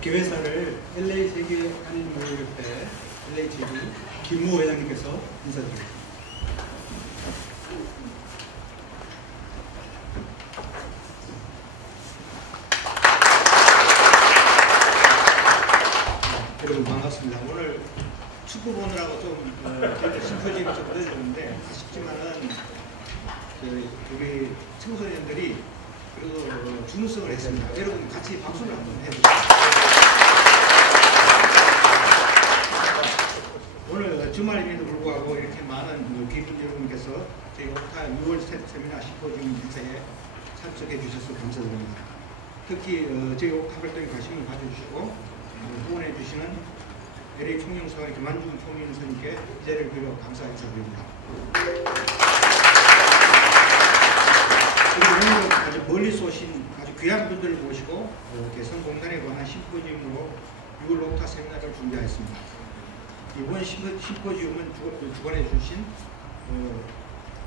기획사를 LA 세계 한인무역협회 LHG 김무 회장님께서 인사드립니다. 여러분 반갑습니다. 오늘 축구 보느라고 좀 심포지엄이 좀 늦어졌는데 아쉽지만은 우리 청소년들이 그래도 준우승을 했습니다. 여러분 같이 박수를 한번 해주세요. 오늘 주말임에도 불구하고 이렇게 많은 귀빈 여러분께서 저희 옥타 6월 세미나 심포지엄 행사에 참석해 주셔서 감사드립니다. 특히 저희 옥타 활동에 관심을 가져주시고 후원해 주시는 LA 총영사와 김한중 총영사님께 이 자리를 빌어 감사 인사드립니다. 그리고 오늘 아주 멀리서 오신 아주 귀한 분들을 모시고 개성공단에 관한 심포지엄으로 6월 옥타 세미나를 준비하였습니다. 이번 심포지엄은 주관해 주신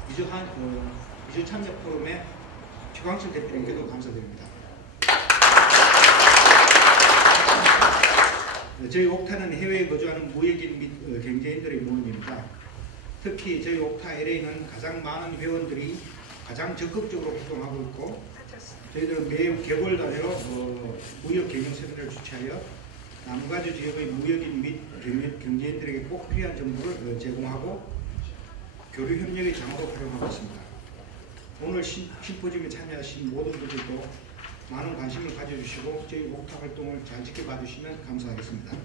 미주 참여 포럼의 최광철 대표님께도 감사드립니다. 저희 옥타는 해외에 거주하는 무역인 및 경제인들의 모임입니다. 특히 저희 옥타 LA는 가장 많은 회원들이 가장 적극적으로 활동하고 있고, 저희들은 매 개월 단위로 무역 경영 세미나를 주최하여 남가주 지역의 무역인 및 경제인들에게 꼭 필요한 정보를 제공하고 교류 협력의 장으로 활용하고 있습니다. 오늘 심포지엄에 참여하신 모든 분들도 많은 관심을 가져주시고 저희 옥타 활동을 잘 지켜봐 주시면 감사하겠습니다.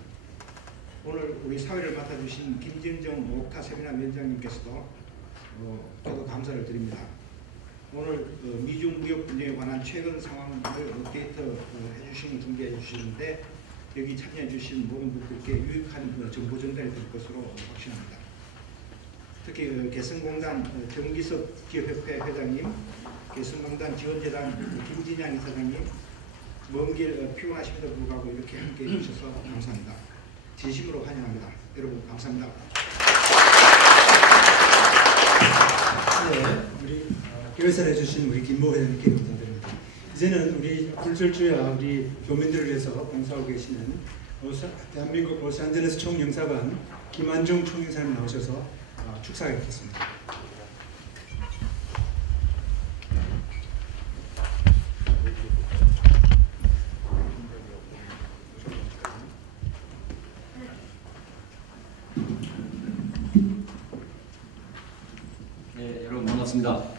오늘 우리 사회를 맡아주신 김진정 옥타 세미나 위원장님께서도 저도 감사를 드립니다. 오늘 미중 무역 분쟁에 관한 최근 상황을 업데이트 해주시는 준비해 주시는데 여기 참여해 주신 모든 분들께 유익한 정보 전달이 될 것으로 확신합니다. 특히 개성공단 정기석 기업협회 회장님, 개성공단 지원재단 김진양 이사장님, 먼 길 피곤하심에도 불구하고 이렇게 함께 해주셔서 감사합니다. 진심으로 환영합니다. 여러분 감사합니다. 네, 우리 기획사를 해주신 우리 김모 회장님께 감사드립니다. 이제는 우리 굴절주야 우리 교민들을 위해서 봉사하고 계시는 대한민국 로스앤젤레스 총영사관 김한중 총영사님 나오셔서 축사하겠습니다. 네, 여러분 반갑습니다.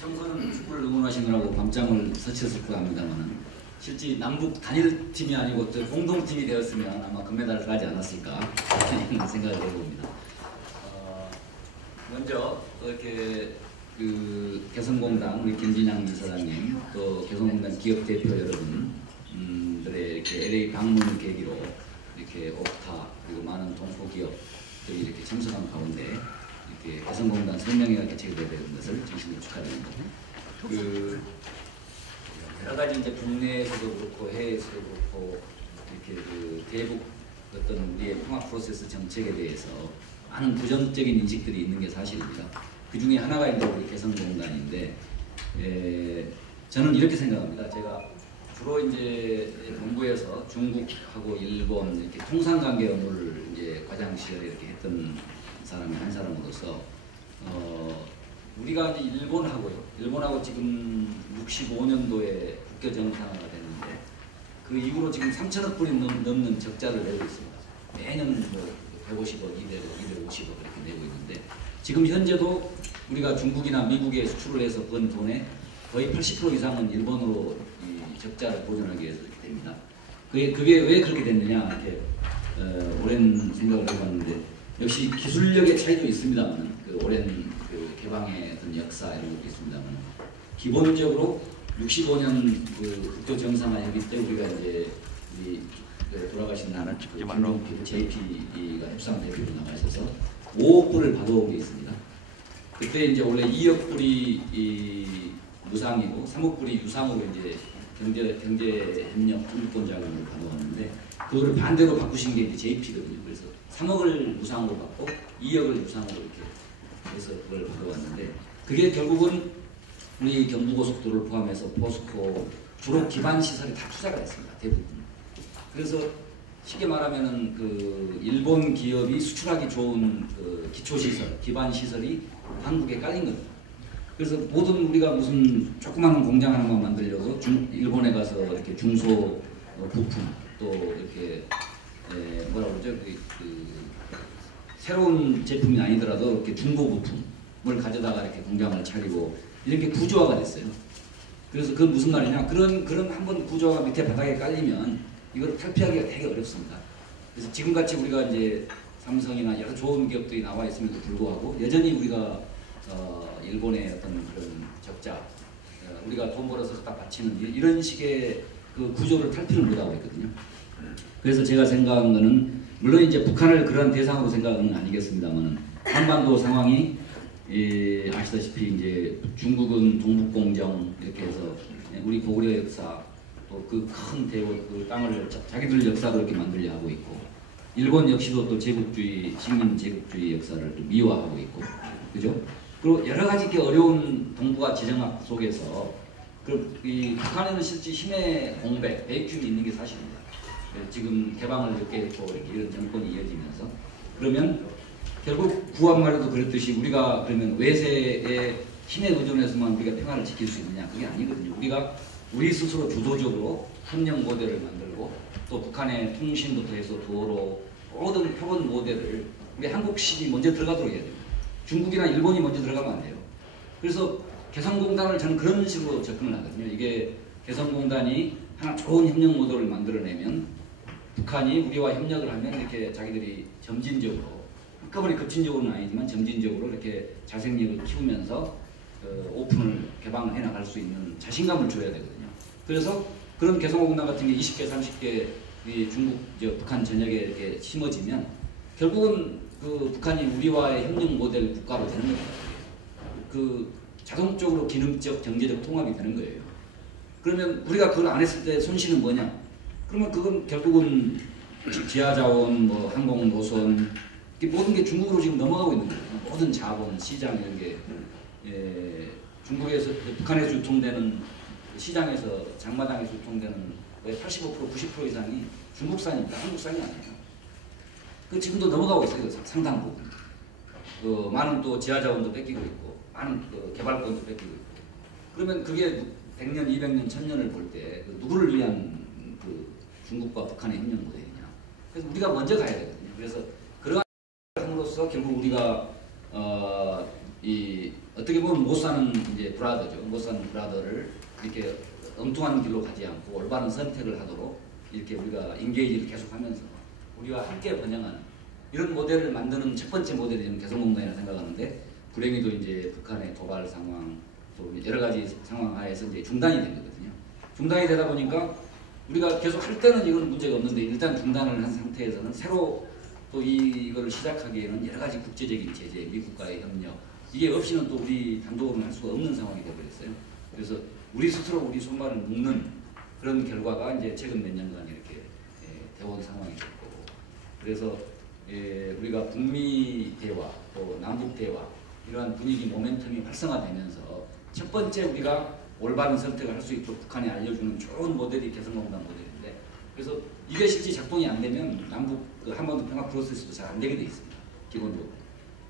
청소년 축구를 응원하시느라고 밤잠을 설치셨을 거 합니다만 실제 남북 단일팀이 아니고 공동팀이 되었으면 아마 금메달을 따지 않았을까 이런 생각을 해봅니다. 먼저 이렇게 개성공단 우리 김진양 이사장님 또 개성공단 기업 대표 여러분들의 이렇게 LA 방문을 계기로 이렇게 옥타 그리고 많은 동포 기업들이 이렇게 참석한 가운데 이렇게 개성공단 설명회가 개최되게 된 것을 진심으로 축하드립니다. 여러 가지 이제 국내에서도 그렇고 해외에서도 그렇고 이렇게 대북 어떤 우리의 평화 프로세스 정책에 대해서 많은 부정적인 인식들이 있는 게 사실입니다. 그 중에 하나가 이제 우리 개성공단인데 저는 이렇게 생각합니다. 제가 주로 이제 본부에서 중국하고 일본 이렇게 통상관계 업무를 이제 과장 시절에 이렇게 했던 사람의 한 사람으로서 우리가 이제 일본하고 지금 65년도에 국교 정상화가 됐는데 그 이후로 지금 3천억 불이 넘는 적자를 내고 있습니다. 매년 뭐 150억, 200억, 250억 이렇게 내고 있는데 지금 현재도 우리가 중국이나 미국에 수출을 해서 번 돈의 거의 80% 이상은 일본으로 이 적자를 보존하기 위해서 이렇게 됩니다. 그게 왜 그렇게 됐느냐 이렇게 오랜 생각을 해봤는데 역시 기술력의 차이도 있습니다만 오랜 개방의 어떤 역사 이런 것도 있습니다만 기본적으로 65년 국교 정상화했기 때 우리가 이제 돌아가신 나는 JP가 협상 대표로 나와 있어서 5억 불을 받아온 게 있습니다. 그때 이제 원래 2억 불이 무상이고 3억 불이 유상으로 이제 경제협력 통일권 자금을 받아왔는데 그거를 반대로 바꾸신 게 이제 JP거든요. 그래서 3억을 무상으로 받고 2억을 유상으로 이렇게 해서 그걸 받아왔는데 그게 결국은 우리 경부고속도로를 포함해서 포스코 주로 기반 시설에 다 투자가 됐습니다. 대부분. 그래서 쉽게 말하면은 그 일본 기업이 수출하기 좋은 그 기초시설, 기반 시설이 한국에 깔린 겁니다. 그래서 모든 우리가 무슨 조그마한 공장 하나만 만들려고 일본에 가서 이렇게 중소 부품 또 이렇게 뭐라 그러죠? 새로운 제품이 아니더라도 이렇게 중고 부품을 가져다가 이렇게 공장을 차리고 이렇게 구조화가 됐어요. 그래서 그건 무슨 말이냐? 그런 한번 구조화가 밑에 바닥에 깔리면 이걸 탈피하기가 되게 어렵습니다. 그래서 지금같이 우리가 이제 삼성이나 여러 좋은 기업들이 나와 있음에도 불구하고 여전히 우리가 일본의 어떤 그런 적자, 우리가 돈 벌어서 갖다 바치는 이런 식의 그 구조를 탈피를 못하고 있거든요. 그래서 제가 생각한 거는 물론 이제 북한을 그러한 대상으로 생각은 아니겠습니다만 한반도 상황이 아시다시피 이제 중국은 동북공정 이렇게 해서 우리 고구려 역사 또 그 큰 대국 그 땅을 자기들 역사로 이렇게 만들려 하고 있고 일본 역시도 또 제국주의 식민 제국주의 역사를 또 미화하고 있고 그죠? 그리고 여러 가지 이렇게 어려운 동북아 지정학 속에서 이 북한에는 실제 힘의 공백, 베이큐이 있는 게 사실입니다. 지금 개방을 늦게 했고 이렇게 이런 정권이 이어지면서 그러면 결국 구한말에도 그랬듯이 우리가 그러면 외세의 힘에 의존해서만 우리가 평화를 지킬 수 있느냐 그게 아니거든요. 우리가 우리 스스로 주도적으로 협력 모델을 만들고 또 북한의 통신부터 해서 도로 모든 표본 모델을 우리 한국식이 먼저 들어가도록 해야 됩니다. 중국이나 일본이 먼저 들어가면 안 돼요. 그래서 개성공단을 저는 그런 식으로 접근을 하거든요. 이게 개성공단이 하나 좋은 협력 모델을 만들어내면 북한이 우리와 협력을 하면 이렇게 자기들이 점진적으로 한꺼번에 급진적으로는 아니지만 점진적으로 이렇게 자생력을 키우면서 오픈을 개방을 해나갈 수 있는 자신감을 줘야 되거든요. 그래서 그런 개성공단 같은 게 20개, 30개 중국, 북한 전역에 이렇게 심어지면 결국은 그 북한이 우리와의 협력 모델 국가로 되는 겁니다. 그 자동적으로 기능적, 경제적 통합이 되는 거예요. 그러면 우리가 그걸 안 했을 때 손실은 뭐냐? 그러면 그건 결국은 지하자원, 뭐 항공 노선 모든 게 중국으로 지금 넘어가고 있는 거예요. 모든 자본, 시장 이런 게 중국에서 북한에서 유통되는 시장에서 장마당에서 유통되는 거의 85%, 90% 이상이 중국산입니다. 한국산이 아니에요. 그 지금도 넘어가고 있어요. 상당 부분. 많은 또 지하자원도 뺏기고 있고 많은 개발권도 뺏기고 있고 그러면 그게 100년, 200년, 1000년을 볼 때 누구를 위한 그 중국과 북한의 협력 모델이냐. 그래서 우리가 먼저 가야 되거든요. 그래서 그러한 함으로써 결국 우리가 어떻게 보면 못 사는 이제 브라더죠. 못 사는 브라더를 이렇게 엉뚱한 길로 가지 않고 올바른 선택을 하도록 이렇게 우리가 인게이지를 계속하면서 우리와 함께 번영하는 이런 모델을 만드는 첫 번째 모델이 저는 개성공단이라고 생각하는데 불행히도 이제 북한의 도발 상황 또 여러 가지 상황 하에서 이제 중단이 된 거거든요. 중단이 되다 보니까 우리가 계속 할 때는 이건 문제가 없는데 일단 중단을 한 상태에서는 새로 또 이거를 시작하기에는 여러 가지 국제적인 제재, 미국과의 협력 이게 없이는 또 우리 단독으로는 할 수가 없는 상황이 되어버렸어요. 그래서 우리 스스로 우리 손발을 묶는 그런 결과가 이제 최근 몇 년간 이렇게 되어온 상황이 됐고 그래서 우리가 북미 대화 또 남북 대화 이러한 분위기 모멘텀이 활성화되면서 첫 번째 우리가 올바른 선택을 할 수 있도록 북한이 알려주는 좋은 모델이 개성공단 모델인데 그래서 이게 실제 작동이 안 되면 남북 한반도 평화 프로세스도 잘 안 되게 돼 있습니다. 기본적으로.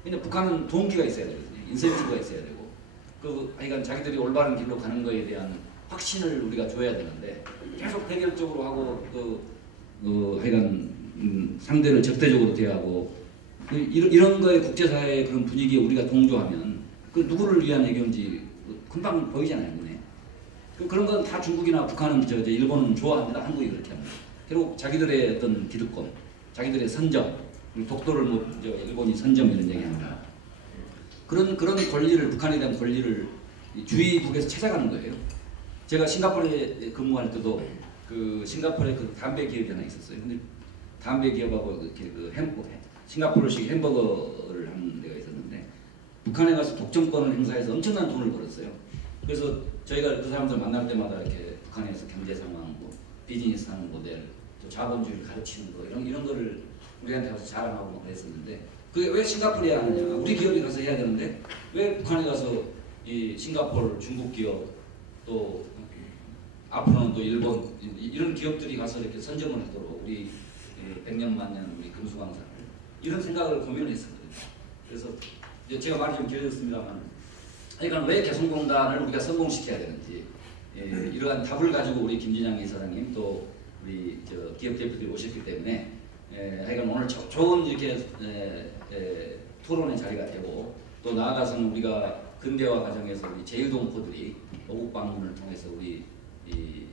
근데 북한은 동기가 있어야 되거든요. 인센티브가 있어야 되고 하여간 자기들이 올바른 길로 가는 거에 대한 확신을 우리가 줘야 되는데 계속 대결적으로 하고 하여간 상대를 적대적으로 대하고 이런 거에 국제사회의 그런 분위기에 우리가 동조하면 그 누구를 위한 애교인지 금방 보이잖아요. 눈에. 그런 건 다 중국이나 북한은 일본은 좋아합니다. 한국이 그렇게 합니다. 결국 자기들의 어떤 기득권, 자기들의 선점, 독도를 일본이 선점 이런 얘기합니다. 그런 권리를 북한에 대한 권리를 주의국에서 찾아가는 거예요. 제가 싱가포르에 근무할 때도 그 싱가포르에 그 담배 기업이 하나 있었어요. 근데 담배 기업하고 싱가포르식 햄버거를 하는 데가 있었는데 북한에 가서 독점권을 행사해서 엄청난 돈을 벌었어요. 그래서 저희가 그 사람들 만날 때마다 이렇게 북한에서 경제 상황, 비즈니스 하는 모델, 또 자본주의를 가르치는 거 이런 거를 우리한테 가서 자랑하고 막 그랬었는데 그게 왜 싱가포르에 하느냐? 우리 기업이 가서 해야 되는데 왜 북한에 가서 이 싱가포르, 중국 기업 또 앞으로는 또 일본 이런 기업들이 가서 이렇게 선점을 하도록 우리 100년 만년 우리 금수강산 이런 생각을 고민을 했었거든요. 그래서 이제 제가 말이 좀 길어졌습니다만, 그러니까 왜 개성공단을 우리가 성공시켜야 되는지 이러한 답을 가지고 우리 김진양 이사장님 또 우리 기업 대표들이 오셨기 때문에 하여간 오늘 좋은 이렇게 토론의 자리가 되고 또 나아가서는 우리가 근대화 과정에서 우리 제휴동포들이 모국 방문을 통해서 우리 이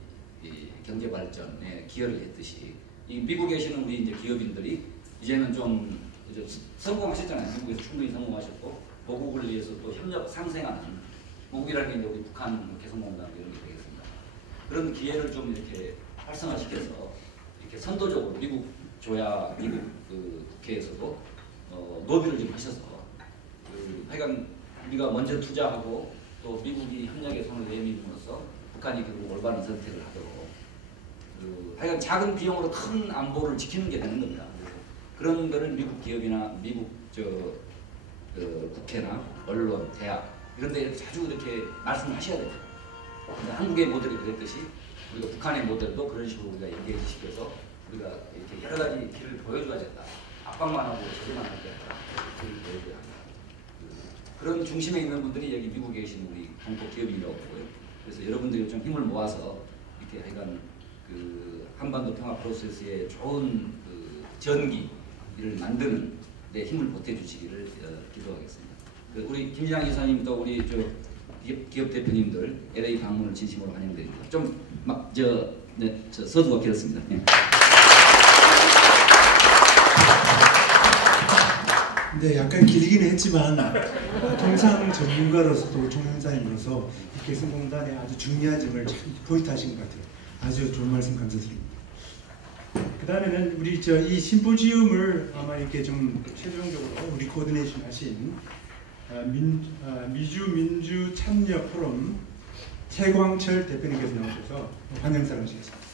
경제 발전에 기여를 했듯이 이 미국에 계시는 우리 이제 기업인들이 이제는 좀 성공하셨잖아요. 미국에서 충분히 성공하셨고 모국을 위해서 또 협력 상생하는 모국이라는 게 이제 우리 북한 개성공단 이런 게 되겠습니다. 그런 기회를 좀 이렇게 활성화시켜서 이렇게 선도적으로 미국 조야 미국 국회에서도 노비를 좀 하셔서 하여간 우리가 먼저 투자하고 또 미국이 협력에 손을 내밀므로써 북한이 결국 올바른 선택을 하도록 하여간 작은 비용으로 큰 안보를 지키는 게 되는 겁니다. 그런 거를 미국 기업이나 미국 국회나 언론, 대학 이런 데 이렇게 자주 이렇게 말씀을 하셔야 돼요. 한국의 모델이 그랬듯이 우리가 북한의 모델도 그런 식으로 우리가 얘기해주시켜서 우리가 이렇게 여러 가지 길을 보여줘야 된다. 압박만 하고 저리만 할 게 아니라 길을 보여줘야 한다. 그런 중심에 있는 분들이 여기 미국에 계신 우리 동포 기업인이라고 보고요. 그래서 여러분들이 좀 힘을 모아서 이렇게 하여간 한반도 평화 프로세스의 좋은 전기를 만드는 데 힘을 보태주시기를 기도하겠습니다. 우리 김진양 이사님 또 우리 기업 대표님들 LA 방문을 진심으로 환영드립니다. 좀 막 서두가 길었습니다. 네. 네, 약간 길기는 했지만 통상 전문가로서도 총연사님으로서 개성공단의 아주 중요한 점을 참 포인트하신 것 같아요. 아주 좋은 말씀 감사드립니다. 그 다음에는 우리 이 심포지움을 아마 이렇게 좀 최종적으로 우리 코디네이션 하신 미주 민주 참여 포럼 최광철 대표님께서 나오셔서 환영사를 하시겠습니다.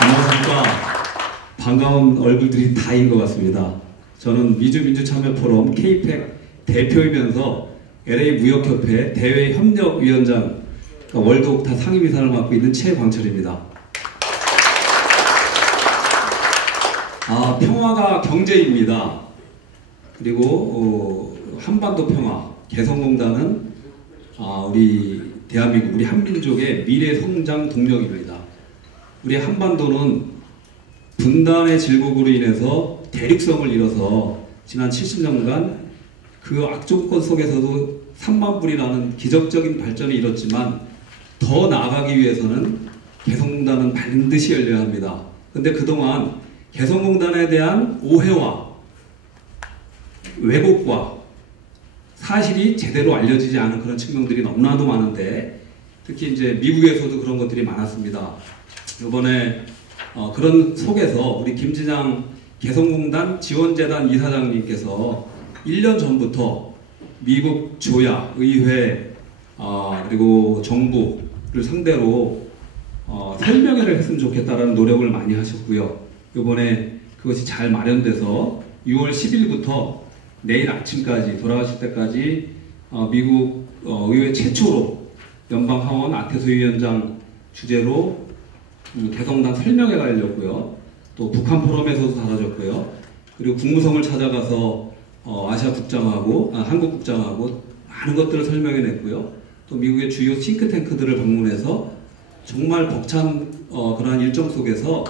안녕하십니까. 반가운 얼굴들이 다인 것 같습니다. 저는 미주민주참여포럼 KPEC 대표이면서 LA 무역협회 대외협력위원장 월드옥타 상임이사를 맡고 있는 최광철입니다. 평화가 경제입니다. 그리고 한반도 평화, 개성공단은 우리 대한민국, 우리 한민족의 미래 성장 동력입니다. 우리 한반도는 분단의 질곡으로 인해서 대륙성을 잃어서 지난 70년간 그 악조건 속에서도 3만 불이 나는 기적적인 발전을 이뤘지만 더 나아가기 위해서는 개성공단은 반드시 열려야 합니다. 그런데 그동안 개성공단에 대한 오해와 왜곡과 사실이 제대로 알려지지 않은 그런 측면들이 너무나도 많은데 특히 이제 미국에서도 그런 것들이 많았습니다. 이번에 그런 속에서 우리 김진양 개성공단 지원재단 이사장님께서 1년 전부터 미국 조야, 의회, 그리고 정부를 상대로 설명회를 했으면 좋겠다라는 노력을 많이 하셨고요. 이번에 그것이 잘 마련돼서 6월 10일부터 내일 아침까지 돌아가실 때까지 미국 의회 최초로 연방하원 아태소 위원장 주재로 개성공단 설명회가 열렸고요. 또 북한 포럼에서도 다뤄졌고요. 그리고 국무성을 찾아가서 아시아 국장하고 한국 국장하고 많은 것들을 설명해 냈고요. 또 미국의 주요 싱크탱크들을 방문해서 정말 벅찬 그러한 일정 속에서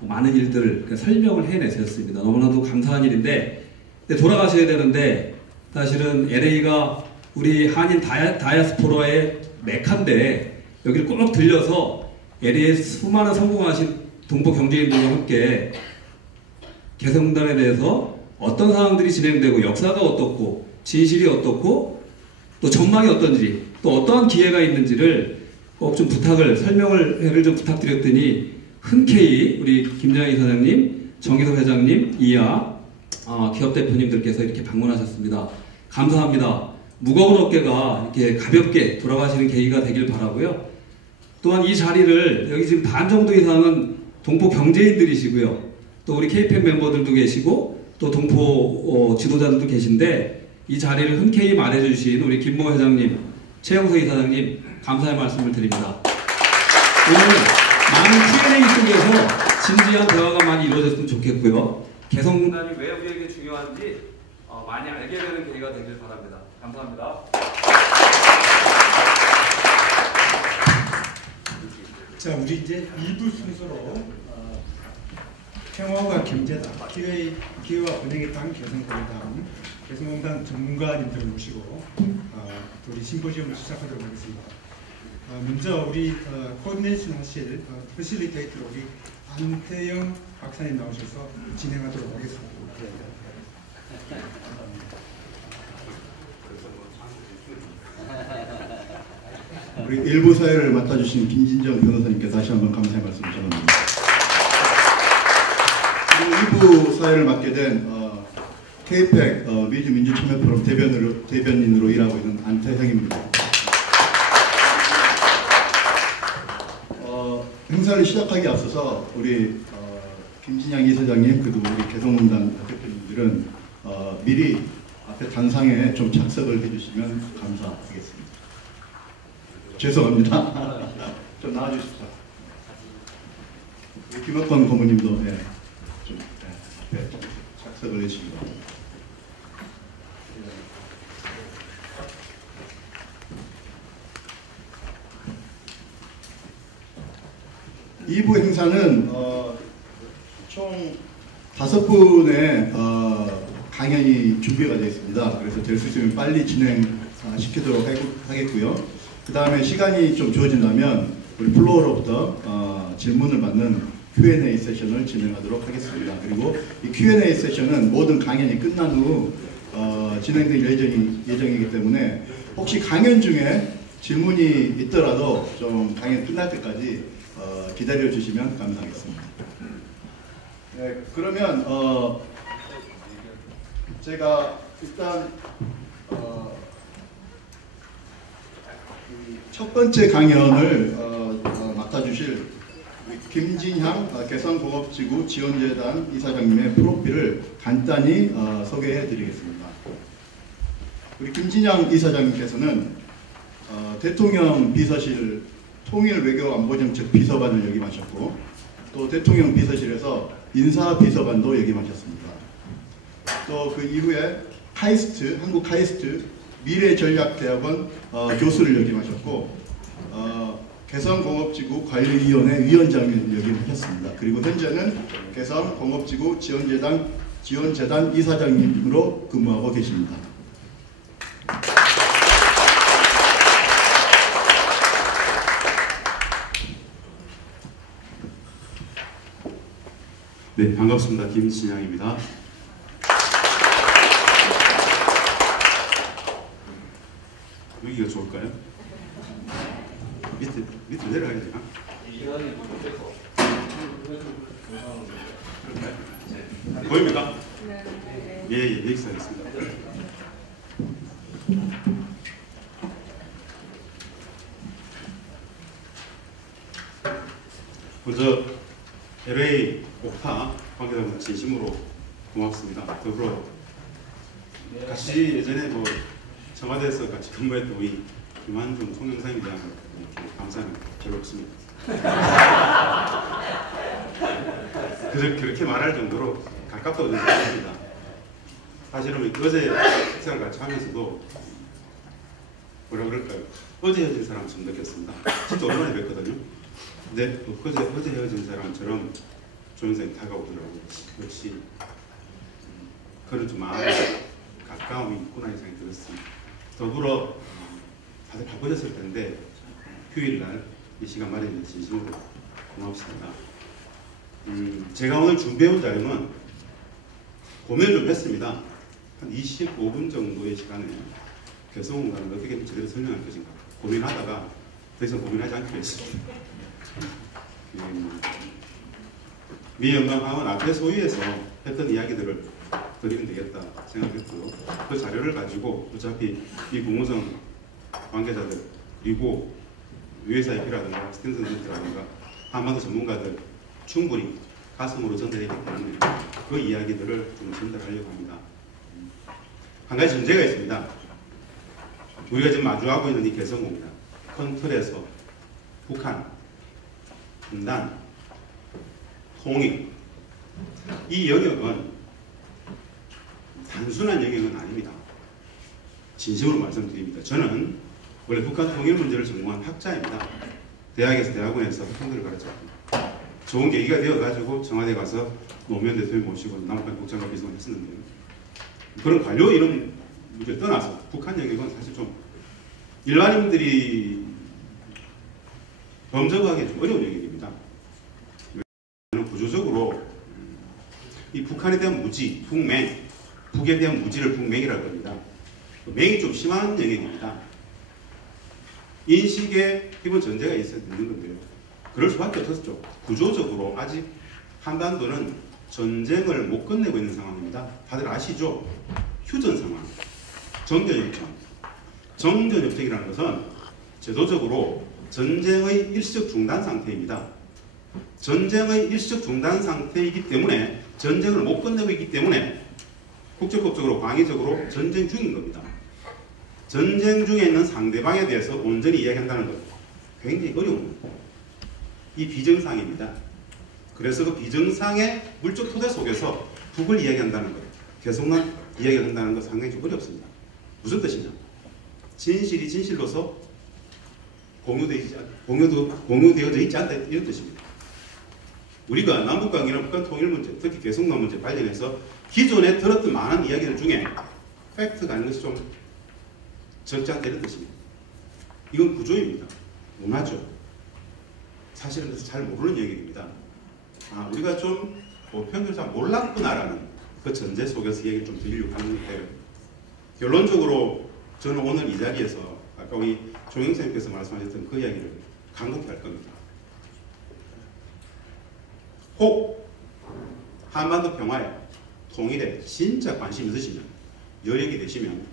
많은 일들을 설명을 해내셨습니다. 너무나도 감사한 일인데 돌아가셔야 되는데 사실은 LA가 우리 한인 다이아스포라의 메카인데 여기를 꼭 들려서 LA에 수많은 성공하신 동포 경제인들과 함께 개성공단에 대해서 어떤 상황들이 진행되고 역사가 어떻고 진실이 어떻고 또 전망이 어떤지 또 어떠한 기회가 있는지를 꼭 좀 설명을 좀 부탁드렸더니 흔쾌히 우리 김진양 이사장님, 정기석 회장님, 이하 기업 대표님들께서 이렇게 방문하셨습니다. 감사합니다. 무거운 어깨가 이렇게 가볍게 돌아가시는 계기가 되길 바라고요. 또한 이 자리를 여기 지금 반 정도 이상은 동포 경제인들이시고요. 또 우리 KPEC 멤버들도 계시고 또 동포 지도자들도 계신데 이 자리를 흔쾌히 말해주신 우리 김모 회장님, 최영석 이사장님 감사의 말씀을 드립니다. 오늘 많은 Q&A 속에서 진지한 대화가 많이 이루어졌으면 좋겠고요. 개성공단이 왜 우리에게 중요한지 많이 알게 되는 계기가 되길 바랍니다. 감사합니다. 자, 우리 이제 2부 순서로 평화와 경제다, 기회와 번영의 땅 개성공단 전문가님들을 모시고 우리 심포지엄을 시작하도록 하겠습니다. 먼저 우리 코디네이션 하실 퍼실리테이터로 우리 안태영 박사님 나오셔서 진행하도록 하겠습니다. 우리 일부 사회를 맡아주신 김진정 변호사님께 다시 한번 감사의 말씀을 전합니다. 그리고 일부 사회를 맡게 된 KPEC 미주 민주참여포럼 대변인으로 일하고 있는 안태형입니다. 행사를 시작하기 앞서서 우리 김진양 이사장님 그리고 우리 개성공단 대표님들은 미리 앞에 단상에 좀 작석을 해주시면 감사하겠습니다. 죄송합니다. 좀 나와주십시오. 김학권 고모님도 좀 앞에 작석을 해주시기 바랍니다. 이부 행사는 총 5분의 강연이 준비가 되어 있습니다. 그래서 될 수 있으면 빨리 진행시키도록 하겠고요. 그 다음에 시간이 좀 주어진다면 우리 플로어로부터 질문을 받는 Q&A 세션을 진행하도록 하겠습니다. 그리고 이 Q&A 세션은 모든 강연이 끝난 후 진행될 예정이기 때문에 혹시 강연 중에 질문이 있더라도 좀 강연 끝날 때까지 기다려 주시면 감사하겠습니다. 네, 그러면 제가 일단 첫 번째 강연을 맡아주실 김진향 개성공업지구 지원재단 이사장님의 프로필을 간단히 소개해 드리겠습니다. 우리 김진향 이사장님께서는 대통령 비서실 통일외교안보정책 비서관을 역임하셨고 또 대통령 비서실에서 인사비서관도 역임하셨습니다. 또 그 이후에 한국 카이스트 미래전략대학원 교수를 역임하셨고 개성공업지구 관리위원회 위원장을 역임하셨습니다. 그리고 현재는 개성공업지구 지원재단 이사장님으로 근무하고 계십니다. 네, 반갑습니다. 김진양입니다. 여기가 좋을까요? 밑에 내려가야 되나? 보입니까? 예, 여기서 하겠습니다. 먼저 LA 옥타 관계자분들 진심으로 고맙습니다. 더불어 같이 예전에 청와대에서 같이 근무했던 우리 김한중 총영사님에 대한 감사는 별로 없습니다. 그렇게 말할 정도로 가깝다고 생각합니다. 사실은 어제 생활 같이 하면서도 뭐라 그럴까요? 어제 헤어진 사람처럼 느꼈습니다. 진짜 오랜만에 뵀거든요. 근데 어제 헤어진 사람처럼 조영사님 다가오더라고요. 역시 그런 좀 마음에 가까움이 있구나 생각이 들었습니다. 더불어 다들 바쁘셨을 텐데 휴일날 이 시간 마련해 주신 진심으로 고맙습니다. 제가 오늘 준비해온 자료는 고민을 좀 했습니다. 한 25분 정도의 시간에 개성공단을 어떻게 제대로 설명할 것인가 고민하다가 더 이상 고민하지 않기로 했습니다. 미영광학원 앞에 소위에서 했던 이야기들을 드리면 되겠다 생각했고요. 그 자료를 가지고 어차피 이 공무성 관계자들 그리고 USIP라든가 스탠스너트라든가 한반도 전문가들 충분히 가슴으로 전달했기 때문에 그 이야기들을 좀 전달하려고 합니다. 한 가지 전제가 있습니다. 우리가 지금 마주하고 있는 이 개성공단 큰 틀에서 북한, 분단, 통일 이 영역은 단순한 영역은 아닙니다. 진심으로 말씀드립니다. 저는 원래 북한 통일 문제를 전공한 학자입니다. 대학에서 대학원에서 학생들을 가르쳤습니다. 좋은 계기가 되어가지고 청와대 가서 노무현 대통령 모시고 남북한 국장과 비서관 했었는데요. 그런 관료 이런 문제를 떠나서 북한 영역은 사실 좀 일반인들이 범접하기 좀 어려운 영역입니다. 구조적으로 이 북한에 대한 무지, 북맹, 북에 대한 무지를 북맹이라고 합니다. 맹이 좀 심한 영역입니다. 인식에 기본 전제가 있어야 되는 건데요. 그럴 수밖에 없었죠. 구조적으로 아직 한반도는 전쟁을 못 끝내고 있는 상황입니다. 다들 아시죠? 휴전 상황, 정전협정. 정전협정이라는 것은 제도적으로 전쟁의 일시적 중단 상태입니다. 전쟁의 일시적 중단 상태이기 때문에 전쟁을 못 끝내고 있기 때문에 국제법적으로 광의적으로 전쟁 중인 겁니다. 전쟁 중에 있는 상대방에 대해서 온전히 이야기한다는 것 굉장히 어려운 겁니다. 이 비정상입니다. 그래서 그 비정상의 물적 토대 속에서 북을 이야기한다는 것, 개성난 이야기를 한다는 것 상당히 좀 어렵습니다. 무슨 뜻이냐? 진실이 진실로서 공유되어져 있지 않다 이런 뜻입니다. 우리가 남북관계나 북한 통일 문제, 특히 개성난 문제 관련해서 기존에 들었던 많은 이야기들 중에 팩트가 아닌 것이 좀 적지 않다 이런 뜻입니다. 이건 구조입니다. 문화죠. 사실은 그래서 잘 모르는 얘기입니다. 우리가 좀 보편적으로 잘 몰랐구나라는 그 전제 속에서 얘기를 좀 드리려고 하는 건데요. 결론적으로 저는 오늘 이 자리에서 아까 우리 종영 선생님께서 말씀하셨던 그 이야기를 간곡히 할 겁니다. 혹 한반도 평화에 통일에 진짜 관심 있으시면 여력이 되시면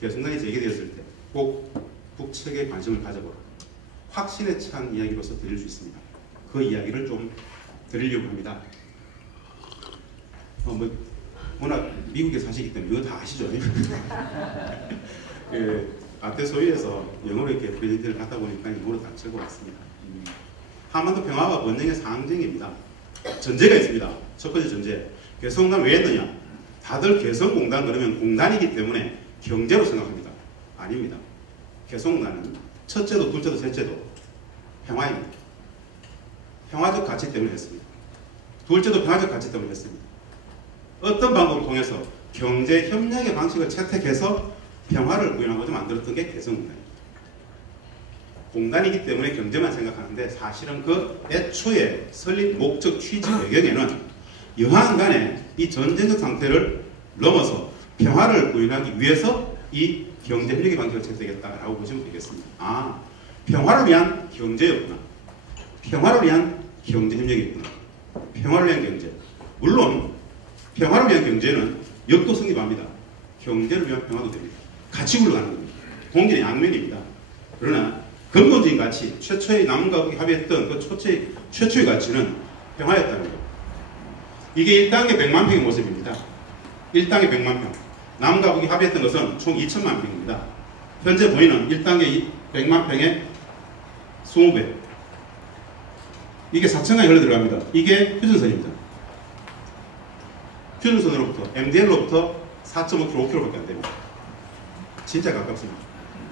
개성난이 제기되었을 때 꼭 북측에 관심을 가져보라. 확신에 찬 이야기로서 드릴 수 있습니다. 그 이야기를 좀 드리려고 합니다. 워낙 미국에 사시기 때문에 이거 다 아시죠? 아태 소위에서 영어로 이렇게 프레젠테이션을 하다 보니까 영어로 다 적어왔습니다. 한반도 평화와 번영의 상징입니다. 전제가 있습니다. 첫 번째 전제. 개성공단 왜 했느냐? 다들 개성공단 그러면 공단이기 때문에 경제로 생각합니다. 아닙니다. 개성공단은 첫째도 둘째도 셋째도 평화입니다. 평화적 가치 때문에 했습니다. 둘째도 평화적 가치 때문에 했습니다. 어떤 방법을 통해서 경제 협력의 방식을 채택해서 평화를 구현하고자 만들었던 게 개성공단입니다. 공단이기 때문에 경제만 생각하는데 사실은 그 애초에 설립 목적 취지 배경에는 여하간에 이 전쟁적 상태를 넘어서 평화를 구현하기 위해서 이 경제 협력의 방식을 채택했다라고 보시면 되겠습니다. 평화를 위한 경제였구나. 평화를 위한 경제 협력이었구나. 평화를 위한 경제. 물론 평화를 위한 경제는 역도 성립합니다. 경제를 위한 평화도 됩니다. 같이 굴러가는 겁니다. 동전의 양면입니다. 그러나 근본적인 가치, 최초의 남과 북이 합의했던 그 최초의 가치는 평화였다는 것. 이게 1단계 100만 평의 모습입니다. 1단계 100만 평. 남과 북이 합의했던 것은 총 2천만 평입니다. 현재 보이는 1단계 100만 평의 20배. 이게 4층간이 흘러 들어갑니다. 이게 휴전선입니다. 휴전선으로부터, MDL로부터 4.5km, 5km밖에 안 됩니다. 진짜 가깝습니다.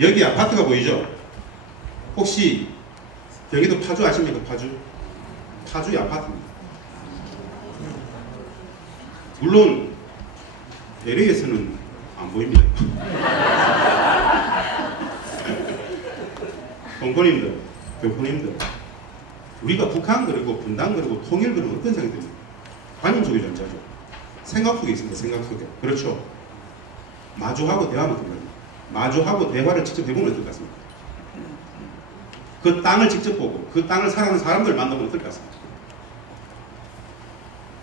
여기 아파트가 보이죠? 혹시 여기도 파주 아십니까? 파주의 아파트입니다. 물론 LA에서는 안 보입니다. 동포님들, 교포님들, 우리가 북한 그리고 분단 그리고 통일 그리고 어떤 생각이 듭니까? 관념 속의 존재죠. 생각 속에 있습니다. 생각 속에. 그렇죠. 마주하고 대화하면 됩니다. 마주하고 대화를 직접 해보면 어떨 것 같습니까? 그 땅을 직접 보고 그 땅을 살아가는 사람들을 만나보면 어떨 것 같습니까?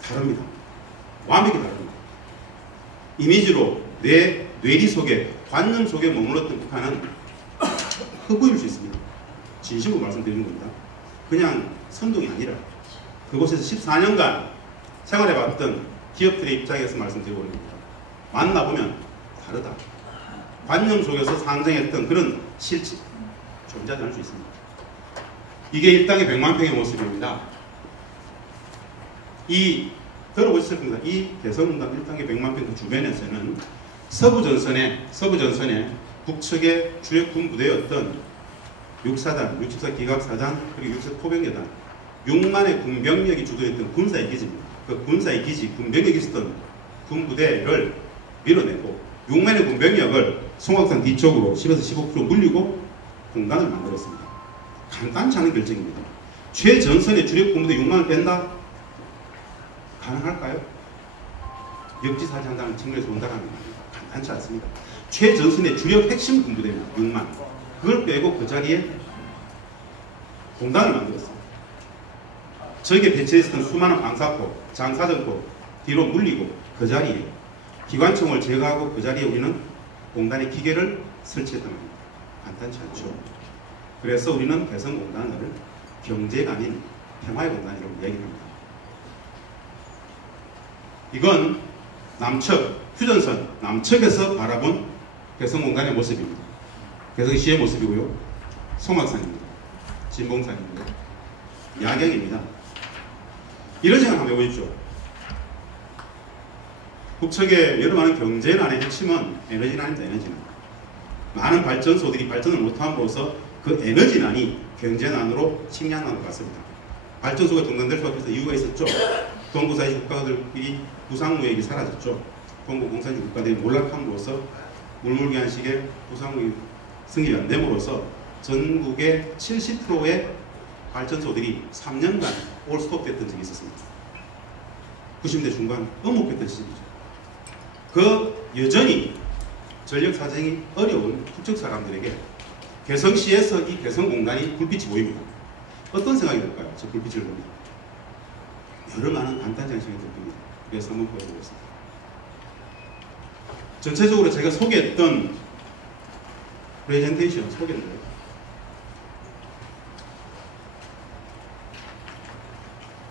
다릅니다. 완벽히 다릅니다. 이미지로 내 뇌리 속에 관념 속에 머물렀던 북한은 흑우일 수 있습니다. 진심으로 말씀드리는 겁니다. 그냥 선동이 아니라 그곳에서 14년간 생활해봤던 기업들의 입장에서 말씀드리고 있습니다. 만나보면 다르다. 관념 속에서 상정했던 그런 실체 존재하지 않을 수 있습니다. 이게 일당의 100만 평의 모습입니다. 이 들어보셨을 겁니다. 이 개성공단 일당의 100만 평 주변에서는 서부전선의 북측의 주력 군부대였던 6사단, 64 기갑사단, 그리고 64 포병여단 6만의 군병력이 주도했던 군사의 기지입니다. 그 군사의 기지, 군병력이 있었던 군부대를 밀어내고 6만의 군병력을 송악산 뒤쪽으로 10에서 15km 물리고 공단을 만들었습니다. 간단치 않은 결정입니다. 최전선의 주력 군부대 6만을 뺀다? 가능할까요? 역지사지한다는 측면에서 본다는 겁니다. 간단치 않습니다. 최전선의 주력 핵심 군부대입니다. 6만. 그걸 빼고 그 자리에 공단을 만들었습니다. 적에 배치했던 수많은 방사포, 장사정포 뒤로 물리고 그 자리에 기관총을 제거하고 그 자리에 우리는 공단의 기계를 설치했단 말입니다. 간단치 않죠. 그래서 우리는 개성공단을 경제가 아닌 평화의 공단이라고 얘기합니다. 이건 남측, 휴전선 남측에서 바라본 개성공단의 모습입니다. 개성시의 모습이고요. 송악산입니다. 진봉산입니다. 야경입니다. 이런 생각 한번 해보십시오. 북측의 여러 많은 경제난의 핵심은 에너지난입니다. 에너지난. 많은 발전소들이 발전을 못함으로써 그 에너지난이 경제난으로 식량난으로 갔습니다. 발전소가 중단될 수밖에 없어서 이유가 있었죠. 동부사회 국가들끼리 부상무역이 사라졌죠. 동부공산주의 국가들이 몰락함으로써 물물교환식의 부상무역이 승인이 안 됨으로써 전국의 70%의 발전소들이 3년간 올스톱됐던 적이 있었습니다. 90년대 중반 음혹했던 시절이죠. 그 여전히 전력 사정이 어려운 북측 사람들에게 개성시에서 이 개성공단이 불빛이 보입니다. 어떤 생각이 들까요? 저 불빛을 보면 여러 많은 간단한 생각이 들 겁니다. 그래서 한번 보여드리겠습니다. 전체적으로 제가 소개했던 프레젠테이션 소개인데요.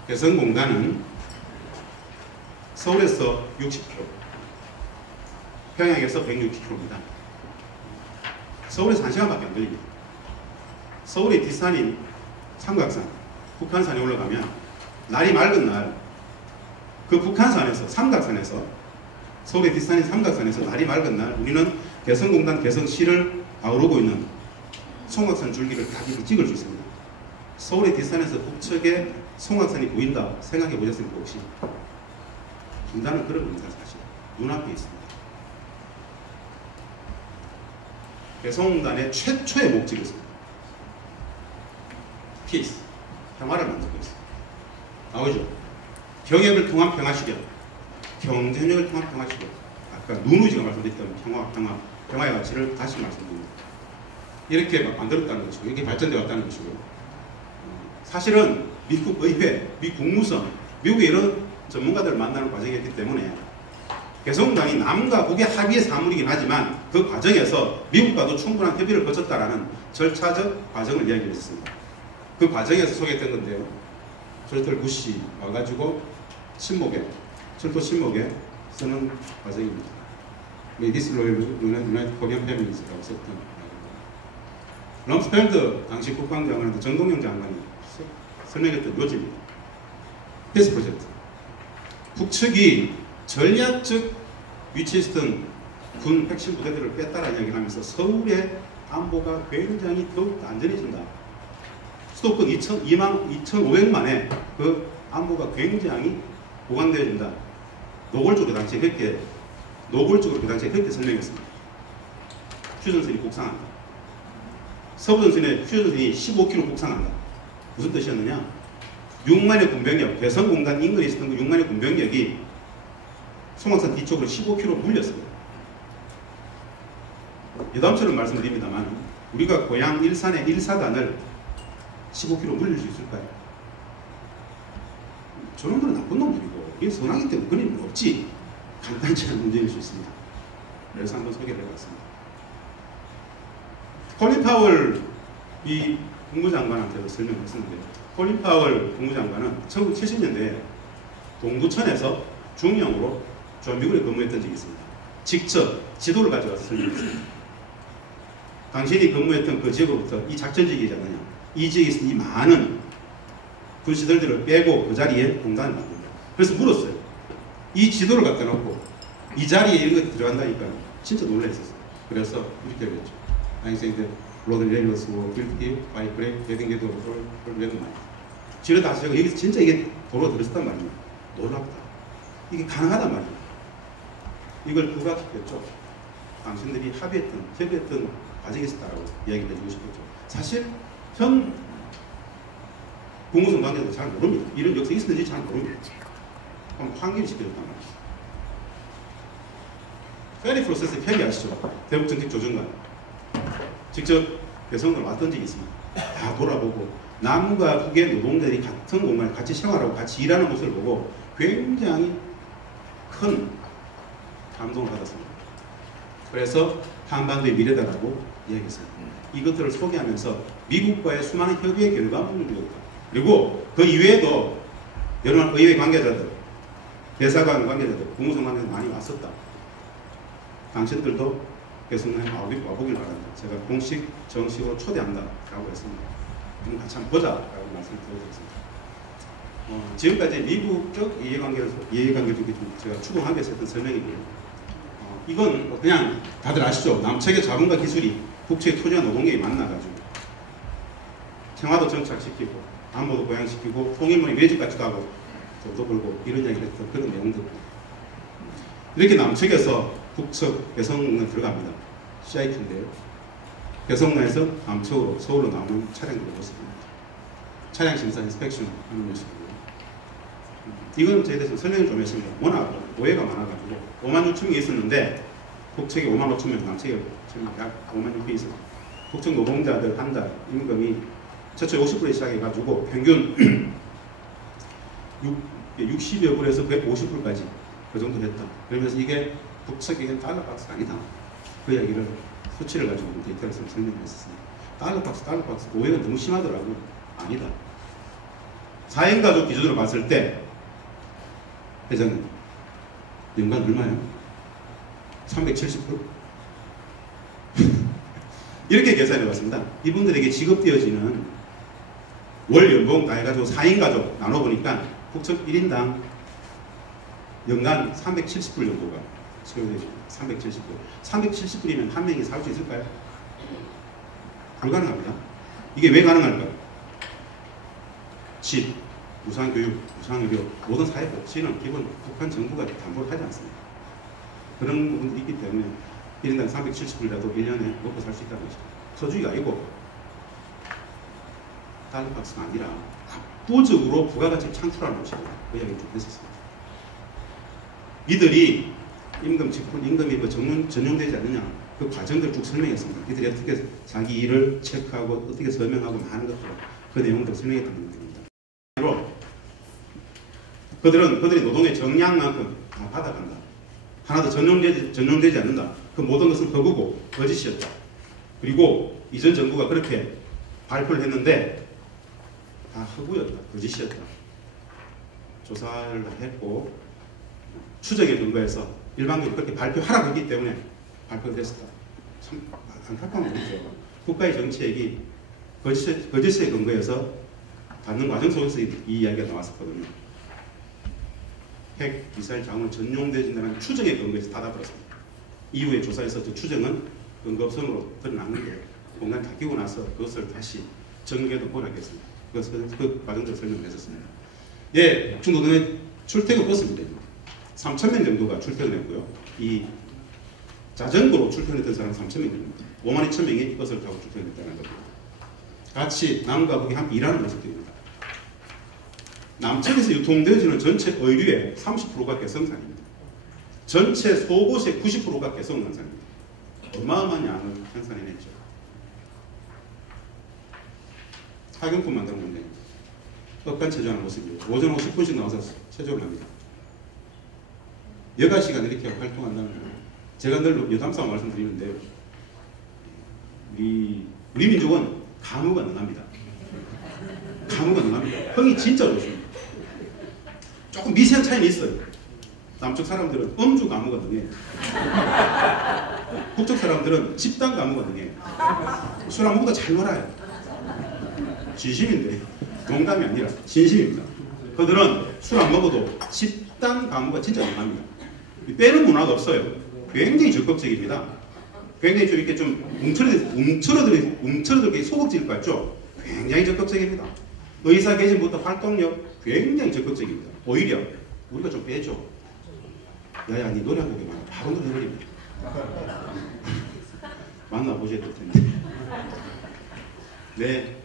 개성공단은 서울에서 60km, 평양에서 160km입니다. 서울에서 1시간밖에 안 걸립니다. 서울의 뒷산인 삼각산, 북한산에 올라가면 날이 맑은 날, 그 북한산에서, 삼각산에서, 서울의 뒷산인 삼각산에서 날이 맑은 날, 우리는 개성공단 개성시를 아우르고 있는 송악산 줄기를 다 찍을 수 있습니다. 서울의 뒷산에서 북측에 송악산이 보인다 생각해 보셨습니까 혹시? 공단은 그런 겁니다. 사실 눈앞에 있습니다. 개성공단의 최초의 목적이 있습니다. 피스, 평화를 만들고 있습니다. 나오죠? 경협을 통한 평화시력, 경쟁력을 통한 평화시력. 아까 누누이가 말씀드렸던 평화의 가치를 다시 말씀드립니다. 이렇게 만들었다는 것이고, 이렇게 발전되어 왔다는 것이고요. 사실은 미국 의회, 미국 국무성, 미국의 여러 전문가들을 만나는 과정이었기 때문에 개성공단이 남과 북의 합의의 사물이긴 하지만 그 과정에서 미국과도 충분한 협의를 거쳤다라는 절차적 과정을 이야기했습니다. 그 과정에서 소개했던 건데요. 조르털 부시 와가지고 친목에, 철도 친목에 쓰는 과정입니다. This loyal United Korean Families라고 썼던 럼스펠드 당시 국방장관한테 정동영 장관이 설명했던 요지입니다. 패스 프로젝트. 북측이 전략적 위치에 있었던 군 핵심 부대들을 뺐다라는 이야기를 하면서 서울의 안보가 굉장히 더욱 안전해진다. 수도권 2,500만의 그 안보가 굉장히 보강되어진다. 노골적으로 그 당시에 그렇게 설명했습니다. 휴전선이 곡상한다. 서부전선의 휴전선이 15km 곡상한다. 무슨 뜻이었느냐? 6만의 군병력, 개성공단 인근에 있었던 그 6만의 군병력이 송악산 뒤쪽으로 15km 물렸습니다. 예담처럼 말씀드립니다만 우리가 고향 일산의 1사단을 15km 물릴 수 있을까요? 저놈들은 나쁜 놈들이고 이게 선하기 때문에 그런 일은 없지. 간단치 않은 문제일 수 있습니다. 그래서 한번 소개를 해봤습니다. 콜린 파월 이 국무장관한테도 설명했었는데 콜린 파월 국무장관은 1970년대에 동두천에서 중령으로 조미군에 근무했던 적이 있습니다. 직접 지도를 가져와서 설명했습니다. 당신이 근무했던 그 지역으로부터 이 작전지역이지 않느냐, 이 지역에 있는 이 많은 군시들을 빼고 그 자리에 공단을 만듭니다. 그래서 물었어요. 이 지도를 갖다 놓고 이 자리에 이런 것이 들어간다니까 진짜 놀라셨어요. 그래서 이렇게 그랬죠. I think that Lord Daniels were guilty by getting it over red line. 지르다 하시고 여기서 진짜 이게 도로 들었단 말이에요. 놀랍다. 이게 가능하단 말이에요. 이걸 부각했겠죠. 당신들이 협의했던 과정이 있었다라고 이야기를 해주고 싶었죠. 사실 현 국무성 관계도 잘 모릅니다. 이런 역사 있었는지 잘 모릅니다. 그럼 확인시켜줬단 말이에요. 페리 프로세스 편리 아시죠? 대북 정책 조정관 직접 배성을 왔던 적이 있습니다. 다 돌아보고 남과 북의 노동자들이 같은 공간에 같이 생활하고 같이 일하는 모습을 보고 굉장히 큰 감동을 받았습니다. 그래서 한반도의 미래다라고 이야기했습니다. 이것들을 소개하면서 미국과의 수많은 협의의 결과물을 이뤘다. 그리고 그 이외에도 여러 의회 관계자들, 대사관 관계자들, 국무성 관계자들 많이 왔었다. 당신들도 배성장에 와보길 바란다. 제가 공식 정식으로 초대한다 라고 했습니다. 그럼 같이 한번 보자 라고 말씀을 드렸습니다. 지금까지 미국적 이해관계를 좀 제가 추궁하기 위해서 했던 설명이고요. 이건 그냥 다들 아시죠? 남측의 자본과 기술이 북측의 토지와 노동력이 만나가지고 청와도 정착시키고 안보도 보양시키고 통일문이 외집같이도 하고 돈도 벌고 이런 이야기를 했던 그런 내용들. 이렇게 남측에서 북측 배성로 들어갑니다. CIT인데요. 배성로에서 남측으로 서울로 나오는 차량들을 모습입니다. 차량 심사 인스펙션 하는 모습이고요. 이건 저에 대해서 설명을 좀 했습니다. 워낙 오해가 많아가지고 5만 6천 명이 있었는데 북측에 5만 5천 명, 남측에 약 5만 6천 명이 있어요. 북측 노동자들 한 달 임금이 최초 50불에 시작해가지고 평균 60여 불에서 150불까지 그 정도 됐다. 그러면서 이게 북측에는 달러박스가 아니다. 그 이야기를 수치를 가지고 데이터를 설명했었습니다. 달러박스 오해가 너무 심하더라고요. 아니다. 4인 가족 기준으로 봤을 때 회장님 연간 얼마예요? 370불? 이렇게 계산해 봤습니다. 이분들에게 지급되어지는 월 연봉 다 해가지고 4인 가족 나눠보니까 북측 1인당 연간 370불 정도가 소요되죠. 370불. 370불이면 한 명이 살 수 있을까요? 불가능합니다. 이게 왜 가능할까요? 집, 무상교육, 무상의료, 모든 사회복지는 기본 북한 정부가 담보를 하지 않습니다. 그런 부분들이 있기 때문에 1인당 370불이라도 1년에 먹고 살 수 있다는 것이죠. 서주기가 아니고 달러박스가 아니라 압도적으로 부가가치를 창출하는 것이고 그 이야기를 좀 했었습니다. 이들이 임금 직분, 임금이 그 전용되지 않느냐 그 과정들을 쭉 설명했습니다. 이들이 어떻게 자기 일을 체크하고 어떻게 설명하고 하는 것들 그 내용들을 설명했다는 겁니다. 그들이 노동의 정량만큼 다 받아간다. 하나도 전용되지 않는다. 그 모든 것은 허구고 거짓이었다. 그리고 이전 정부가 그렇게 발표를 했는데 다 허구였다. 거짓이었다. 조사를 했고 추정에 근거해서 일반적으로 그렇게 발표하라고 했기 때문에 발표가 됐었다. 참 안타까운 일이죠. 국가의 정책이 거짓에 근거해서 받는 과정 속에서 이 이야기가 나왔었거든요. 핵, 미사일, 자원을 전용되진다는 추정에 근거해서 닫아버렸습니다. 이후에 조사에서 그 추정은 근거 없음으로 드러났는데 공간이 닫히고 나서 그것을 다시 정리해도 보라겠습니다. 그 과정들을 설명했었습니다. 예, 북측노동의 출퇴근 버스입니다. 3,000명 정도가 출퇴근했고요. 이 자전거로 출퇴근했던 사람은 3,000명 됩니다. 5만 2천 명이 이 버스를 타고 출퇴근했다는 겁니다. 같이 남과 북이 함께 일하는 모습들입니다. 남측에서 유통되어지는 전체 의류의 30%가 개성산입니다. 전체 속옷의 90%가 개성산입니다. 어마어마한 양을 생산해냈죠. 학용품 만드는 건데 억간 체조하는 모습이고 오전 50분씩 나와서 체조를 합니다. 여가 시간에 이렇게 활동한다는 거예요. 제가 늘 여담싸움 말씀드리는데요. 우리 민족은 가무가 능합니다. 가무가 능합니다. 흥이 진짜 좋습니다. 조금 미세한 차이는 있어요. 남쪽 사람들은 음주 가무가 능해요. 북쪽 사람들은 집단 가무가 능해요. 술 안 먹어도 잘 놀아요. 진심인데 농담이 아니라 진심입니다. 그들은 술 안 먹어도 집단 가무가 진짜 강합니다. 빼는 문화가 없어요. 굉장히 적극적입니다. 굉장히 좀 이렇게 좀 움츠러들게 소극적일 것 같죠? 굉장히 적극적입니다. 의사 개진부터 활동력 굉장히 적극적입니다. 오히려 우리가 좀 빼죠. 야야 니 노래 한 곡에 많아. 바로 노래 해버립니다. 만나보셔야 될 텐데. 네.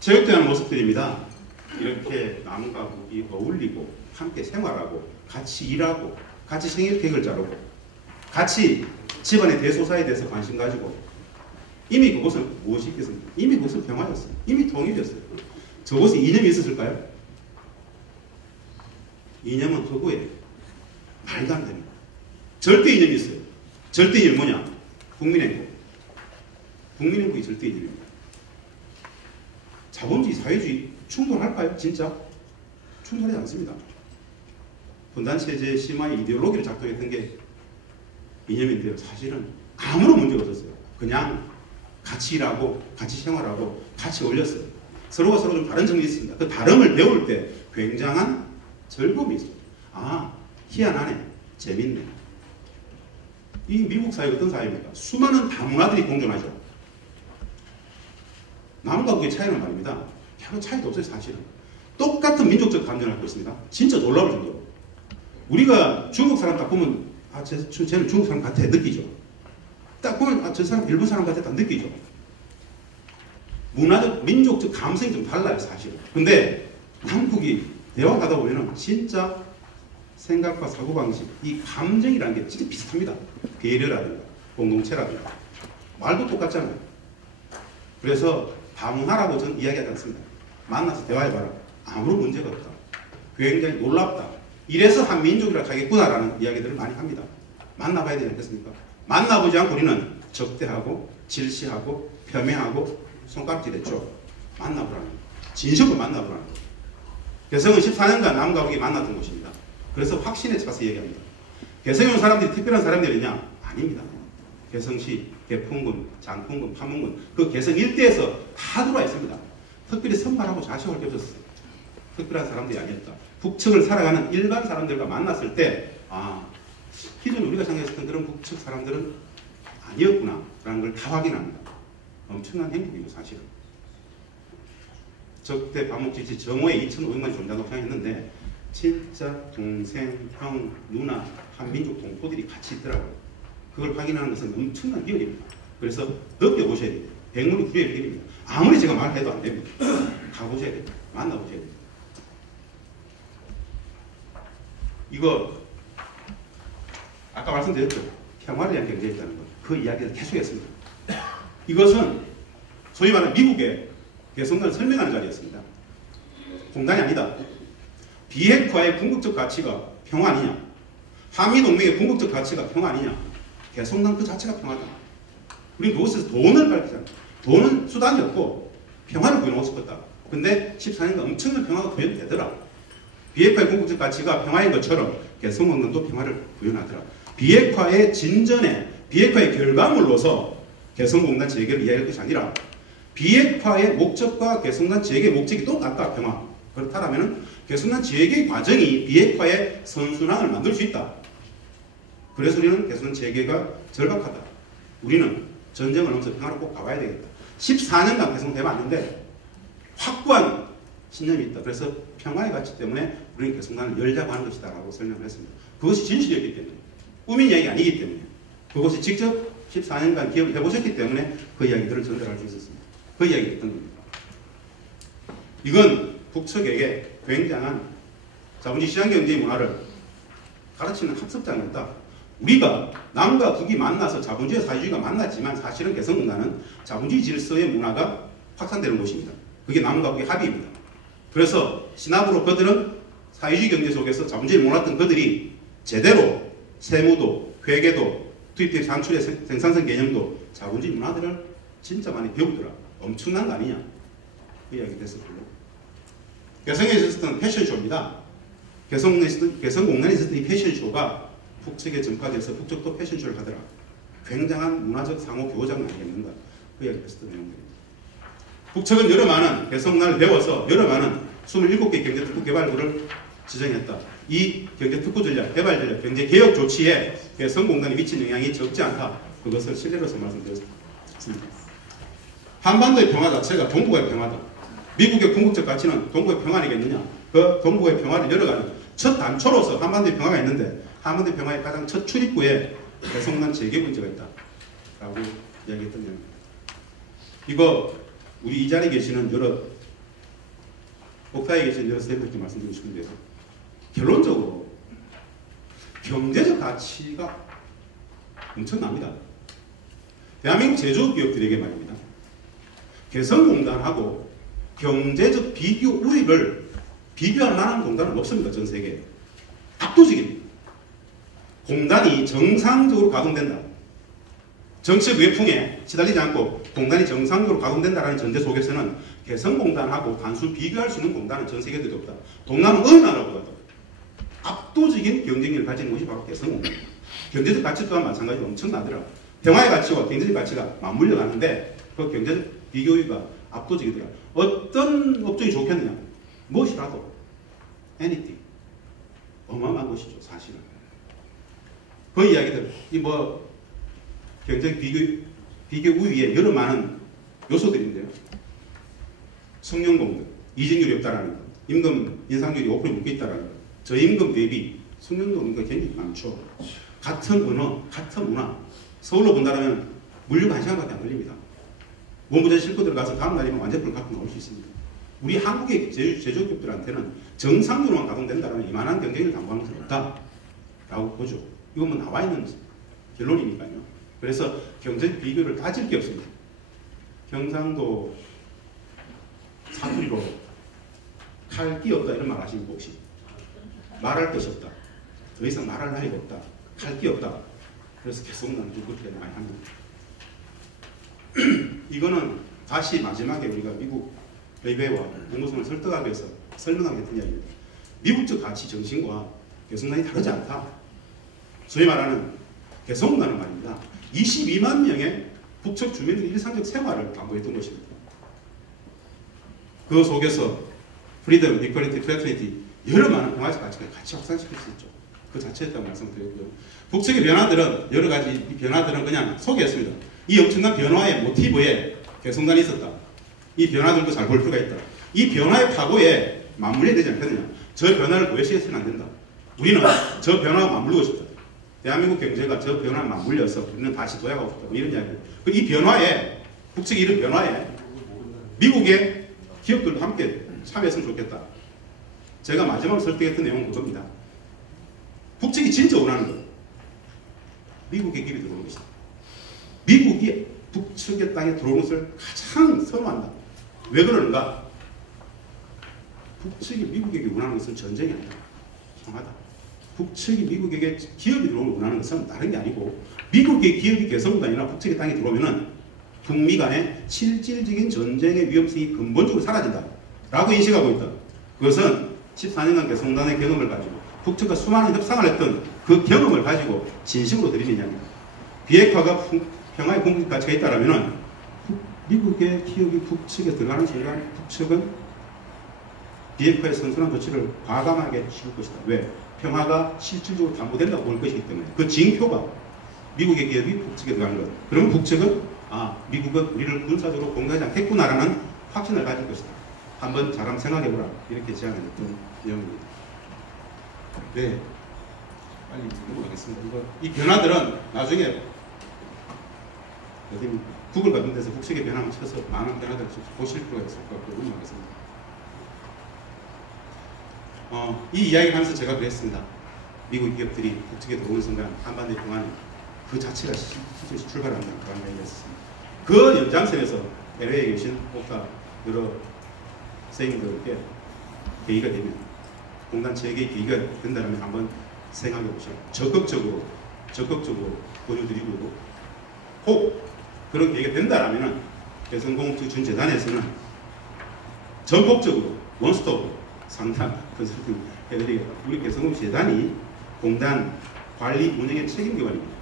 체육대하는 모습들입니다. 이렇게 남과 북이 어울리고 함께 생활하고 같이 일하고 같이 생일 계획을 짜고 같이 집안의 대소사에 대해서 관심 가지고 이미 그것은 무엇이 있겠습니까? 이미 그것은 평화였어요. 이미 통일이었어요. 저것에 이념이 있었을까요? 이념은 허구예요. 말도 안 됩니다. 절대 이념이 있어요. 절대 이념이 뭐냐? 국민행복. 국민행복이 절대 이념입니다. 자본주의, 사회주의 충돌할까요? 진짜? 충돌하지 않습니다. 분단체제 심화의 이데올로기를 작동했던 게 이념인데요. 사실은 아무런 문제가 없었어요. 그냥 같이 일하고 같이 생활하고 같이 어울렸어요. 서로가 서로 좀 다른 점이 있습니다. 그 다름을 배울 때 굉장한 즐거움이 있어요. 아, 희한하네. 재밌네. 이 미국 사회가 어떤 사회입니까? 수많은 다문화들이 공존하죠. 남과 북의 차이는 말입니다. 별로 차이도 없어요, 사실은. 똑같은 민족적 감정을 갖고 있습니다. 진짜 놀라울 정도로. 우리가 중국 사람 딱 보면, 아, 쟤는 중국 사람 같아, 느끼죠. 딱 보면, 아, 저 사람 일본 사람 같아, 딱 느끼죠. 문화적, 민족적 감성이 좀 달라요, 사실은. 근데 남북이 대화하다 보면 진짜 생각과 사고방식, 이 감정이라는 게 진짜 비슷합니다. 배려라든가, 공동체라든가. 말도 똑같잖아요. 그래서 다문화라고 저는 이야기하지 않습니다. 만나서 대화해봐라. 아무런 문제가 없다. 굉장히 놀랍다. 이래서 한 민족이라 하겠구나라는 이야기들을 많이 합니다. 만나봐야 되지 않겠습니까? 만나보지 않고 우리는 적대하고 질시하고 폄훼하고 손가락질했죠. 만나보라는 거예요. 진심으로 만나보라는 거예요. 개성은 14년간 남과 북이 만났던 곳입니다. 그래서 확신에 차서 얘기합니다. 개성에 온 사람들이 특별한 사람들이냐? 아닙니다. 개성시, 개풍군, 장풍군, 파문군 그 개성 일대에서 다 들어와 있습니다. 특별히 선발하고 자식을 겹쳤어요. 특별한 사람들이 아니었다. 북측을 살아가는 일반 사람들과 만났을 때 아, 기존 우리가 생각했던 그런 북측 사람들은 아니었구나 라는 걸 다 확인합니다. 엄청난 행복이고 사실은. 적대 반목지지 정오에 2,500만이 존재한다고 생각했는데 진짜 동생, 형, 누나, 한민족 동포들이 같이 있더라고요. 그걸 확인하는 것은 엄청난 기회입니다. 그래서 느껴보셔야 돼요. 백문이 불여의 일입니다. 아무리 제가 말해도 안 됩니다. 가보셔야 됩니다. 만나보셔야 됩니다. 이거 아까 말씀드렸죠. 평화를 위한 경제에 있다는 것. 그 이야기를 계속했습니다. 이것은 소위 말하는 미국의 개성론을 설명하는 자리였습니다. 공단이 아니다. 비핵화의 궁극적 가치가 평화 아니냐? 한미동맹의 궁극적 가치가 평화 아니냐? 개성론 그 자체가 평화다. 우리는 그곳에서 돈을 밝히잖아. 돈은 수단이었고 평화를 구현하고 싶었다. 근데 14년간 엄청난 평화가 구현되더라. 비핵화의 궁극적 가치가 평화인 것처럼 개성론도 평화를 구현하더라. 비핵화의 진전에 비핵화의 결과물로서 개성공단 재개를 이야기할 것이 아니라 비핵화의 목적과 개성공단 재개의 목적이 똑같다. 평화. 그렇다면 개성공단 재개 과정이 비핵화의 선순환을 만들 수 있다. 그래서 우리는 개성공단 재개가 절박하다. 우리는 전쟁을 넘어서 평화를 꼭 가봐야 되겠다. 14년간 개성되면 안 되는데 확고한 신념이 있다. 그래서 평화의 가치 때문에 우리는 개성공단을 열자고 하는 것이다 라고 설명을 했습니다. 그것이 진실이었기 때문에 꾸민 이야기 아니기 때문에 그것이 직접 14년간 기억을 해보셨기 때문에 그 이야기들을 전달할 수 있었습니다. 그 이야기를 했던 겁니다. 이건 북측에게 굉장한 자본주의 시장경제의 문화를 가르치는 학습장이었다. 우리가 남과 북이 만나서 자본주의와 사회주의가 만났지만 사실은 개성공단은 자본주의 질서의 문화가 확산되는 곳입니다. 그게 남과 북의 합의입니다. 그래서 신압으로 그들은 사회주의 경제 속에서 자본주의를 몰았던 그들이 제대로 세무도, 회계도, 투입 산출의 생산성 개념도 자본주의 문화들을 진짜 많이 배우더라. 엄청난 거 아니냐? 그 이야기 됐었고요. 개성에 있었던 패션쇼입니다. 개성공단에 있었던 이 패션쇼가 북측에 전파돼서 북측도 패션쇼를 하더라. 굉장한 문화적 상호 교장이 아니겠는가. 그 이야기를 했었던 내용들입니다. 북측은 여러 많은 개성공단을 배워서 여러 많은 27개 경제특구 개발구를 지정했다. 이 경제특구 전략, 개발 전략, 경제개혁 조치에 개성공단이 미친 영향이 적지 않다. 그것을 신뢰로서 말씀드렸습니다. 한반도의 평화 자체가 동북아의 평화다. 미국의 궁극적 가치는 동북아의 평화이겠느냐? 그 동북아의 평화를 열어가는 첫 단초로서 한반도의 평화가 있는데 한반도의 평화의 가장 첫 출입구에 개성공단 재개 문제가 있다. 라고 이야기했던 내용입니다. 이거 우리 이 자리에 계시는 여러 옥타에 계시는 여러 선생님들께 말씀드리고 싶은데요. 결론적으로 경제적 가치가 엄청납니다. 대한민국 제조기업들에게 말입니다. 개성공단하고 경제적 비교 우위를 비교할 만한 공단은 없습니다. 전 세계에. 압도적입니다. 공단이 정상적으로 가동된다. 정치적 외풍에 시달리지 않고 공단이 정상적으로 가동된다는 전제 속에서는 개성공단하고 단순 비교할 수 있는 공단은 전 세계에도 없다. 동남아 어느 나라보다도 압도적인 경쟁력을 가지는 것이 바로 개성공단입니다. 경제적 가치 또한 마찬가지로 엄청나더라. 평화의 가치와 경제적 가치가 맞물려 가는데 그 경제적 비교율가 압도적이더라. 어떤 업종이 좋겠느냐? 무엇이라도 anything 어마어마한 것이죠. 사실은 그 이야기들 이 뭐 경제적 비교 우위에 여러 많은 요소들인데요. 성년공급, 이직률이 없다라는 것, 임금 인상률이 5% 묶여 있다라는 것, 저임금 대비 성년공급이 굉장히 많죠. 같은 언어, 같은 문화. 서울로 본다면 물류가 1시간밖에 안 걸립니다. 원부대 싣고 들어가서 다음 날이면 완제품을 갖고 나올 수 있습니다. 우리 한국의 제조기업들한테는 정상적으로만 가동된다면 이만한 경쟁을 담보하는 것은 없다라고 보죠. 이건 뭐 나와 있는 결론이니까요. 그래서 경제 비교를 따질 게 없습니다. 경상도 사투리로 칼기 없다 이런 말 하시는 거 혹시 말할 것이 없다. 더 이상 말할 나위가 없다. 칼기 없다. 그래서 계속 나는 좀 그렇게 많이 합니다. 이거는 다시 마지막에 우리가 미국 의회와 공무성을 설득하기 위해서 설명하게 했던 이야기입니다. 미국적 가치 정신과 개성공단이 다르지 않다. 소위 말하는 개성공단은 말입니다. 22만 명의 북측 주민들의 일상적 생활을 담보했던 것입니다. 그 속에서 프리덤, 이퀄리티, 프레터니티 여러 많은 평화적 가치가 같이 확산시킬 수 있죠. 그 자체였다고 말씀드렸고요. 북측의 변화들은 여러 가지 변화들은 그냥 소개했습니다. 이 엄청난 변화의 모티브에 개성공단이 있었다. 이 변화들도 잘 볼 필요가 있다. 이 변화의 파고에 맞물려야 되지 않겠느냐. 저 변화를 도외시해서는 안 된다. 우리는 저 변화와 맞물리고 싶다. 대한민국 경제가 저 변화에 맞물려서 우리는 다시 도약하고 싶다. 이런 이야기. 이 변화에, 북측의 이런 변화에 미국의 기업들도 함께 참여했으면 좋겠다. 제가 마지막으로 설득했던 내용은 그겁니다. 북측이 진짜 원하는 것. 미국의 기업이 들어오는 것이다. 미국이 북측의 땅에 들어오는 것을 가장 선호한다. 왜 그러는가? 북측이 미국에게 원하는 것은 전쟁이 아니다. 평화다. 북측이 미국에게 기업이 들어오면 원하는 것은 다른 게 아니고 미국의 기업이 개성공단이나 북측의 땅에 들어오면은 북미 간의 실질적인 전쟁의 위험성이 근본적으로 사라진다. 라고 인식하고 있다. 그것은 14년간 개성공단의 경험을 가지고 북측과 수많은 협상을 했던 그 경험을 가지고 진심으로 드리는 이야기입니다. 비핵화가 평화의 궁극적 가치가 있다라면은 미국의 기업이 북측에 들어가는 순간 북측은 비핵화의 선순환 조치를 과감하게 취할 것이다. 왜? 평화가 실질적으로 담보된다고 볼 것이기 때문에 그 징표가 미국의 기업이 북측에 들어가는 것. 그러면 북측은 미국은 우리를 군사적으로 공격하지 않겠구나라는 확신을 가질 것이다. 한번 잘 한번 생각해보라. 이렇게 제안을 했던 내용입니다. 네, 빨리 넘어가겠습니다. 이 변화들은 나중에 어디 구글 같은 데서 북측의 변화를 쳐서 많은 변화들을 보실 필요가 있을 것 같고 넘어가겠습니다. 이 이야기를 하면서 제가 그랬습니다. 미국 기업들이 북측에 들어오는 순간 한반도의 평화는 그 자체가 실제로 출발한다. 그런 이야기를 했습니다. 그 연장선에서 LA에 계신 옥타 여러 선생님들께 계기가 되면 공단 체계의 계기가 된다면 한번 생각해 보시죠. 적극적으로 보여드리고 혹 그런 계기가 된다면 개성공업준재단에서는 전폭적으로 원스톱 상담 컨설팅 해드리겠다. 우리 개성공재단이 공단 관리 운영의 책임기관입니다.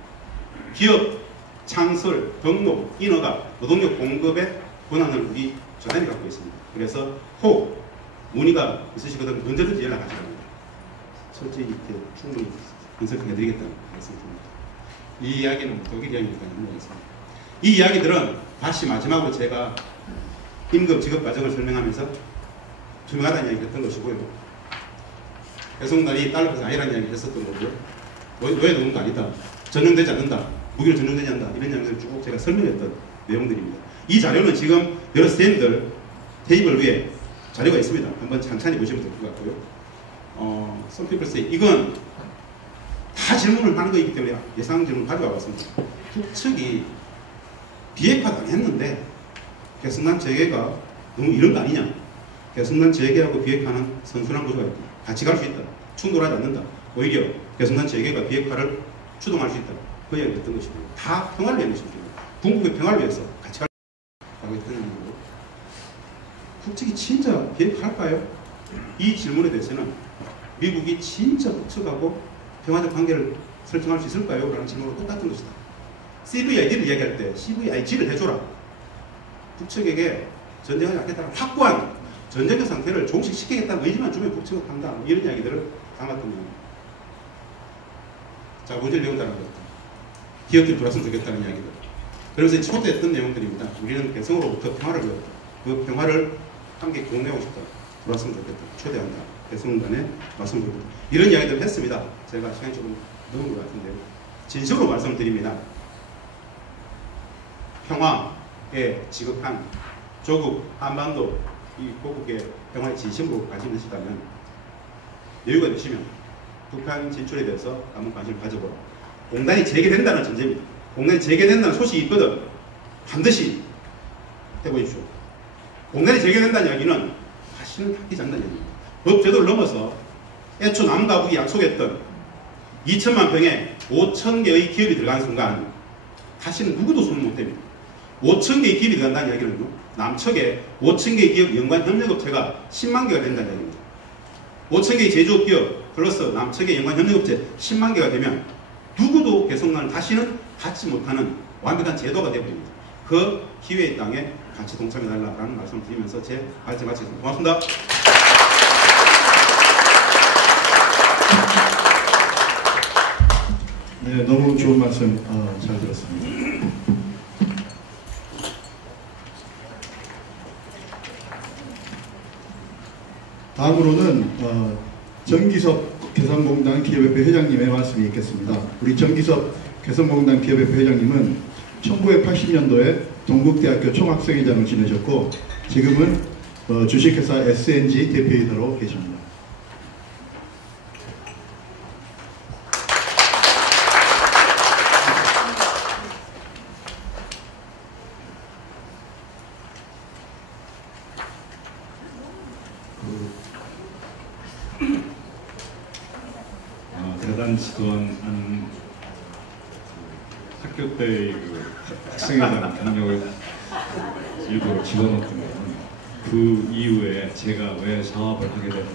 기업, 창설, 등록, 인허가, 노동력 공급의 권한을 우리 재단이 갖고 있습니다. 그래서 혹 문의가 있으시거든 언제든지 연락하시랍니다. 솔직히 이렇게 충분히 분석해드리겠다는 말씀드립니다. 이 이야기는 독일 이야기니까 넘어가겠습니다. 이 이야기들은 다시 마지막으로 제가 임금 지급 과정을 설명하면서 투명하다는 이야기를 했던 것이고요. 개성공단이 달러에서 아니라는 이야기를 했었던 거고요. 왜 넣은 거 아니다. 전용되지 않는다. 무기로 전용되지 않는다. 이런 이야기를 쭉 제가 설명했던 내용들입니다. 이 자료는 지금 여러 스탠들 테이블 위에 자료가 있습니다. 한번 천천히 보시면 될 것 같고요. Some people say 이건 다 질문을 하는 거이기 때문에 예상 질문을 가져와 봤습니다. 북측이 비핵화 당했는데 개성난 재개가 너무 이런 거 아니냐? 개성난 재개하고 비핵화는 선순환 구조가 있다. 같이 갈 수 있다. 충돌하지 않는다. 오히려 개성난 재개가 비핵화를 추동할 수 있다. 그 이야기를 했던 것이고 다 평화를 위한 것입니다. 궁극의 평화를 위해서 같이 가고 있다는 거고 북측이 진짜 비핵화할까요? 이 질문에 대해서는 미국이 진짜 북측하고 평화적 관계를 설정할 수 있을까요? 라는 질문으로 똑같은 것이다. CVID를 이야기할 때 CVIG를 해줘라. 북측에게 전쟁을 하겠다는 확고한 전쟁의 상태를 종식시키겠다는 의지만 주면 북측은 한다. 이런 이야기들을 담았던 겁니다. 자, 문제를 내온다는 것. 기업들이 돌아서면 되겠다는 이야기들. 그래서 초대했던 내용들입니다. 우리는 개성으로부터 평화를 배웠다. 그 평화를 함께 공유하고 싶다. 돌아서면 좋겠다. 초대한다. 개성공단에 말씀드립니다. 이런 이야기들을 했습니다. 제가 시간이 조금 넘은 것 같은데요. 진심으로 말씀드립니다. 평화에 지급한 조국, 한반도, 이 고국의 평화에 진심으로 관심 있으시다면 여유가 되시면 북한 진출에 대해서 한번 관심을 가져보라. 공단이 재개된다는 전제입니다. 공단이 재개된다는 소식이 있거든. 반드시 해보십시오. 공단이 재개된다는 이야기는 다시는 바뀌지 않는다는 이야기입니다. 법제도를 넘어서 애초 남과 북이 약속했던 2천만 평에 5천 개의 기업이 들어가는 순간 다시는 누구도 손을 못 댑니다. 5천 개의 기업이 들어간다는 이야기는요. 남측에 5천 개의 기업 연관 협력업체가 10만 개가 된다는 이야기입니다. 5천 개의 제조업 기업 플러스 남측의 연관 협력업체 10만 개가 되면 누구도 개성난을 다시는 갖지 못하는 완벽한 제도가 되어버립니다. 그 기회의 땅에 같이 동참해달라는 말씀을 드리면서 제 발제 마치겠습니다. 고맙습니다. 네, 너무 좋은 말씀 잘 들었습니다. 다음으로는 정기섭 개성공단 기업협회 회장님의 말씀이 있겠습니다. 우리 정기섭 개성공단 기업협회 회장님은 1980년도에 동국대학교 총학생회장을 지내셨고 지금은 주식회사 SNG 대표이사로 계십니다. 지도한 학교 때의 그 학생회장 경력을 일부러 집어넣었던 거는 그 이후에 제가 왜 사업을 하게 됐는가,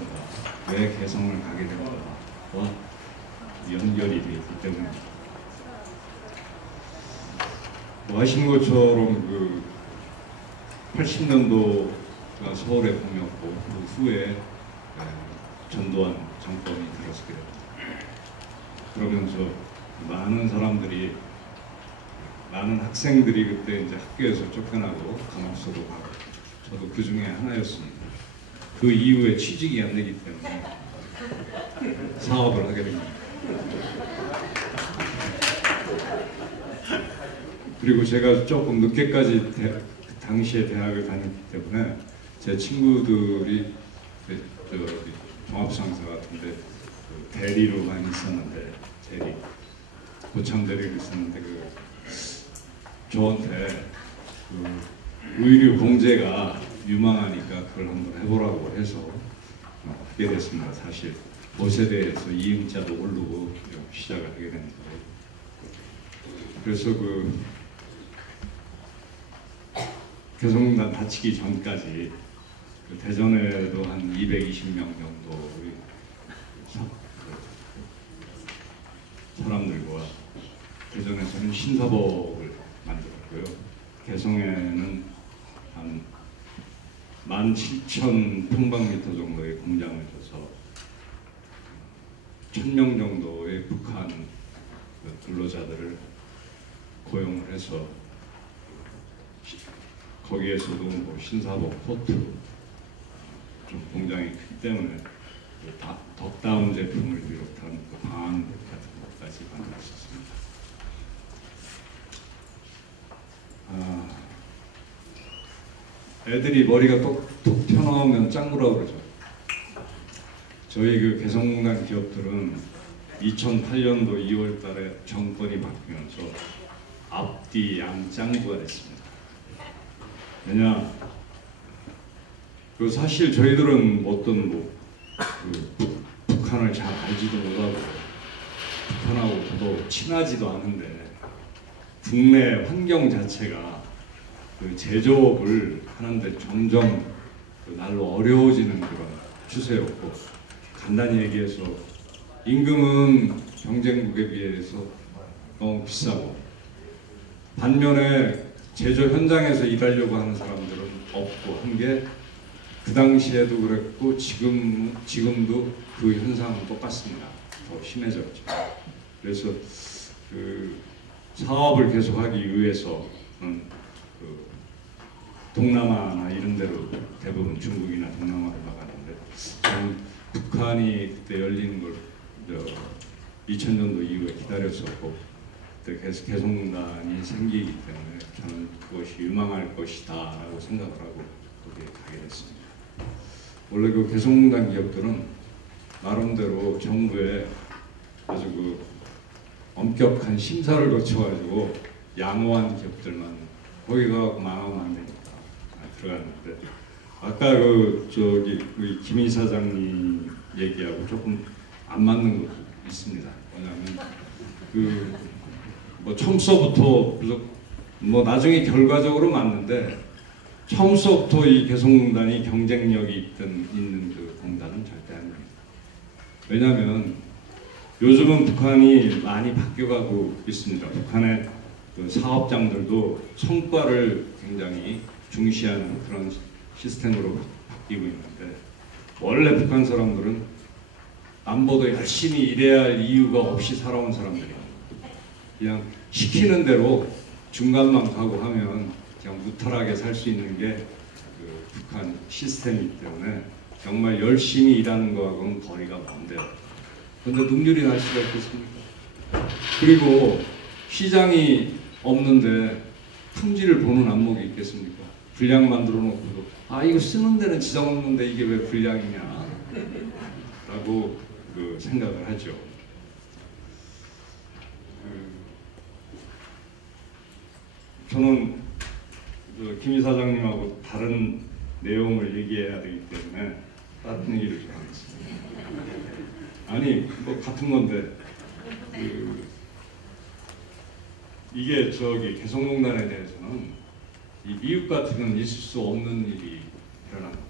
왜 개성을 가게 됐는가와 연결이 되어 있기 때문에 뭐 하신 것처럼 그 80년도가 서울의 봄이었고 그 후에 전두환 정권이 들어서게 됩니다. 그러면서 많은 사람들이, 많은 학생들이 그때 이제 학교에서 쫓겨나고 감옥서도 가고 저도 그 중에 하나였습니다. 그 이후에 취직이 안 되기 때문에 사업을 하게 됩니다. 그리고 제가 조금 늦게까지 당시에 대학을 다녔기 때문에 제 친구들이 종합상사 같은데 대리로 많이 있었는데, 대리, 고참 대리로 있었는데 저한테 의류 공제가 유망하니까 그걸 한번 해보라고 해서 하게 됐습니다. 사실 보세대에서 이음자도 오르고 시작을 하게 된 거예요. 그래서 개성공단 닫히기 전까지 대전에도 한 220명 정도 사람들과 대전에서는 신사복을 만들었고요. 개성에는 한 17,000평방미터 정도의 공장을 둬서 1,000명 정도의 북한 근로자들을 고용을 해서 거기에서도 뭐 신사복, 코트 좀 공장이 크기 때문에 덕다운 제품을 비롯한 그 방한복 같은 것까지 만들었습니다. 애들이 머리가 톡 튀어나오면 짱구라고 그러죠. 저희 그 개성공단 기업들은 2008년도 2월 달에 정권이 바뀌면서 앞뒤 양짱구가 됐습니다. 왜냐, 그 사실 저희들은 어떤 북한을 잘 알지도 못하고 북한하고 저도 친하지도 않은데 국내 환경 자체가 그 제조업을 하는데 점점 그 날로 어려워지는 그런 추세였고, 간단히 얘기해서 임금은 경쟁국에 비해서 너무 비싸고, 반면에 제조 현장에서 일하려고 하는 사람들은 없고 한 게 그 당시에도 그랬고 지금도 그 현상은 똑같습니다. 더 심해졌죠. 그래서 그 사업을 계속하기 위해서는 그 동남아나 이런 데로 대부분 중국이나 동남아로 나가는데, 저는 북한이 그때 열리는 걸 2000년도 이후에 기다렸었고, 그때 개성공단이 생기기 때문에 저는 그것이 유망할 것이다 라고 생각을 하고 거기에 가게 됐습니다. 원래 그 개성공단 기업들은 나름대로 정부에 아주 그 엄격한 심사를 거쳐가지고 양호한 기업들만 거기가 망하면 안 되니까 들어갔는데, 아까 우리 김 이사장님 얘기하고 조금 안 맞는 것도 있습니다. 왜냐하면 뭐 처음서부터 뭐 나중에 결과적으로 맞는데, 처음서부터 이 개성공단이 경쟁력이 있는 그 공단은 절대 아닙니다. 왜냐하면 요즘은 북한이 많이 바뀌어가고 있습니다. 북한의 그 사업장들도 성과를 굉장히 중시하는 그런 시스템으로 바뀌고 있는데, 원래 북한 사람들은 남보다 열심히 일해야 할 이유가 없이 살아온 사람들이에요. 그냥 시키는 대로 중간만 가고 하면 그냥 무탈하게 살 수 있는 게 그 북한 시스템이기 때문에 정말 열심히 일하는 거하고는 거리가 먼데요. 그런데 능률이 날 수가 있겠습니까? 그리고 시장이 없는데 품질을 보는 안목이 있겠습니까? 분량 만들어 놓고도 이거 쓰는 데는 지장 없는데 이게 왜 분량이냐 라고 그 생각을 하죠. 저는 김 이사장님하고 다른 내용을 얘기해야 되기 때문에 다른 얘기를 좀 하겠습니다. 아니 뭐 같은 건데 이게 개성공단에 대해서는 이 미국 같으면 있을 수 없는 일이 일어난 겁니다.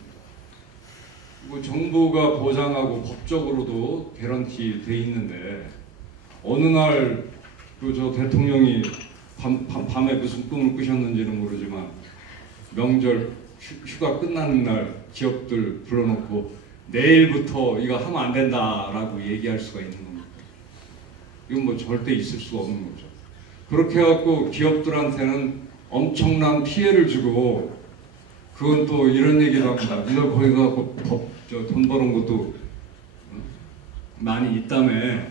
뭐 정부가 보장하고 법적으로도 개런티 돼 있는데, 어느 날 저 대통령이 밤에 무슨 꿈을 꾸셨는지는 모르지만 명절 휴가 끝나는 날 기업들 불러놓고 내일부터 이거 하면 안 된다라고 얘기할 수가 있는 겁니다. 이건 뭐 절대 있을 수가 없는 거죠. 그렇게 해갖고 기업들한테는 엄청난 피해를 주고, 그건 또 이런 얘기도 합니다. 니들 거기 가고 돈 버는 것도 많이 있다며,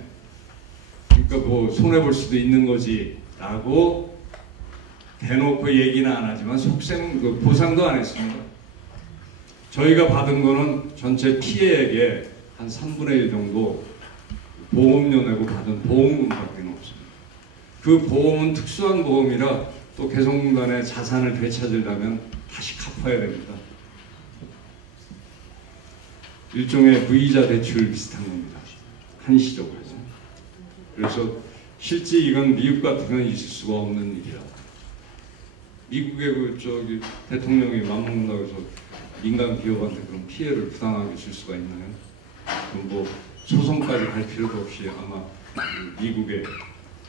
그러니까 뭐 손해볼 수도 있는 거지 라고 대놓고 얘기는 안 하지만 속셈은 그 보상도 안 했습니다. 저희가 받은 거는 전체 피해액의 한 3분의 1 정도 보험료 내고 받은 보험금밖에 없습니다. 그 보험은 특수한 보험이라 또 개성공단의 자산을 되찾으려면 다시 갚아야 됩니다. 일종의 무이자 대출 비슷한 겁니다. 한시적으로. 그래서 실제 이건 미국 같으면 있을 수가 없는 일이라. 미국의 대통령이 맘먹는다고 해서 민간 기업한테 그런 피해를 부당하게 줄 수가 있나요? 그럼 뭐 소송까지 갈 필요도 없이 아마 그 미국의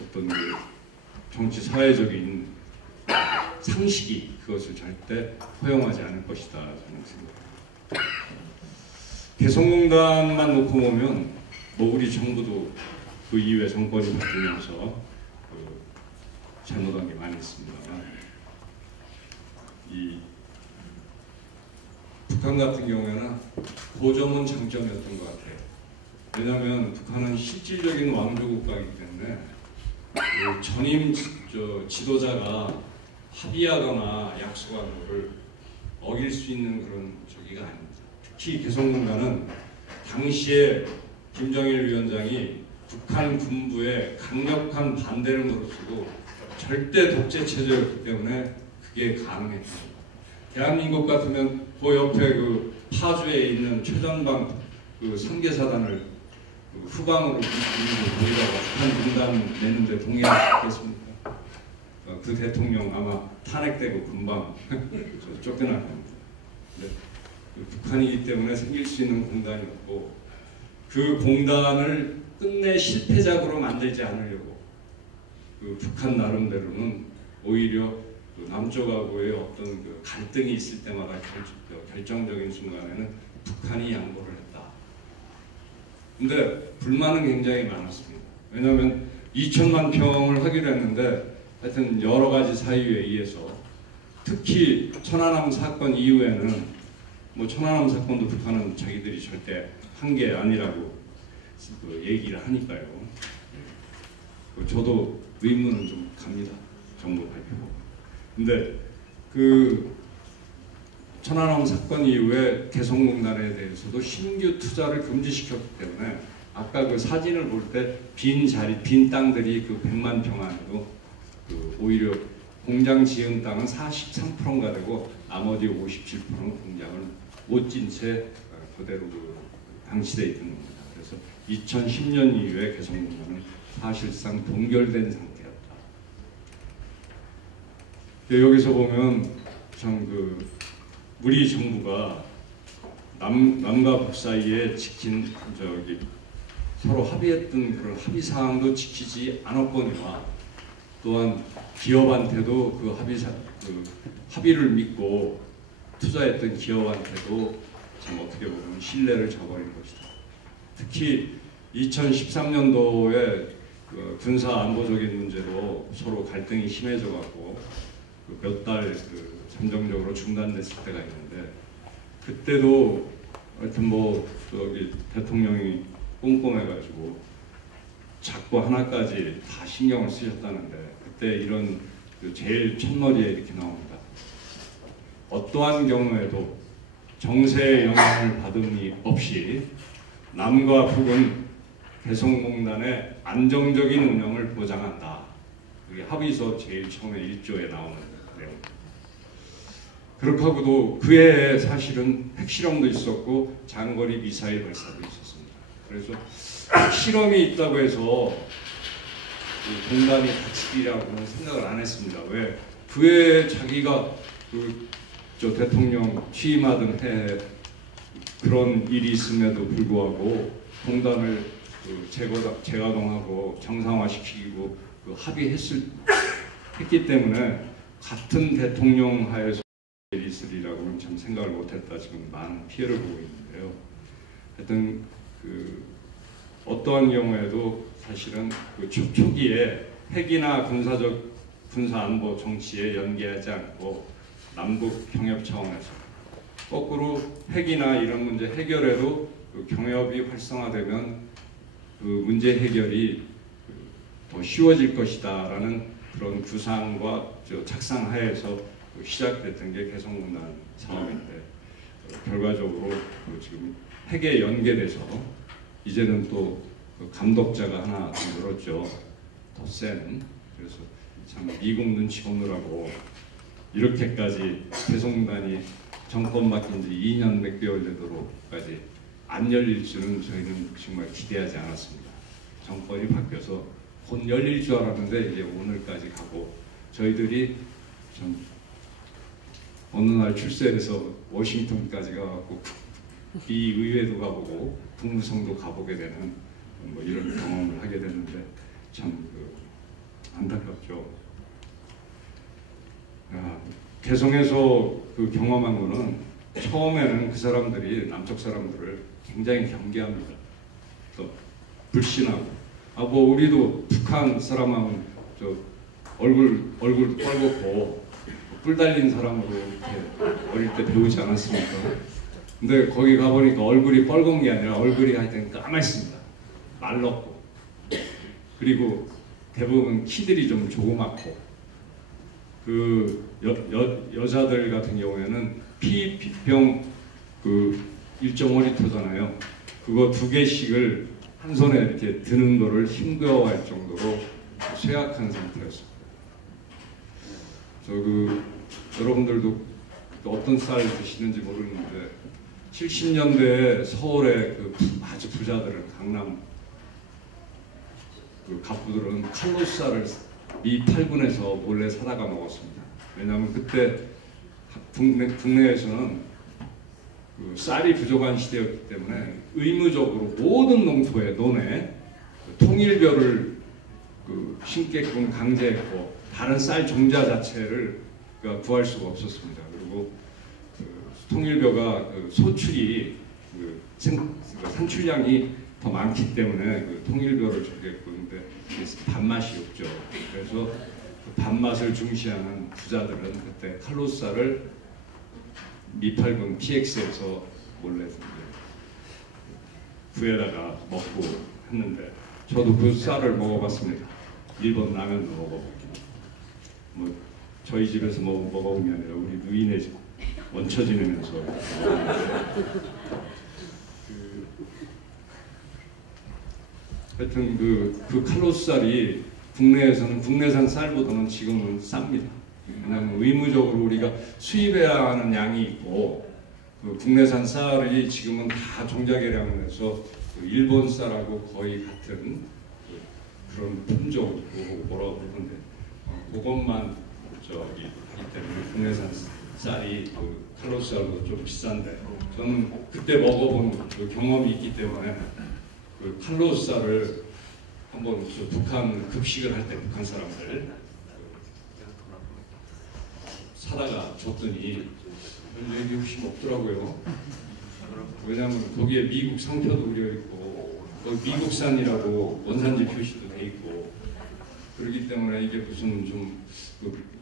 어떤 그 정치 사회적인 상식이 그것을 절대 허용하지 않을 것이다 저는 생각합니다. 개성공단만 놓고 보면 뭐 우리 정부도 그 이후에 정권이 바뀌면서 그 잘못한 게 많이 있습니다만 이 북한 같은 경우에는 그 점은 장점이었던 것 같아요. 왜냐하면 북한은 실질적인 왕조 국가이기 때문에 그 전임 지도자가 합의하거나 약속한 것을 어길 수 있는 그런 저기가 아닙니다. 특히 개성공단은 당시에 김정일 위원장이 북한 군부의 강력한 반대를 무릅쓰고 절대 독재 체제였기 때문에 그게 가능했습니다. 대한민국 같으면 그 옆에 그 파주에 있는 최전방 그 선계사단을 그 후방으로 거기다가 북한 군단 내는데 동의하겠습니까? 그 대통령 아마 탄핵되고 금방 쫓겨날 겁니다. 그 북한이기 때문에 생길 수 있는 공단이었고 그 공단을 끝내 실패작으로 만들지 않으려고 그 북한 나름대로는 오히려 그 남쪽하고의 어떤 그 갈등이 있을 때마다 결정적인 순간에는 북한이 양보를 했다. 근데 불만은 굉장히 많았습니다. 왜냐하면 2천만 평을 하기로 했는데 하여튼 여러 가지 사유에 의해서 특히 천안함 사건 이후에는 뭐 천안함 사건도 북한은 자기들이 절대 한 게 아니라고 그 얘기를 하니까요. 저도 의문은 좀 갑니다. 정부 발표고. 근데 그 천안함 사건 이후에 개성공단에 대해서도 신규 투자를 금지시켰기 때문에 아까 그 사진을 볼 때 빈 자리, 빈 땅들이 그 100만 평 안에도 그 오히려 공장 지은 땅은 43%가 되고 나머지 57%는 공장을 못 진 채 그대로 그 방치되어 있는 겁니다. 그래서 2010년 이후에 개성공단은 사실상 동결된 상태였다. 여기서 보면 참 그 우리 정부가 남과 북 사이에 지킨 서로 합의했던 그런 합의 사항도 지키지 않았거니와 또한 기업한테도 그 합의를 믿고 투자했던 기업한테도 참 어떻게 보면 신뢰를 저버린 것이다. 특히 2013년도에 그 군사 안보적인 문제로 서로 갈등이 심해져 갖고 몇 달 잠정적으로 중단됐을 때가 있는데 그때도 하여튼 뭐 대통령이 꼼꼼해가지고 작고 하나까지 다 신경을 쓰셨다는데 그때 이런 제일 첫머리에 이렇게 나옵니다. 어떠한 경우에도 정세의 영향을 받음이 없이 남과 북은 개성공단의 안정적인 운영을 보장한다. 그게 합의서 제일 처음에 1조에 나오는 내용입니다. 그렇게 하고도 그해 사실은 핵실험도 있었고 장거리 미사일 발사도 있었습니다. 그래서 핵실험이 있다고 해서 공단이 다치리라고는 생각을 안 했습니다. 왜? 그해 자기가 대통령 취임하던 해에 그런 일이 있음에도 불구하고 공단을 재가동하고 정상화시키고 합의했기 때문에 같은 대통령 하에서 일이 있으리라고는 참 생각을 못했다. 지금 많은 피해를 보고 있는데요. 하여튼 어떠한 경우에도 사실은 초기에 핵이나 군사 안보 정치에 연계하지 않고 남북 경협 차원에서 거꾸로 핵이나 이런 문제 해결에도 경협이 활성화되면 문제 해결이 더 쉬워질 것이다라는 그런 구상과 착상하에서 시작됐던 게 개성공단 사업인데 결과적으로 지금 핵에 연계돼서 이제는 또 감독자가 하나 더 늘었죠. 더 센. 그래서 참 미국 눈치 보느라고 이렇게까지 개성공단이 정권 바뀐 지 2년 몇 개월 되도록까지 안 열릴 줄은 저희는 정말 기대하지 않았습니다. 정권이 바뀌어서 곧 열릴 줄 알았는데 이제 오늘까지 가고 저희들이 좀 어느 날 출세해서 워싱턴까지 가갖고 의회도 가보고 국무성도 가보게 되는 뭐 이런 경험을 하게 되는데 참 안타깝죠. 개성에서 그 경험한 거는 처음에는 그 사람들이 남쪽 사람들을 굉장히 경계합니다. 또 불신하고 뭐 우리도 북한 사람하면 저 얼굴 뻘겋고 뿔 달린 사람으로 이렇게 어릴 때 배우지 않았습니까? 근데 거기 가보니까 얼굴이 뻘건 게 아니라 얼굴이 하여튼 까맣습니다. 말랐고 그리고 대부분 키들이 좀 조그맣고 그 여자들 같은 경우에는 피병 그 1.5리터잖아요. 그거 2개씩을 한 손에 이렇게 드는 거를 힘겨워할 정도로 쇠약한 상태였습니다. 여러분들도 어떤 쌀 드시는지 모르는데 70년대에 서울의 그 아주 부자들은 강남 그 갑부들은 칼로 쌀을 미 8군에서 몰래 사다가 먹었습니다. 왜냐하면 그때 국내에서는 그 쌀이 부족한 시대였기 때문에 의무적으로 모든 농토에 논에 통일벼를 그 심게끔 강제했고 다른 쌀 종자 자체를 구할 수가 없었습니다. 그리고 그 통일벼가 그 소출이 산출량이 더 많기 때문에 그 통일벼를 주겠고 근데 밥맛이 없죠. 그래서 그 밥맛을 중시하는 부자들은 그때 칼로쌀을 미8군 PX에서 몰래 구해다가 먹고 했는데 저도 그 쌀을 먹어봤습니다. 일본 라면도 먹어보고 뭐 저희 집에서 먹어본 게 아니라 우리 누이네 집 원처 지내면서 하여튼 그 칼로쌀이 국내에서는 국내산 쌀보다는 지금은 쌉니다. 왜냐하면 의무적으로 우리가 수입해야 하는 양이 있고 그 국내산 쌀이 지금은 다 종자개량을 해서 그 일본 쌀하고 거의 같은 그런 품종이고 뭐라고 그러는데 그것만 저기 하기 때문에 국내산 쌀이 그 칼로쌀도 좀 비싼데 저는 그때 먹어본 그 경험이 있기 때문에 그 칼로쌀을 한번 북한 급식을 할 때 북한 사람들 사다가 줬더니 여기 혹시 없더라고요. 왜냐하면 거기에 미국 상표도 그려 있고 거기 미국산이라고 원산지 표시도 돼 있고 그렇기 때문에 이게 무슨 좀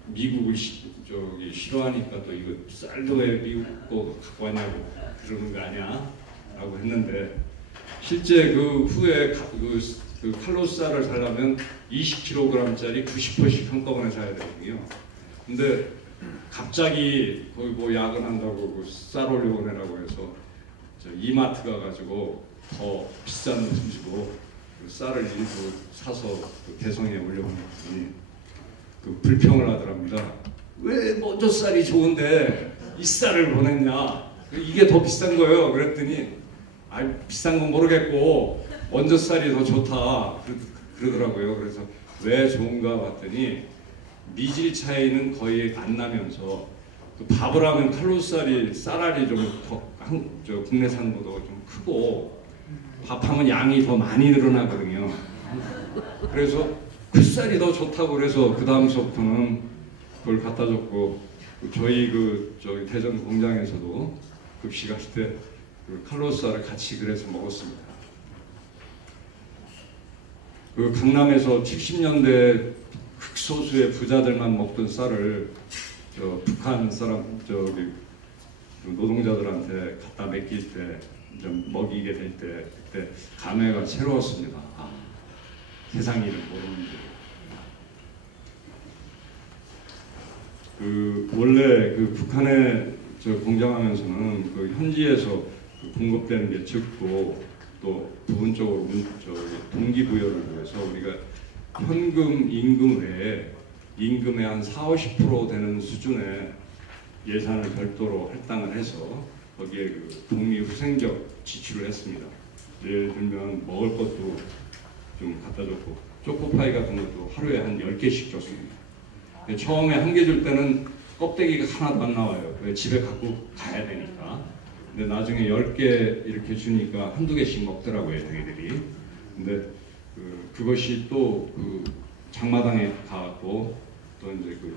미국을 싫어하니까 또 이거 쌀도 왜 미국 거 갖고 왔냐고 그러는 거 아니야? 라고 했는데 실제 그 후에 그 칼로쌀을 사려면 20kg짜리 90호씩 한꺼번에 사야 되거든요. 근데 갑자기 거기 뭐 야근한다고 쌀 올려보내라고 해서 이마트 가가지고 더 비싼 돈 주고 그 쌀을 일부 사서 그 개성에 올려보냈더니 그 불평을 하더랍니다. 왜 먼저 쌀이 좋은데 이 쌀을 보냈냐? 이게 더 비싼 거예요. 그랬더니 비싼 건 모르겠고 먼저 쌀이 더 좋다 그러더라고요. 그래서 왜 좋은가 봤더니 미질 차이는 거의 안 나면서 그 밥을 하면 칼로쌀이 쌀알이 좀 국내산보다 좀 크고 밥하면 양이 더 많이 늘어나거든요. 그래서 그 쌀이 더 좋다고 그래서 그 다음서부터는 그걸 갖다 줬고 저희 저기 대전 공장에서도 급식할 때 그 칼로쌀을 같이 그래서 먹었습니다. 그 강남에서 70년대 극소수의 부자들만 먹던 쌀을 북한 사람 노동자들한테 갖다 맡길 때 좀 먹이게 될 때 그때 감회가 새로웠습니다. 세상 일을 모르는데 원래 그 북한에 공장하면서는 그 현지에서 그 공급되는 게 적고 또 부분적으로 동기부여를 위해서 우리가 현금 임금 외에 임금의 한 40~50% 되는 수준의 예산을 별도로 할당을 해서 거기에 그 독립후생적 지출을 했습니다. 예를 들면 먹을 것도 좀 갖다 줬고 초코파이 같은 것도 하루에 한 10개씩 줬습니다. 처음에 한 개 줄 때는 껍데기가 하나도 안 나와요. 왜 집에 갖고 가야 되니까. 근데 나중에 10개 이렇게 주니까 한두 개씩 먹더라고요, 자기들이. 근데 그것이 또 그 장마당에 가고 또 이제 그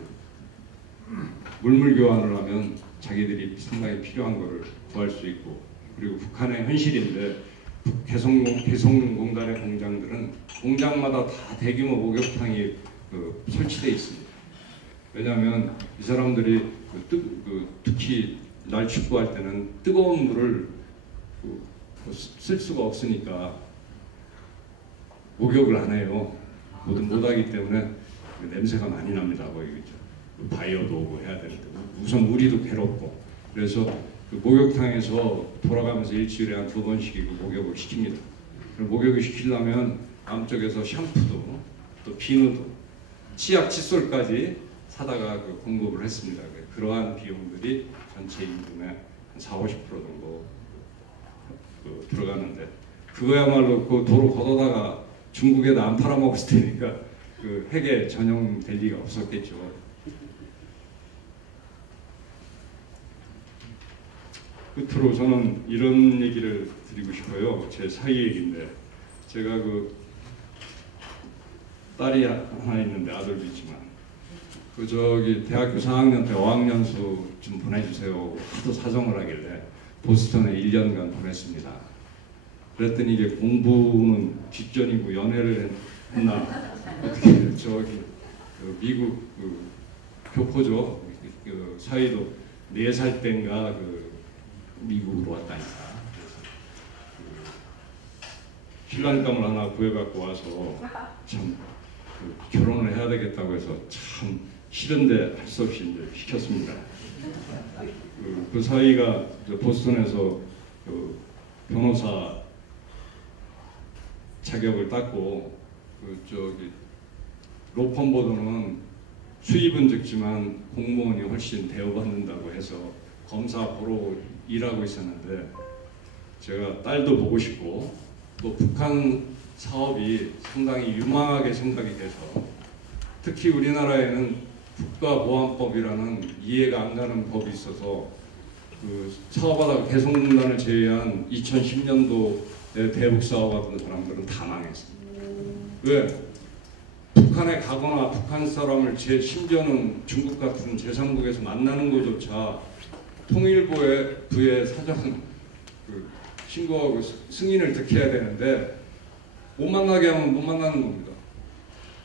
물물 교환을 하면 자기들이 상당히 필요한 거를 구할 수 있고, 그리고 북한의 현실인데 개성공단의 공장들은 공장마다 다 대규모 목욕탕이 설치되어 있습니다. 왜냐하면 이 사람들이 특히 날 춥고 할 때는 뜨거운 물을 쓸 수가 없으니까 목욕을 안 해요. 못하기 때문에 냄새가 많이 납니다. 뭐 바이어도 오고 해야 되는데 우선 우리도 괴롭고, 그래서 그 목욕탕에서 돌아가면서 일주일에 한 2번씩 목욕을 시킵니다. 목욕을 시키려면 남쪽에서 샴푸도 또 비누도 치약 칫솔까지 사다가 공급을 했습니다. 그러한 비용들이 전체 임금의 한 40~50% 정도 들어가는데, 그거야말로 그 도로 걷어다가 중국에다 안 팔아먹었을 테니까 그 핵에 전용될 리가 없었겠죠. 끝으로 저는 이런 얘기를 드리고 싶어요. 제 사위 얘기인데, 제가 그 딸이 하나 있는데 아들도 있지만 대학교 4학년 때 어학연수 좀 보내주세요 하도 사정을 하길래 보스턴에 1년간 보냈습니다. 그랬더니 이게 공부는 뒷전이고 연애를 했나 어떻게 미국 교포죠. 사위도 4살 땐가 미국으로 왔다니까. 신랑감을 하나 구해갖고 와서 참 결혼을 해야 되겠다고 해서 참 싫은데 할 수 없이 이제 시켰습니다. 그 사이가 보스턴에서 변호사 자격을 땄고, 로펌보다는 수입은 적지만 공무원이 훨씬 대우받는다고 해서 검사 보러 일하고 있었는데, 제가 딸도 보고 싶고 또 북한 사업이 상당히 유망하게 생각이 돼서, 특히 우리나라에는 국가보안법이라는 이해가 안 가는 법이 있어서 사업하다가 개성공단을 제외한 2010년도에 대북 사업하던 사람들은 다 망했습니다. 왜? 북한에 가거나 북한 사람을 심지어는 중국 같은 제3국에서 만나는 것조차 통일부의 사장 신고하고 승인을 득해야 되는데 못 만나게 하면 못 만나는 겁니다.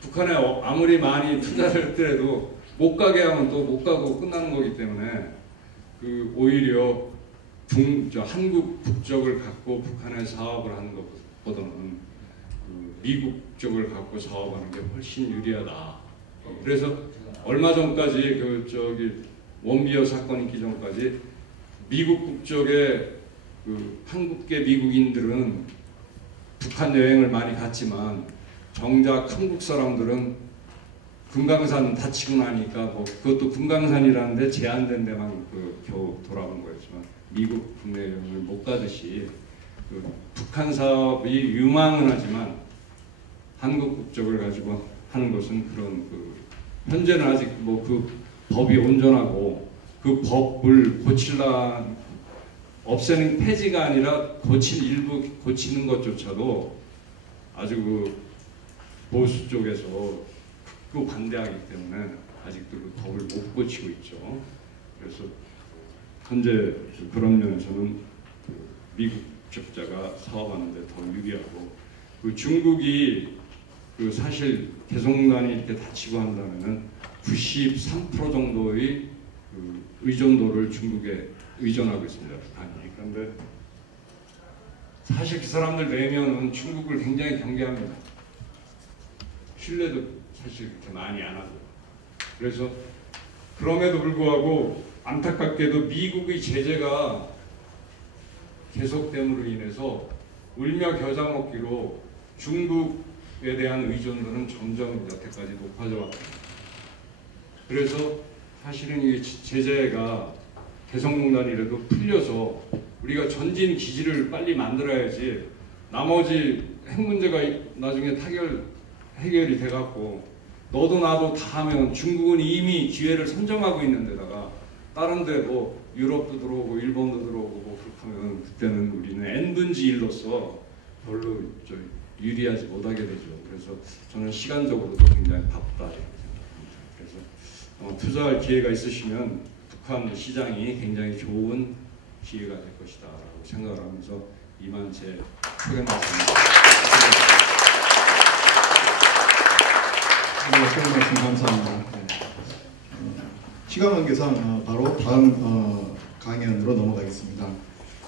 북한에 아무리 많이 투자를 했더라도 못 가게 하면 또 못 가고 끝나는 거기 때문에 오히려 한국 국적을 갖고 북한에 사업을 하는 것보다는 미국 쪽을 갖고 사업하는 게 훨씬 유리하다. 그래서 얼마 전까지 원비어 사건 있기 전까지 미국 국적의 한국계 미국인들은 북한 여행을 많이 갔지만 정작 한국 사람들은 금강산 다치고 나니까 그것도 금강산이라는데 제한된 데만 겨우 돌아온 거였지만 미국 국내 여행을 못 가듯이 북한 사업이 유망은 하지만 한국 국적을 가지고 하는 것은 그런 현재는 아직 법이 온전하고 그 법을 없애는 폐지가 아니라 일부 고치는 것조차도 아주 보수 쪽에서 극구 반대하기 때문에 아직도 그 법을 못 고치고 있죠. 그래서 현재 그런 면에서는 미국 적자가 사업하는데 더 유리하고, 중국이 사실 개성공단이 이렇게 닫히고 한다면은 93% 정도의 의존도를 중국에 의존하고 있습니다, 북한이. 그런데 사실 그 사람들 내면은 중국을 굉장히 경계합니다. 신뢰도 사실 그렇게 많이 안 하고. 그래서 그럼에도 불구하고 안타깝게도 미국의 제재가 계속됨으로 인해서 울며 겨자 먹기로 중국에 대한 의존도는 점점 여태까지 높아져 왔습니다. 그래서 사실은 이 제재가 개성공단이라도 풀려서 우리가 전진 기지를 빨리 만들어야지, 나머지 핵 문제가 나중에 해결이 돼갖고 너도 나도 다 하면 중국은 이미 기회를 선점하고 있는 데다가 다른 데 유럽도 들어오고 일본도 들어오고 뭐 그렇게 하면 그때는 우리는 n분지 1로서 별로 좀 유리하지 못하게 되죠. 그래서 저는 시간적으로도 굉장히 바쁘다 이렇게 생각합니다. 그래서 투자할 기회가 있으시면 북한 시장이 굉장히 좋은 기회가 될 것이다 라고 생각을 하면서 이만 제 소개 말씀입니다. 네, 좋은 말씀 감사합니다. 시간 관계상 바로 다음 강연으로 넘어가겠습니다.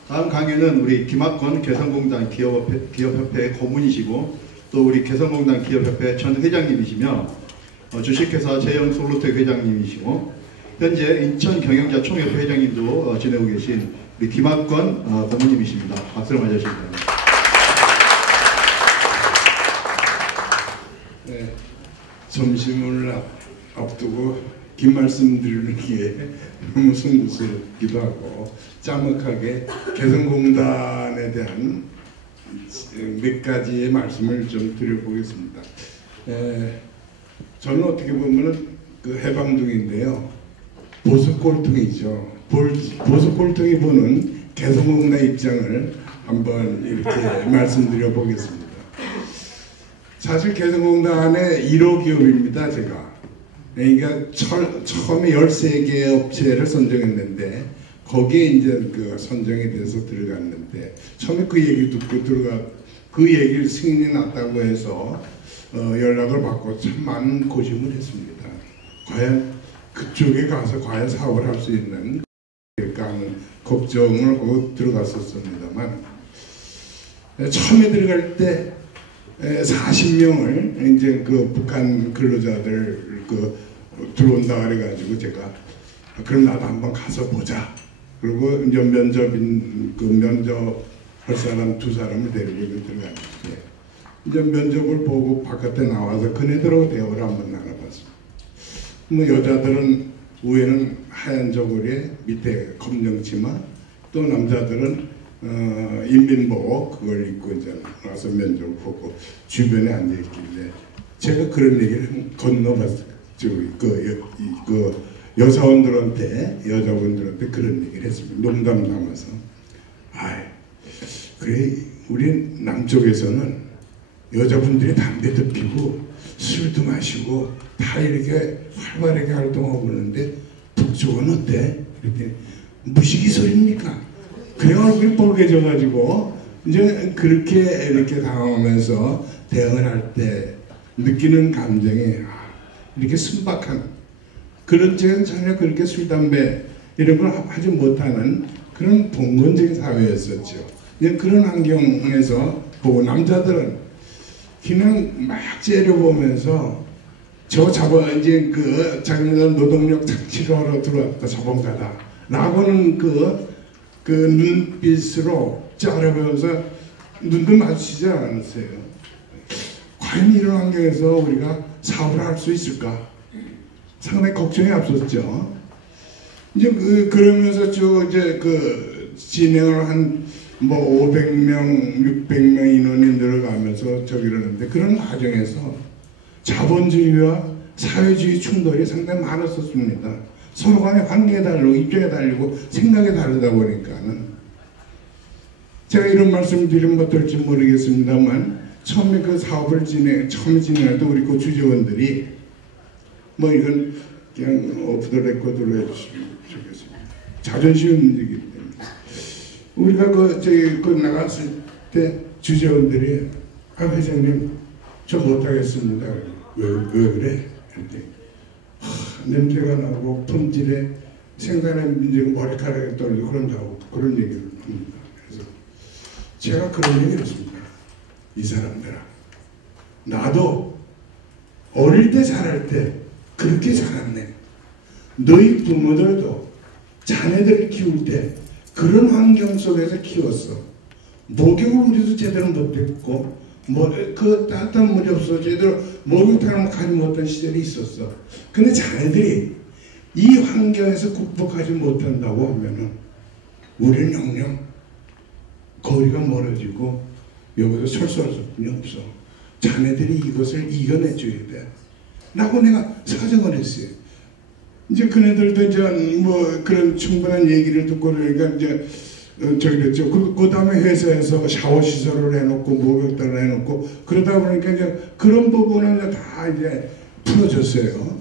다음 강연은 우리 김학권 개성공단 기업협회 고문이시고 또 우리 개성공단 기업협회 전 회장님이시며 주식회사 제영솔루텍 회장님이시고 현재 인천경영자 총협회 회장님도 지내고 계신 우리 김학권 고문님이십니다. 박수를 맞아주시기 바랍니다. 네, 점심을 앞두고 긴 말씀 드리기에 너무 송구스럽기도 하고 짜먹하게 개성공단에 대한 몇 가지의 말씀을 좀 드려보겠습니다. 저는 어떻게 보면 그 해방둥인데요. 보수꼴통이죠. 보수꼴통이 보는 개성공단 입장을 한번 이렇게 말씀드려 보겠습니다. 사실 개성공단의 1호 기업입니다. 제가. 그러니까 처음에 13개 업체를 선정했는데 거기에 이제 그 선정이 돼서 들어갔는데 처음에 그 얘기 듣고 그 얘기를 승인이 났다고 해서 연락을 받고 참 많은 고심을 했습니다. 과연 그쪽에 가서 과연 사업을 할 수 있는 그러니까 하는 걱정을 하고 들어갔었습니다만 처음에 들어갈 때 40명을 이제 그 북한 근로자들 들어온다 그래가지고 제가 그럼 나도 한번 가서 보자. 그리고 이제 면접할 사람 2사람을 데리고 들어갔는데 이제 면접을 보고 바깥에 나와서 그네들하고 대화를 한번 나눠봤습니다. 뭐 여자들은 위에는 하얀 저고리에 밑에 검정 치마, 또 남자들은 인민복을 그걸 입고 이제 와서 면접을 보고 주변에 앉아 있길래 제가 그런 얘기를 건너봤어요. 그 여자분들한테 그런 얘기를 했습니다. 농담 삼아서. 그래 우리 남쪽에서는 여자분들이 담배도 피고 술도 마시고 다 이렇게 활발하게 활동하고 그러는데 북쪽은 어때? 그랬더니 무식이 소리입니까? 그래 얼굴이 뻘개져가지고 이제 그렇게 이렇게 당하면서 대응을 할 때 느끼는 감정이 이렇게 순박한 그런 쪽은 전혀 그렇게 술, 담배 이런 걸 하지 못하는 그런 봉건적인 사회였었죠. 그런 환경에서 보고 남자들은 그냥 막 째려보면서 저 이제 그 자기네들 노동력 착취를 하러 들어왔다 자본가다 라고는 그 눈빛으로 째려보면서 눈도 마주치지 않았어요. 과연 이런 환경에서 우리가 사업을 할 수 있을까? 상당히 걱정이 앞섰죠. 이제 그러면서 이제 진행을 한 500명, 600명 인원이 늘어가면서 이러는데 그런 과정에서 자본주의와 사회주의 충돌이 상당히 많았었습니다. 서로 간에 관계에 다르고 입장에 다르고 생각이 다르다 보니까는 제가 이런 말씀을 드리면 어떨지 모르겠습니다만 처음에 그 사업을 처음에 진행할 때 우리 그 주재원들이 이건 그냥 오프 더 레코드로 해주시면 좋겠습니다. 자존심 문제이기 때문에 우리가 나갔을 때 주재원들이 회장님 저 못하겠습니다. 왜 그래? 그랬더니 냄새가 나고 품질에 생산의 문제가 머리카락에 떨리고 그런다고 그런 얘기를 합니다. 그래서 제가 그런 얘기를 했습니다. 이 사람들아, 나도 어릴 때 자랄 때 그렇게 자랐네. 너희 부모들도 자네들을 키울 때 그런 환경 속에서 키웠어. 목욕을 우리도 제대로 못했고 그 따뜻한 물이 없어 제대로 목욕탕을 가지 못한 시절이 있었어. 근데 자네들이 이 환경에서 극복하지 못한다고 하면은 우리는 영영 거리가 멀어지고 여기서 철수할 수뿐이 없어. 자네들이 이것을 이겨내줘야 돼 라고 내가 사정을 했어요. 이제 그네들도 이제 뭐 그런 충분한 얘기를 듣고 그러니까 이제 저기 됐죠. 그 다음에 회사에서 샤워 시설을 해놓고 목욕탕을 해놓고 그러다 보니까 이제 그런 부분은 다 이제 풀어졌어요.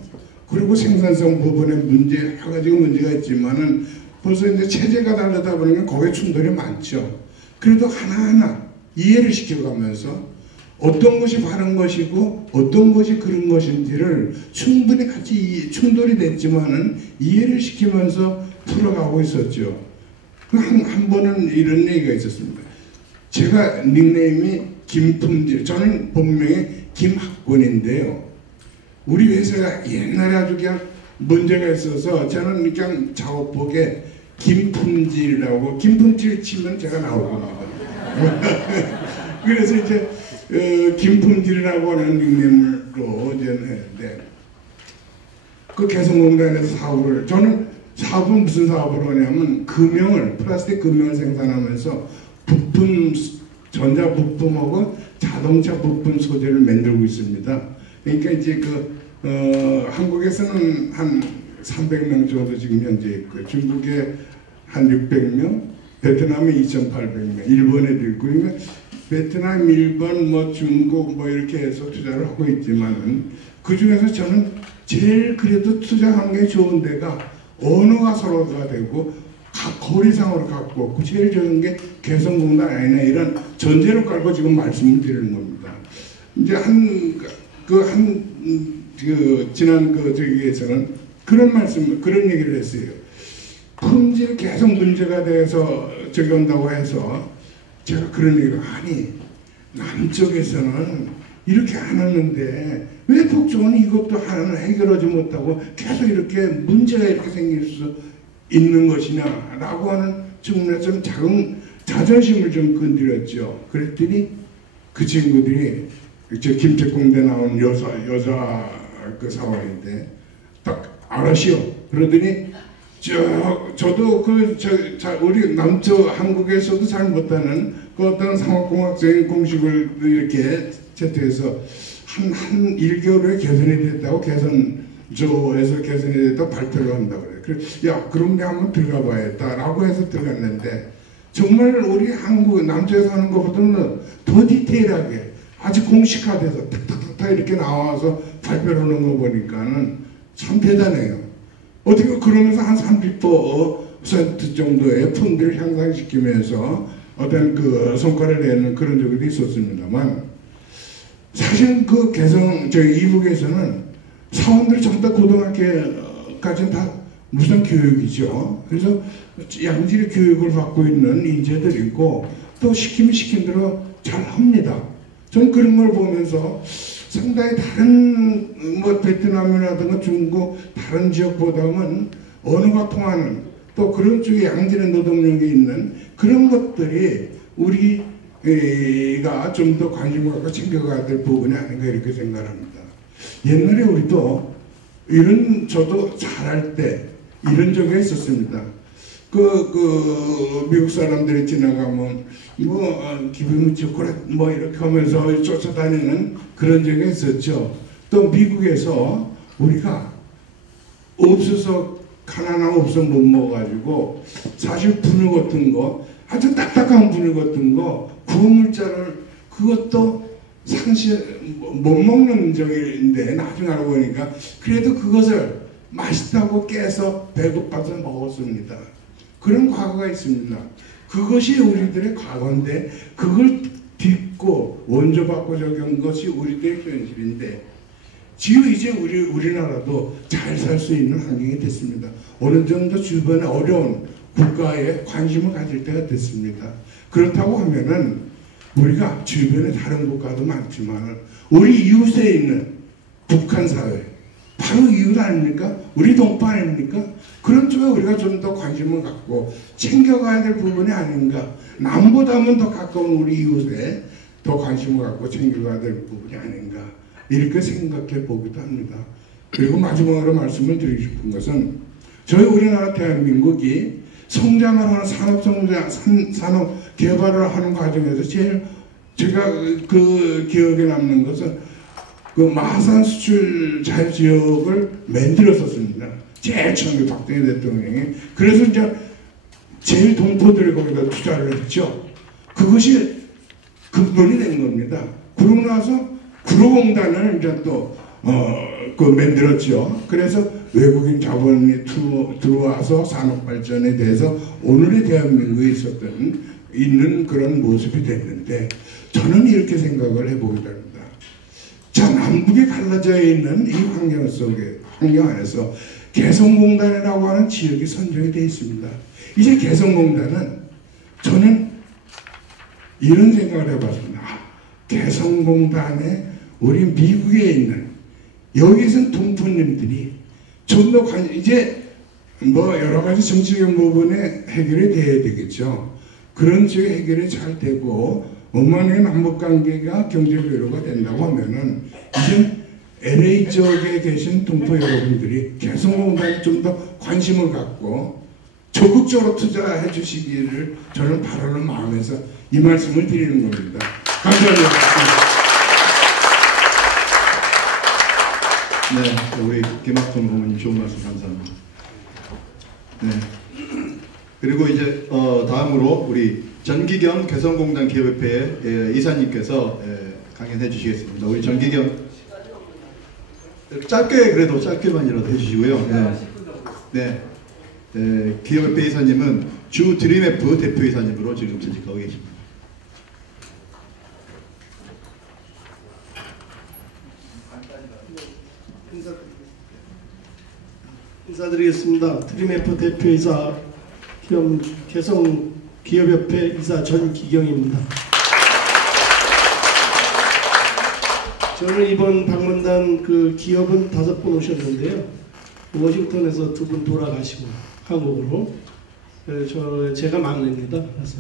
그리고 생산성 부분에 여러 가지가 문제가 있지만은 벌써 이제 체제가 다르다 보니까 거기에 충돌이 많죠. 그래도 하나하나 이해를 시켜가면서 어떤 것이 바른 것이고 어떤 것이 그런 것인지를 충분히 같이 충돌이 됐지만은 이해를 시키면서 풀어가고 있었죠. 한 번은 이런 얘기가 있었습니다. 제가 닉네임이 김품질, 저는 본명이 김학권인데요. 우리 회사가 옛날에 아주 그냥 문제가 있어서 저는 그냥 작업복에 김품질이라고 김품질 치면 제가 나오거든요. 그래서 이제 김품질이라고 하는 닉네임으로 이제 했는데 그 개성공단에서 사업을 저는 사업은 무슨 사업을 하냐면 플라스틱 금형을 생산하면서 부품 전자 부품하고 자동차 부품 소재를 만들고 있습니다. 그러니까 이제 한국에서는 한 300명 정도 지금 현재 있고요. 중국에 한 600명, 베트남에 2,800명, 일본에도 있고, 그러니까 베트남, 일본, 뭐 중국 뭐 이렇게 해서 투자를 하고 있지만은 그 중에서 저는 제일 그래도 투자하는 게 좋은 데가 언어가 서로가 되고 거리상으로 갖고 없고 제일 좋은 게 개성공단 아니냐 이런 전제를 깔고 지금 말씀을 드리는 겁니다. 이제 지난 저기에서는 그런 얘기를 했어요. 품질 계속 문제가 돼서 저기 온다고 해서 제가 그런 얘기를 아니 남쪽에서는 이렇게 안 하는데 왜 북쪽은 이것도 하나는 해결하지 못하고 계속 이렇게 문제가 이렇게 생길 수 있는 것이냐라고 하는 측면에서 작은 자존심을 좀 건드렸죠. 그랬더니 그 친구들이 저 김책공대 나온 여자 그 사원인데 딱 알았시오. 그러더니 저도 우리 남쪽 한국에서도 잘 못하는 그 어떤 상업공학적인 공식을 이렇게 채택해서 한 1개월 후에 개선이 됐다고 개선조에서 개선이 됐다고 발표를 한다고 그래요. 그래서 야 그럼 내가 한번 들어가 봐야겠다라고 해서 들어갔는데 정말 우리 한국 남쪽에서 하는 것보다는 더 디테일하게 아주 공식화돼서 탁탁탁탁 이렇게 나와서 발표를 하는 거 보니까는 참 대단해요. 어떻게 그러면서 한 30% 정도의 품질을 향상시키면서 어떤 성과를 내는 그런 적도 있었습니다만 사실 저희 이북에서는 사원들이 전부 다 고등학교까지는 다 무상 교육이죠. 그래서 양질의 교육을 받고 있는 인재들이고 또 시키면 시킨 대로 잘 합니다. 저는 그런 걸 보면서 상당히 다른 베트남이라든가 중국 다른 지역보다는 언어가 통하는 또 그런 쪽에 양질의 노동력이 있는 그런 것들이 우리가 좀 더 관심을 갖고 챙겨가야 될 부분이 아닌가 이렇게 생각합니다. 옛날에 우리도 저도 잘할 때 이런 적이 있었습니다. 미국 사람들이 지나가면 기분 좋고라 이렇게 하면서 쫓아다니는 그런 적이 있었죠. 또 미국에서 우리가 없어서 가난하고 없어서 못 먹어가지고 사실 분유 같은 거 아주 딱딱한 분유 같은 거 구운 물자를 그것도 못 먹는 적인데 나중에 알고 보니까 그래도 그것을 맛있다고 깨서 배고파서 먹었습니다. 그런 과거가 있습니다. 그것이 우리들의 과거인데 그걸 딛고 원조받고 적용한 것이 우리들의 현실인데 지금 이제 우리나라도 잘 살 수 있는 환경이 됐습니다. 어느 정도 주변에 어려운 국가에 관심을 가질 때가 됐습니다. 그렇다고 하면은 우리가 주변에 다른 국가도 많지만 우리 이웃에 있는 북한 사회 바로 이웃 아닙니까? 우리 동파 아닙니까? 그런 쪽에 우리가 좀 더 관심을 갖고 챙겨가야 될 부분이 아닌가. 남보다는 더 가까운 우리 이웃에 더 관심을 갖고 챙겨가야 될 부분이 아닌가. 이렇게 생각해 보기도 합니다. 그리고 마지막으로 말씀을 드리고 싶은 것은 저희 우리나라 대한민국이 성장을 하는 산업 개발을 하는 과정에서 제일 제가 기억에 남는 것은 마산 수출 자유지역을 만들었었습니다. 제일 처음에 박정희 대통령이. 그래서 이제 제일 동포들이 거기다 투자를 했죠. 그것이 근본이 된 겁니다. 그러고 나서 구로공단을 이제 또 만들었죠. 그래서 외국인 자본이 들어와서 산업 발전에 대해서 오늘의 대한민국에 있는 그런 모습이 됐는데, 저는 이렇게 생각을 해보게 됩니다. 자, 남북에 갈라져 있는 이 환경 안에서 개성공단이라고 하는 지역이 선정이 되어 있습니다. 이제 개성공단은 저는 이런 생각을 해봤습니다. 개성공단에 우리 미국에 있는 여기선 동포님들이 좀 더 이제 뭐 여러 가지 정치적 부분에 해결이 돼야 되겠죠. 그런 지역 해결이 잘 되고 원만하게 남북관계가 경제적 외로가 된다고 하면은 이제 LA 지역에 계신 동포 여러분들이 개성공단에 좀 더 관심을 갖고 적극적으로 투자해 주시기를 저는 바라는 마음에서 이 말씀을 드리는 겁니다. 감사합니다. 네, 우리 김학돈 의원님 좋은 말씀 감사합니다. 네. 그리고 이제 다음으로 우리 전기경 개성공단 기업협회의 이사님께서 강연해 주시겠습니다. 우리 전기경 짧게 그래도 짧게만이라도 해주시고요. 네. 기업협회 이사님은 주 드림F 대표이사님으로 지금 재직하고 계십니다. 인사드리겠습니다. 드림F 대표이사 겸 개성 기업협회 이사 전기경입니다. 저는 이번 방문단 그 기업은 5분 오셨는데요. 워싱턴에서 2분 돌아가시고 한국으로. 제가 막내입니다. 그래서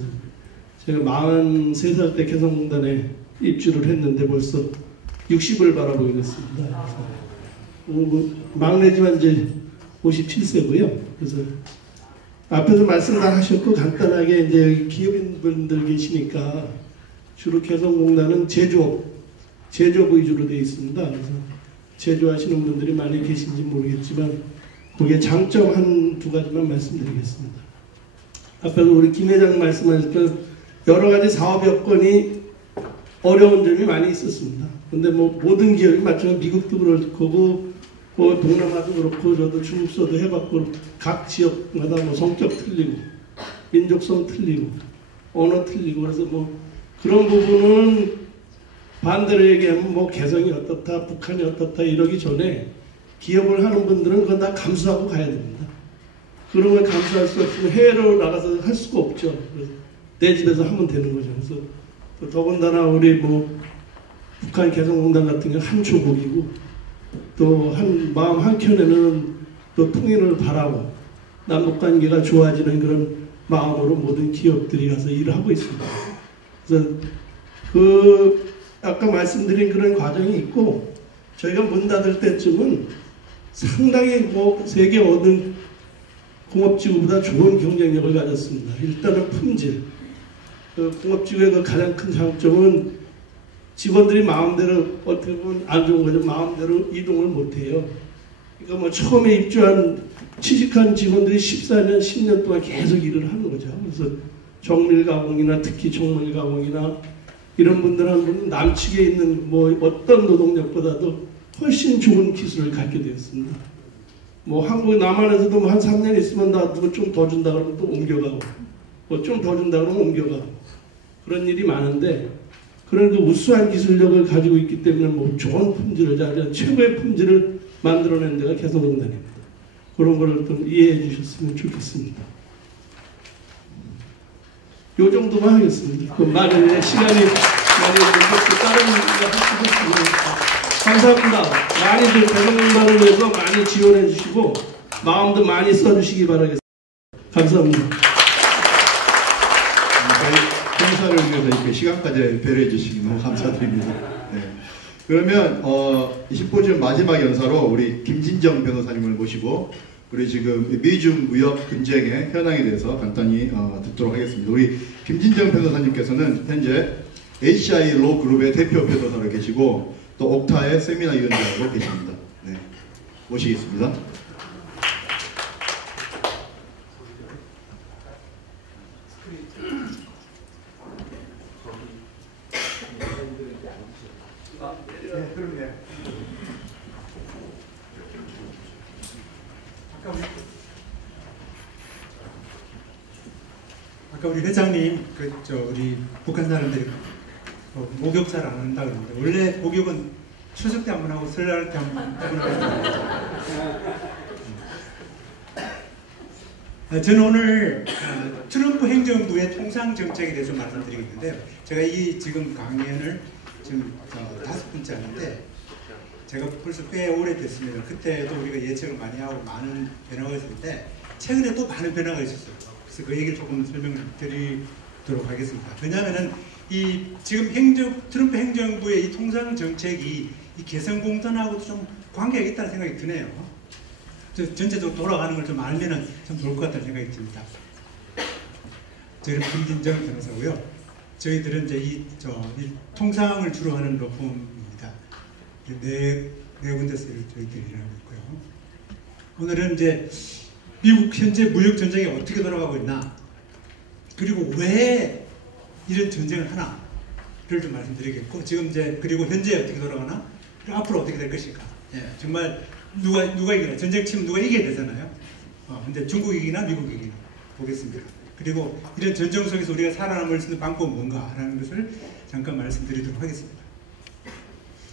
제가 43살 때 개성공단에 입주를 했는데 벌써 60을 바라보게 됐습니다. 막내지만 이제 57세고요. 그래서 앞에서 말씀 다 하셨고 간단하게 이제 기업인분들 계시니까 주로 개성공단은 제조업 위주로 되어 있습니다. 그래서 제조하시는 분들이 많이 계신지 모르겠지만 거기에 장점 한두 가지만 말씀드리겠습니다. 앞에서 우리 김 회장 말씀하셨던 여러 가지 사업 여건이 어려운 점이 많이 있었습니다. 근데 뭐 모든 기업이 마찬가지로 미국도 그럴 거고 뭐 동남아도 그렇고 저도 중국서도 해봤고 각 지역마다 뭐 성격 틀리고 민족성 틀리고 언어 틀리고 그래서 뭐 그런 부분은 반대로 얘기하면 뭐 개성이 어떻다 북한이 어떻다 이러기 전에 기업을 하는 분들은 그건 다 감수하고 가야 됩니다. 그런 걸 감수할 수 없으면 해외로 나가서 할 수가 없죠. 그래서 내 집에서 하면 되는 거죠. 그래서 또 더군다나 우리 뭐 북한 개성공단 같은 경우 한 조국이고 또 마음 한켠에는 또 통일을 바라고 남북관계가 좋아지는 그런 마음으로 모든 기업들이 가서 일을 하고 있습니다. 그래서 그 아까 말씀드린 그런 과정이 있고 저희가 문 닫을 때쯤은 상당히 뭐 세계 어느 공업지구보다 좋은 경쟁력을 가졌습니다. 일단은 품질. 그 공업지구의 그 가장 큰 장점은 직원들이 마음대로 어떻게 보면 안 좋은 거죠. 마음대로 이동을 못해요. 그러니까 뭐 처음에 취직한 직원들이 14년, 10년 동안 계속 일을 하는 거죠. 그래서 정밀가공이나 특히 정밀가공이나 이런 분들은 남측에 있는 뭐 어떤 노동력보다도 훨씬 좋은 기술을 갖게 되었습니다. 뭐 한국 남한에서도 뭐 한 3년 있으면 나 누구 좀 더 준다 그러면 또 옮겨가고 뭐 좀 더 준다 그러면 옮겨가고 그런 일이 많은데 그런 그 우수한 기술력을 가지고 있기 때문에 뭐 좋은 품질을 최고의 품질을 만들어낸 데가 개성공단입니다. 그런 걸 좀 이해해 주셨으면 좋겠습니다. 요 정도만 하겠습니다. 그 많은 시간이 많이 있는데 다른 분들과 하시고 있습니다. 감사합니다. 많이들 개성공단을 위해서 많이 지원해 주시고 마음도 많이 써주시기 바라겠습니다. 감사합니다. 행사를 위해서 이렇게 시간까지 배려해 주시기 너무 감사드립니다. 네. 그러면 20포지션 마지막 연사로 우리 김진정 변호사님을 모시고 우리 지금 미중 무역 분쟁의 현황에 대해서 간단히 듣도록 하겠습니다. 우리 김진정 변호사님께서는 현재 HI 로 그룹의 대표 변호사로 계시고 또 옥타의 세미나 위원장으로 계십니다. 네. 모시겠습니다. 아까 우리 회장님 우리 북한 사람들이 목욕 잘 안 한다 그러는데 원래 목욕은 추석 때 한 번 하고 설날 때 한 번 하고 저는 오늘 트럼프 행정부의 통상 정책에 대해서 말씀드리겠는데요. 제가 이 지금 강연을 지금 5번째 하는데 제가 벌써 꽤 오래됐습니다. 그때도 우리가 예측을 많이 하고 많은 변화가 있었는데 최근에 또 많은 변화가 있었어요. 그래서 그 얘기를 조금 설명을 드리도록 하겠습니다. 왜냐하면은 이 지금 트럼프 행정부의 이 통상 정책이 이 개성공단하고도 좀 관계가 있다는 생각이 드네요. 전체적으로 돌아가는 걸 좀 알면은 참 좋을 것 같다는 생각이 듭니다. 저희는 김진정 변호사고요. 저희들은 이제 이 통상을 주로 하는 로펌입니다. 네 군데서 저희들이 일하고 있고요. 오늘은 이제 미국 현재 무역 전쟁이 어떻게 돌아가고 있나, 그리고 왜 이런 전쟁을 하나를 좀 말씀드리겠고, 지금 이제 그리고 현재 어떻게 돌아가나, 그리고 앞으로 어떻게 될 것인가. 정말 누가 이기나, 전쟁 치면 누가 이겨야 되잖아요. 근데 중국 이기나 미국 이기나 보겠습니다. 그리고 이런 전쟁 속에서 우리가 살아남을 수 있는 방법은 뭔가라는 것을 잠깐 말씀드리도록 하겠습니다.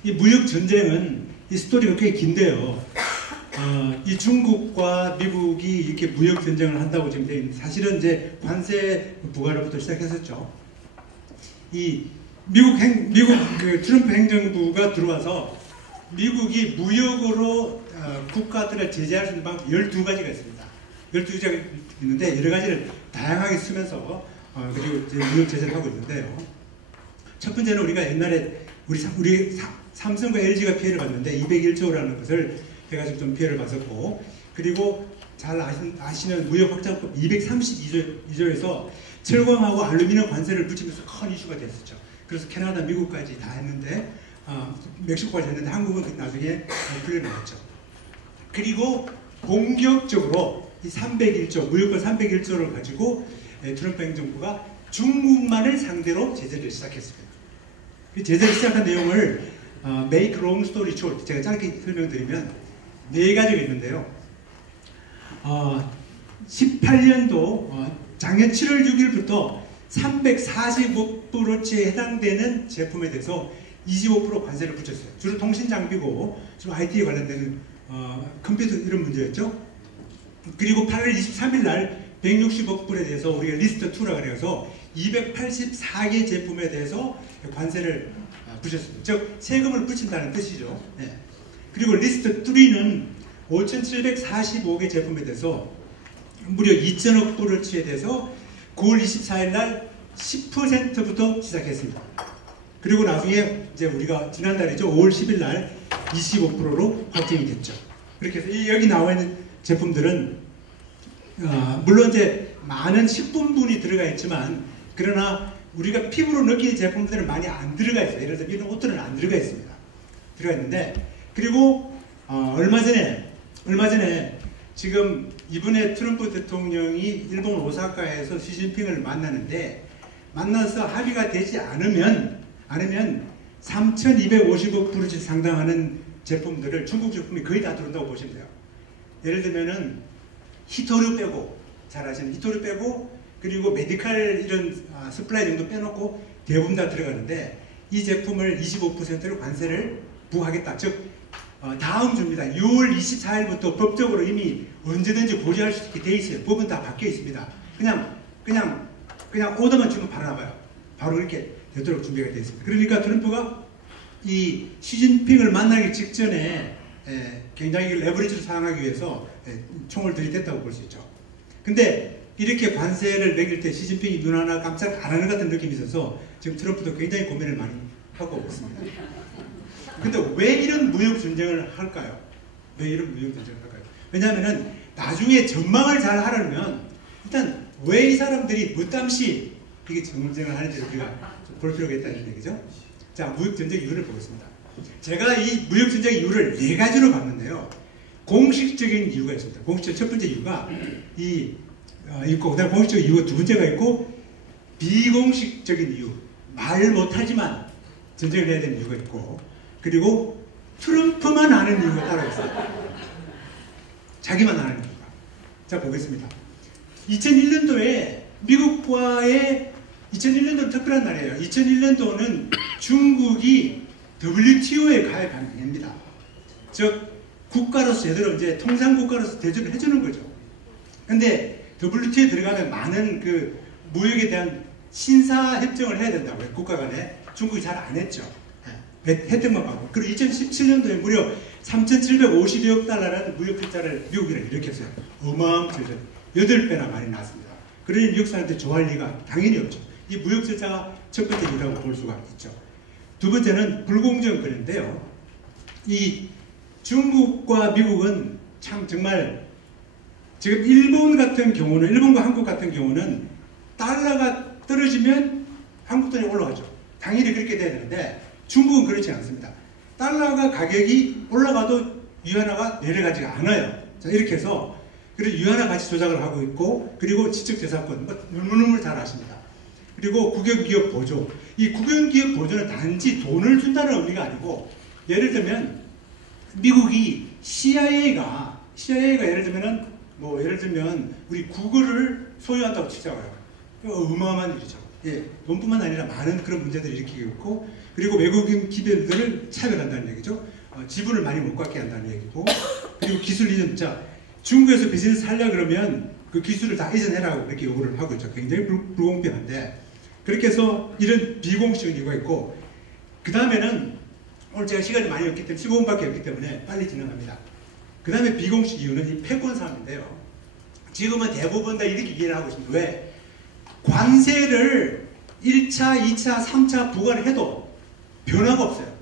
이 무역 전쟁은 이 스토리가 꽤 긴데요. 이 중국과 미국이 이렇게 무역 전쟁을 한다고 지금 되어 있는데, 사실은 이제 관세 부과로부터 시작했었죠. 이 미국 그 트럼프 행정부가 들어와서 미국이 무역으로 국가들을 제재할 수 있는 방법 12가지가 있습니다. 12가지가 있는데 여러 가지를 다양하게 쓰면서 그리고 이제 무역 제재를 하고 있는데요. 첫 번째는 우리가 옛날에 우리 삼성과 LG가 피해를 봤는데 201조라는 것을 해가지고 좀 피해를 봤었고, 그리고 잘 아시는 무역확장법 232조에서 철광하고 알루미늄 관세를 붙이면서 큰 이슈가 됐었죠. 그래서 캐나다, 미국까지 다 했는데 멕시코까지 했는데 한국은 나중에 풀려나왔죠. 그리고 본격적으로 이 301조, 무역권 301조를 가지고 트럼프 행정부가 중국만을 상대로 제재를 시작했습니다. 그 제재를 시작한 내용을 make long story short, 제가 짧게 설명드리면 4가지가 있는데요. 18년도 작년 7월 6일부터 345%에 해당되는 제품에 대해서 25% 관세를 붙였어요. 주로 통신 장비고 주로 IT에 관련된 컴퓨터 이런 문제였죠. 그리고 8월 23일 날 160억 불에 대해서 우리가 리스트 2라고 그래서 284개 제품에 대해서 관세를 붙였습니다. 즉 세금을 붙인다는 뜻이죠. 네. 그리고 리스트 3는 5,745개 제품에 대해서 무려 2천억 불어치에 대해서 9월 24일 날 10%부터 시작했습니다. 그리고 나중에 이제 우리가 지난달이죠. 5월 10일 날 25%로 확정이 됐죠. 그렇게 해서 여기 나와 있는 제품들은 물론 이제 많은 식품분이 들어가 있지만, 그러나 우리가 피부로 느끼는 제품들은 많이 안 들어가 있어요. 예를 들어서 이런 옷들은 안 들어가 있습니다. 들어가 있는데, 그리고 얼마 전에 지금 이번에 트럼프 대통령이 일본 오사카에서 시진핑을 만나는데, 만나서 합의가 되지 않으면 3,250억 불어치 상당하는 제품들을, 중국 제품이 거의 다 들어온다고 보시면 돼요. 예를 들면은 히토류 빼고, 잘 아시는 히토류 빼고, 그리고 메디칼 이런 스플라이 정도 빼놓고 대부분 다 들어가는데, 이 제품을 25%로 관세를 부과하겠다. 즉 다음 주입니다. 6월 24일부터 법적으로 이미 언제든지 고지할 수 있게 돼 있어요. 법은 다 바뀌어 있습니다. 그냥 오더만 주면 바로 나와요. 바로 이렇게 되도록 준비가 되어 있습니다. 그러니까 트럼프가 이 시진핑을 만나기 직전에 굉장히 레버리지를 사용하기 위해서 총을 들이댔다고 볼 수 있죠. 근데 이렇게 관세를 매길 때 시진핑이 눈 하나 깜짝 안 하는 것 같은 느낌이 있어서 지금 트럼프도 굉장히 고민을 많이 하고 있습니다. 근데 왜 이런 무역 전쟁을 할까요? 왜냐하면 나중에 전망을 잘 하려면 일단 왜 이 사람들이 무땀시 이게 전쟁을 하는지 우리가 볼 필요가 있다는 얘기죠. 자, 무역 전쟁 이유를 보겠습니다. 제가 이 무역 전쟁 이유를 4가지로 봤는데요. 공식적인 이유가 있습니다. 공식적 첫 번째 이유가 있고, 그다음 공식적인 이유가 두 번째가 있고, 비공식적인 이유, 말 못하지만 전쟁을 해야 되는 이유가 있고, 그리고 트럼프만 아는 이유가 따로 있어요. 자기만 아는 이유가. 자, 보겠습니다. 2001년도에 미국과의 2001년도는 특별한 날이에요. 2001년도는 중국이 WTO에 가입한 해입니다. 즉 국가로서 제대로 이제 통상국가로서 대접을 해주는 거죠. 근데 WTO에 들어가면 많은 그 무역에 대한 신사 협정을 해야 된다고요. 국가 간에. 중국이 잘 안 했죠. 혜택만 받고. 그리고 2017년도에 무려 3,752억 달러라는 무역 적자를 미국이랑 일으켰어요. 어마어마하게 8배나 많이 나왔습니다. 그러니 미국 사람들이 좋아할 리가 당연히 없죠. 이 무역 적자가 첫 번째 이유라고 볼 수가 있죠. 두 번째는 불공정 거래인데요. 이 중국과 미국은 참 정말 지금 일본과 한국 같은 경우는 달러가 떨어지면 한국 돈이 올라가죠. 당연히 그렇게 돼야 되는데 중국은 그렇지 않습니다. 달러가 가격이 올라가도 위안화가 내려가지가 않아요. 자, 이렇게 해서 그리고 위안화 가치 조작을 하고 있고, 그리고 지적재산권 너무너무 잘 아십니다. 그리고 국영기업 보조. 이 국영기업 보조는 단지 돈을 준다는 의미가 아니고, 예를 들면 미국이 CIA가 예를 들면 우리 구글을 소유한다고 치자고요. 어마어마한 일이죠. 예, 돈뿐만 아니라 많은 그런 문제들을 일으키고 있고, 그리고 외국인 기업들을 차별한다는 얘기죠. 지분을 많이 못 갖게 한다는 얘기고, 그리고 기술 이전. 자, 중국에서 비즈니스 하려 그러면 그 기술을 다 이전해라고 그렇게 요구를 하고 있죠. 굉장히 불공평한데, 그렇게 해서 이런 비공식적인 이유가 있고, 그 다음에는 오늘 제가 시간이 많이 없기 때문에 15분밖에 없기 때문에 빨리 진행합니다. 그 다음에 비공식 이유는 이 패권 사업인데요. 지금은 대부분 다 이렇게 이해를 하고 있습니다. 왜? 관세를 1차, 2차, 3차 부과를 해도 변화가 없어요.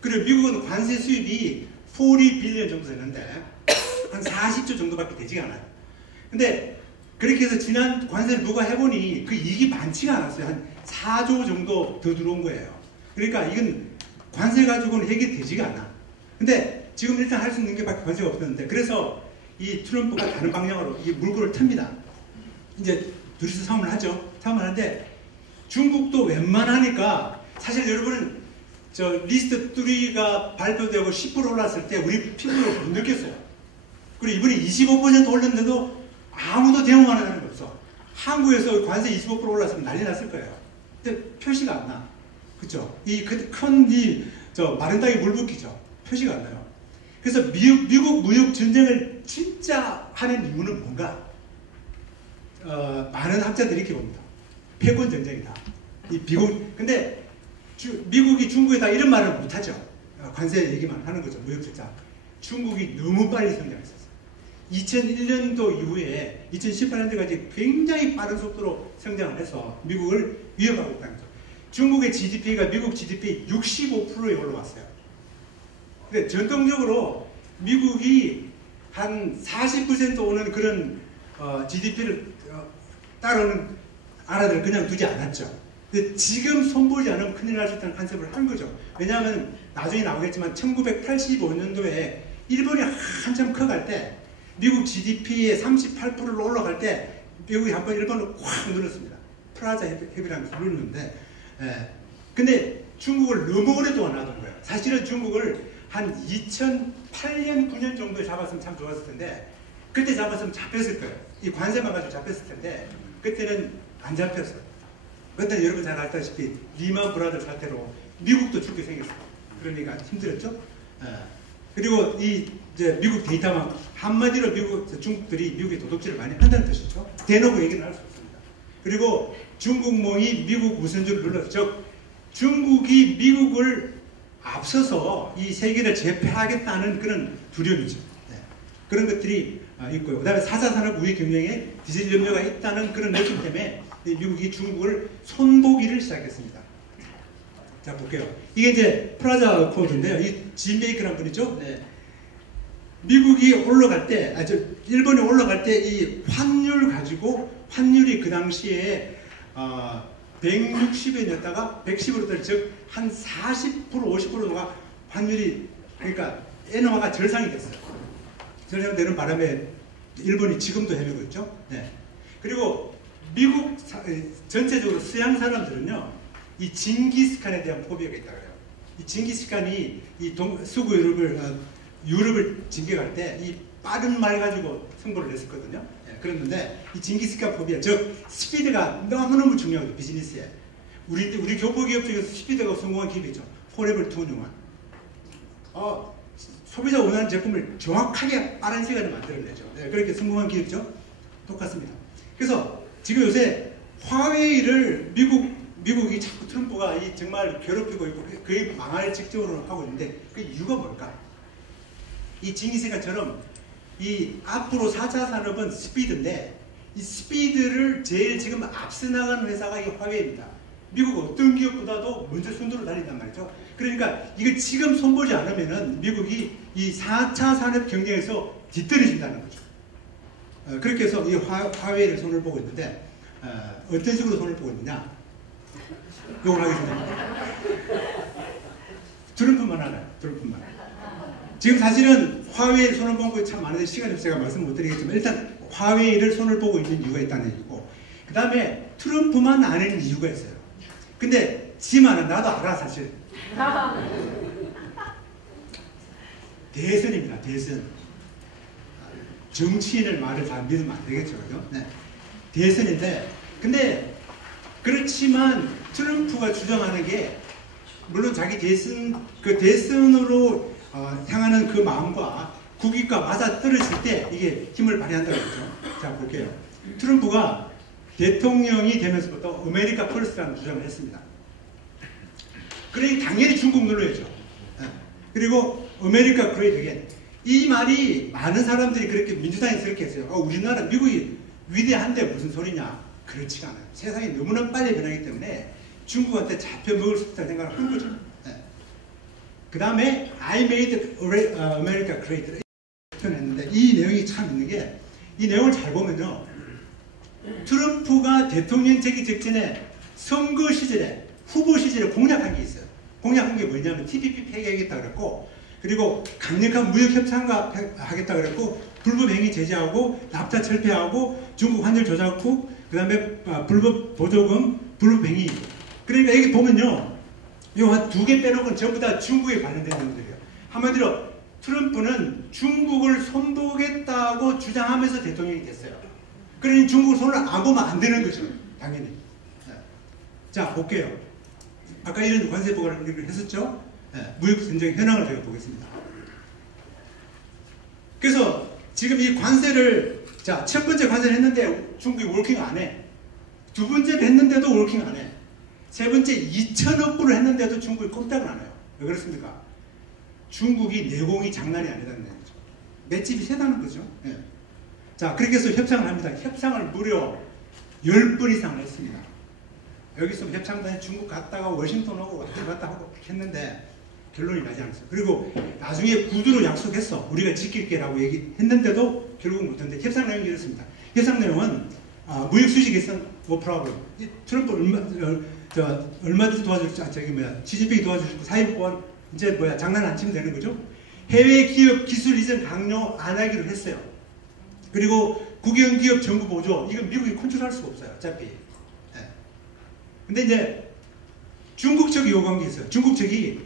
그리고 미국은 관세 수입이 40 빌리언 정도 되는데 한 40조 정도밖에 되지가 않아요. 근데 그렇게 해서 지난 관세를 부과해보니 그 이익이 많지가 않았어요. 한 4조 정도 더 들어온 거예요. 그러니까 이건 관세 가지고는 해결되지가 않아. 근데 지금 일단 할 수 있는 게 밖에 관세가 없었는데, 그래서 이 트럼프가 다른 방향으로 이 물꼬를 틉니다. 이제 둘이서 싸움을 하죠. 싸움을 하는데 중국도 웬만하니까, 사실 여러분은 저 리스트 3가 발표되고 10% 올랐을 때 우리 피부로 못 느꼈어요. 그리고 이번에 25% 올렸는데도 아무도 대응하는 사람이 없어. 한국에서 관세 25% 올랐으면 난리 났을 거예요. 근데 표시가 안 나. 그쵸? 이 큰 마른 땅에 물 붓기죠. 표시가 안 나요. 그래서 미국 무역 전쟁을 진짜 하는 이유는 뭔가? 많은 학자들이 이렇게 봅니다. 패권 전쟁이다. 근데 미국이 중국에다 이런 말을 못하죠. 관세 얘기만 하는 거죠. 무역 적자. 중국이 너무 빨리 성장했었어요. 2001년도 이후에 2018년도까지 굉장히 빠른 속도로 성장을 해서 미국을 위협하고 있다는 거죠. 중국의 GDP가 미국 GDP 65%에 올라왔어요. 근데 전통적으로 미국이 한 40% 오는 그런 GDP를 따르는 나라들은 그냥 두지 않았죠. 근데 지금 손보지 않으면 큰일 날 수 있다는 컨셉을 한 거죠. 왜냐하면 나중에 나오겠지만 1985년도에 일본이 한참 커갈 때, 미국 GDP의 38%를 올라갈 때 미국이 한번 일본을 확 눌렀습니다. 프라자 협의라는 걸 눌렀는데, 근데 중국을 너무 오랫동안 놔둔 거예요. 사실은 중국을 한 2008년, 9년 정도에 잡았으면 참 좋았을 텐데, 그때 잡았으면 잡혔을 거예요. 이 관세만 가지고 잡혔을 텐데, 그때는 안 잡혔어요. 그때 여러분 잘 알다시피 리만 브라더 사태로 미국도 죽게 생겼어요. 그러니까 힘들었죠. 그리고 이제 미국 데이터만 한마디로 중국들이 미국의 도둑질을 많이 한다는 뜻이죠. 대놓고 얘기는 할 수 없습니다. 그리고 중국몽이 미국 우선주를 눌러서, 즉 중국이 미국을 앞서서 이 세계를 제패하겠다는 그런 두려움이죠. 그런 것들이 있고요. 그 다음에 4차 산업 우회 경쟁에 뒤질 염려가 있다는 그런 느낌 때문에 미국이 중국을 손보기를 시작했습니다. 자, 볼게요. 이게 이제 프라자 코드인데요. 이 짐 베이커라는 분이죠. 네. 미국이 올라갈 때, 일본이 올라갈 때 이 환율 가지고, 환율이 그 당시에 160엔이었다가 110으로 떨어져, 즉 한 40%, 50%가 환율이, 그러니까 엔화가 절상이 됐어요. 절상되는 바람에 일본이 지금도 헤매고 있죠. 네. 그리고 미국 전체적으로 서양 사람들은요, 이 징기스칸에 대한 포비아가 있다고 해요. 이 징기스칸이 이 서구 유럽을 징계할 때 이 빠른 말 가지고 승부를 냈었거든요. 예, 그랬는데 이 징기스칸 포비아, 즉 스피드가 너무너무 중요하죠. 비즈니스에. 우리 교포기업 중에서 스피드가 성공한 기업이죠. 포레버 21. 소비자 원하는 제품을 정확하게 빠른 시간에 만들어내죠. 네, 그렇게 성공한 기업이죠. 똑같습니다. 그래서 지금 요새 화웨이를 미국이 자꾸 트럼프가 정말 괴롭히고 있고 거의 망할 직전으로 하고 있는데 그 이유가 뭘까? 이 징기스칸처럼 이 앞으로 4차 산업은 스피드인데 이 스피드를 제일 지금 앞서 나가는 회사가 이 화웨이입니다. 미국 어떤 기업보다도 먼저 선두로 달린단 말이죠. 그러니까 이거 지금 손보지 않으면은 미국이 이 4차 산업 경쟁에서 뒤떨어진다는 거죠. 그렇게 해서 이 화웨이를 손을 보고 있는데 어떤 식으로 손을 보고 있느냐? 요걸 하겠습니다. 트럼프만 알아요. 트럼프만. 지금 사실은 화웨이를 손을 보고 있는 참 많은데 시간이 없어서 제가 말씀 못 드리겠지만 일단 화웨이를 손을 보고 있는 이유가 있다는 얘기고 그 다음에 트럼프만 아는 이유가 있어요. 근데 지만은 나도 알아 사실. 대선입니다. 대선. 정치인을 말을 다 믿으면 안 되겠죠. 그죠? 네. 대선인데 근데 그렇지만 트럼프가 주장하는 게 물론 자기 대선으로 향하는 그 마음과 국익과 맞아 떨어질 때 이게 힘을 발휘한다고 했죠. 자 볼게요. 트럼프가 대통령이 되면서부터 아메리카 퍼스트라는 주장을 했습니다. 그러니 당연히 중국 눌러야죠. 그리고 아메리카 그레이트 어게인. 이 말이 많은 사람들이 그렇게 민주당에서 그렇게 했어요. 우리나라 미국이 위대한데 무슨 소리냐. 그렇지가 않아요. 세상이 너무나 빨리 변하기 때문에 중국한테 잡혀 먹을 수 있다는 생각을 한 거죠. 그 다음에 I made America great 표현했는데 이 내용이 참 있는 게 이 내용을 잘 보면요. 트럼프가 대통령 되기 직전에 선거 시절에 후보 시절에 공약한 게 있어요. 공약한 게 뭐냐면 TPP 폐기하겠다 그랬고 그리고 강력한 무역 협상과 하겠다 그랬고 불법 행위 제재하고 납자 철폐하고 중국 환율 조작국 그 다음에 불법 보조금 불법 행위. 그러니까 여기 보면요. 이 한 두 개 빼놓고는 전부 다 중국에 관련된 내용들이에요. 한마디로 트럼프는 중국을 손보겠다고 주장하면서 대통령이 됐어요. 그러니 중국을 손을 안 보면 안 되는 거죠. 당연히. 자, 볼게요. 아까 이런 관세 보고를 했었죠? 무역 전쟁 현황을 제가 보겠습니다. 그래서 지금 이 관세를 자, 첫 번째 관세를 했는데 중국이 워킹 안 해. 두 번째를 했는데도 워킹 안 해. 세 번째 2천억 불을 했는데도 중국이 꼼짝을 안 해요. 왜 그렇습니까? 중국이 내공이 장난이 아니라는 얘기죠. 맷집이 세다는 거죠. 예. 자, 그렇게 해서 협상을 합니다. 협상을 무려 10번 이상을 했습니다. 여기서 협상단에 중국 갔다가 워싱턴 오고 왔다 갔다 하고 했는데 결론이 나지 않았어요. 그리고 나중에 구두로 약속했어. 우리가 지킬게라고 얘기했는데도 결국 못했는데 협상 내용이 이렇습니다. 협상 내용은 무역 수지 개선 no problem. 트럼프 얼마든지 도와줄 시진핑이 도와주고 사회보안 이제 장난 안 치면 되는 거죠. 해외 기업 기술 이전 강요 안 하기로 했어요. 그리고 국영 기업 정부 보조 이건 미국이 컨트롤할 수가 없어요. 어차피. 네. 근데 이제 중국 측이 요구한 게 있어요. 중국 측이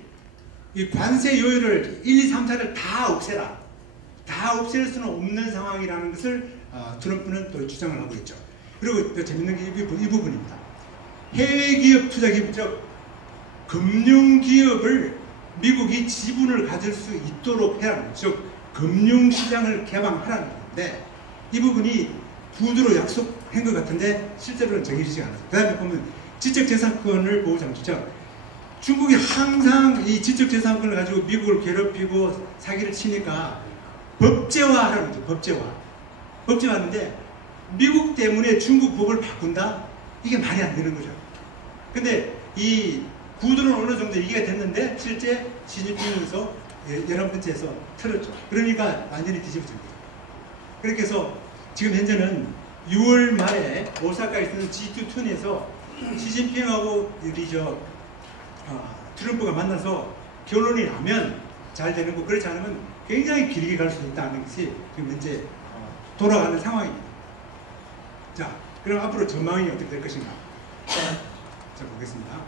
이 관세 요율을 1, 2, 3차를 다 없애라. 다 없앨 수는 없는 상황이라는 것을 트럼프는 또 주장을 하고 있죠. 그리고 또 재밌는 게 이 부분입니다. 해외 기업 투자 기업, 즉 금융기업을 미국이 지분을 가질 수 있도록 해라는 거죠. 즉 금융시장을 개방하라는 건데 이 부분이 구두로 약속한 것 같은데 실제로는 정해지지 않아요. 그 다음에 보면 지적재산권을 보호장치죠. 중국이 항상 이 지적재산권을 가지고 미국을 괴롭히고 사기를 치니까 법제화하라는 거죠. 법제화하는데 미국 때문에 중국 법을 바꾼다? 이게 말이 안 되는 거죠. 근데 이 구두는 어느 정도 얘기가 됐는데 실제 시진핑에서 11번째에서 틀었죠. 그러니까 완전히 뒤집어진 거죠. 그렇게 해서 지금 현재는 6월 말에 오사카에 있는 G2톤에서 시진핑하고 트럼프가 만나서 결론이 나면 잘 되는 거, 그렇지 않으면 굉장히 길게 갈 수 있다는 것이 지금 현재 돌아가는 상황입니다. 자, 그럼 앞으로 전망이 어떻게 될 것인가? 자, 보겠습니다.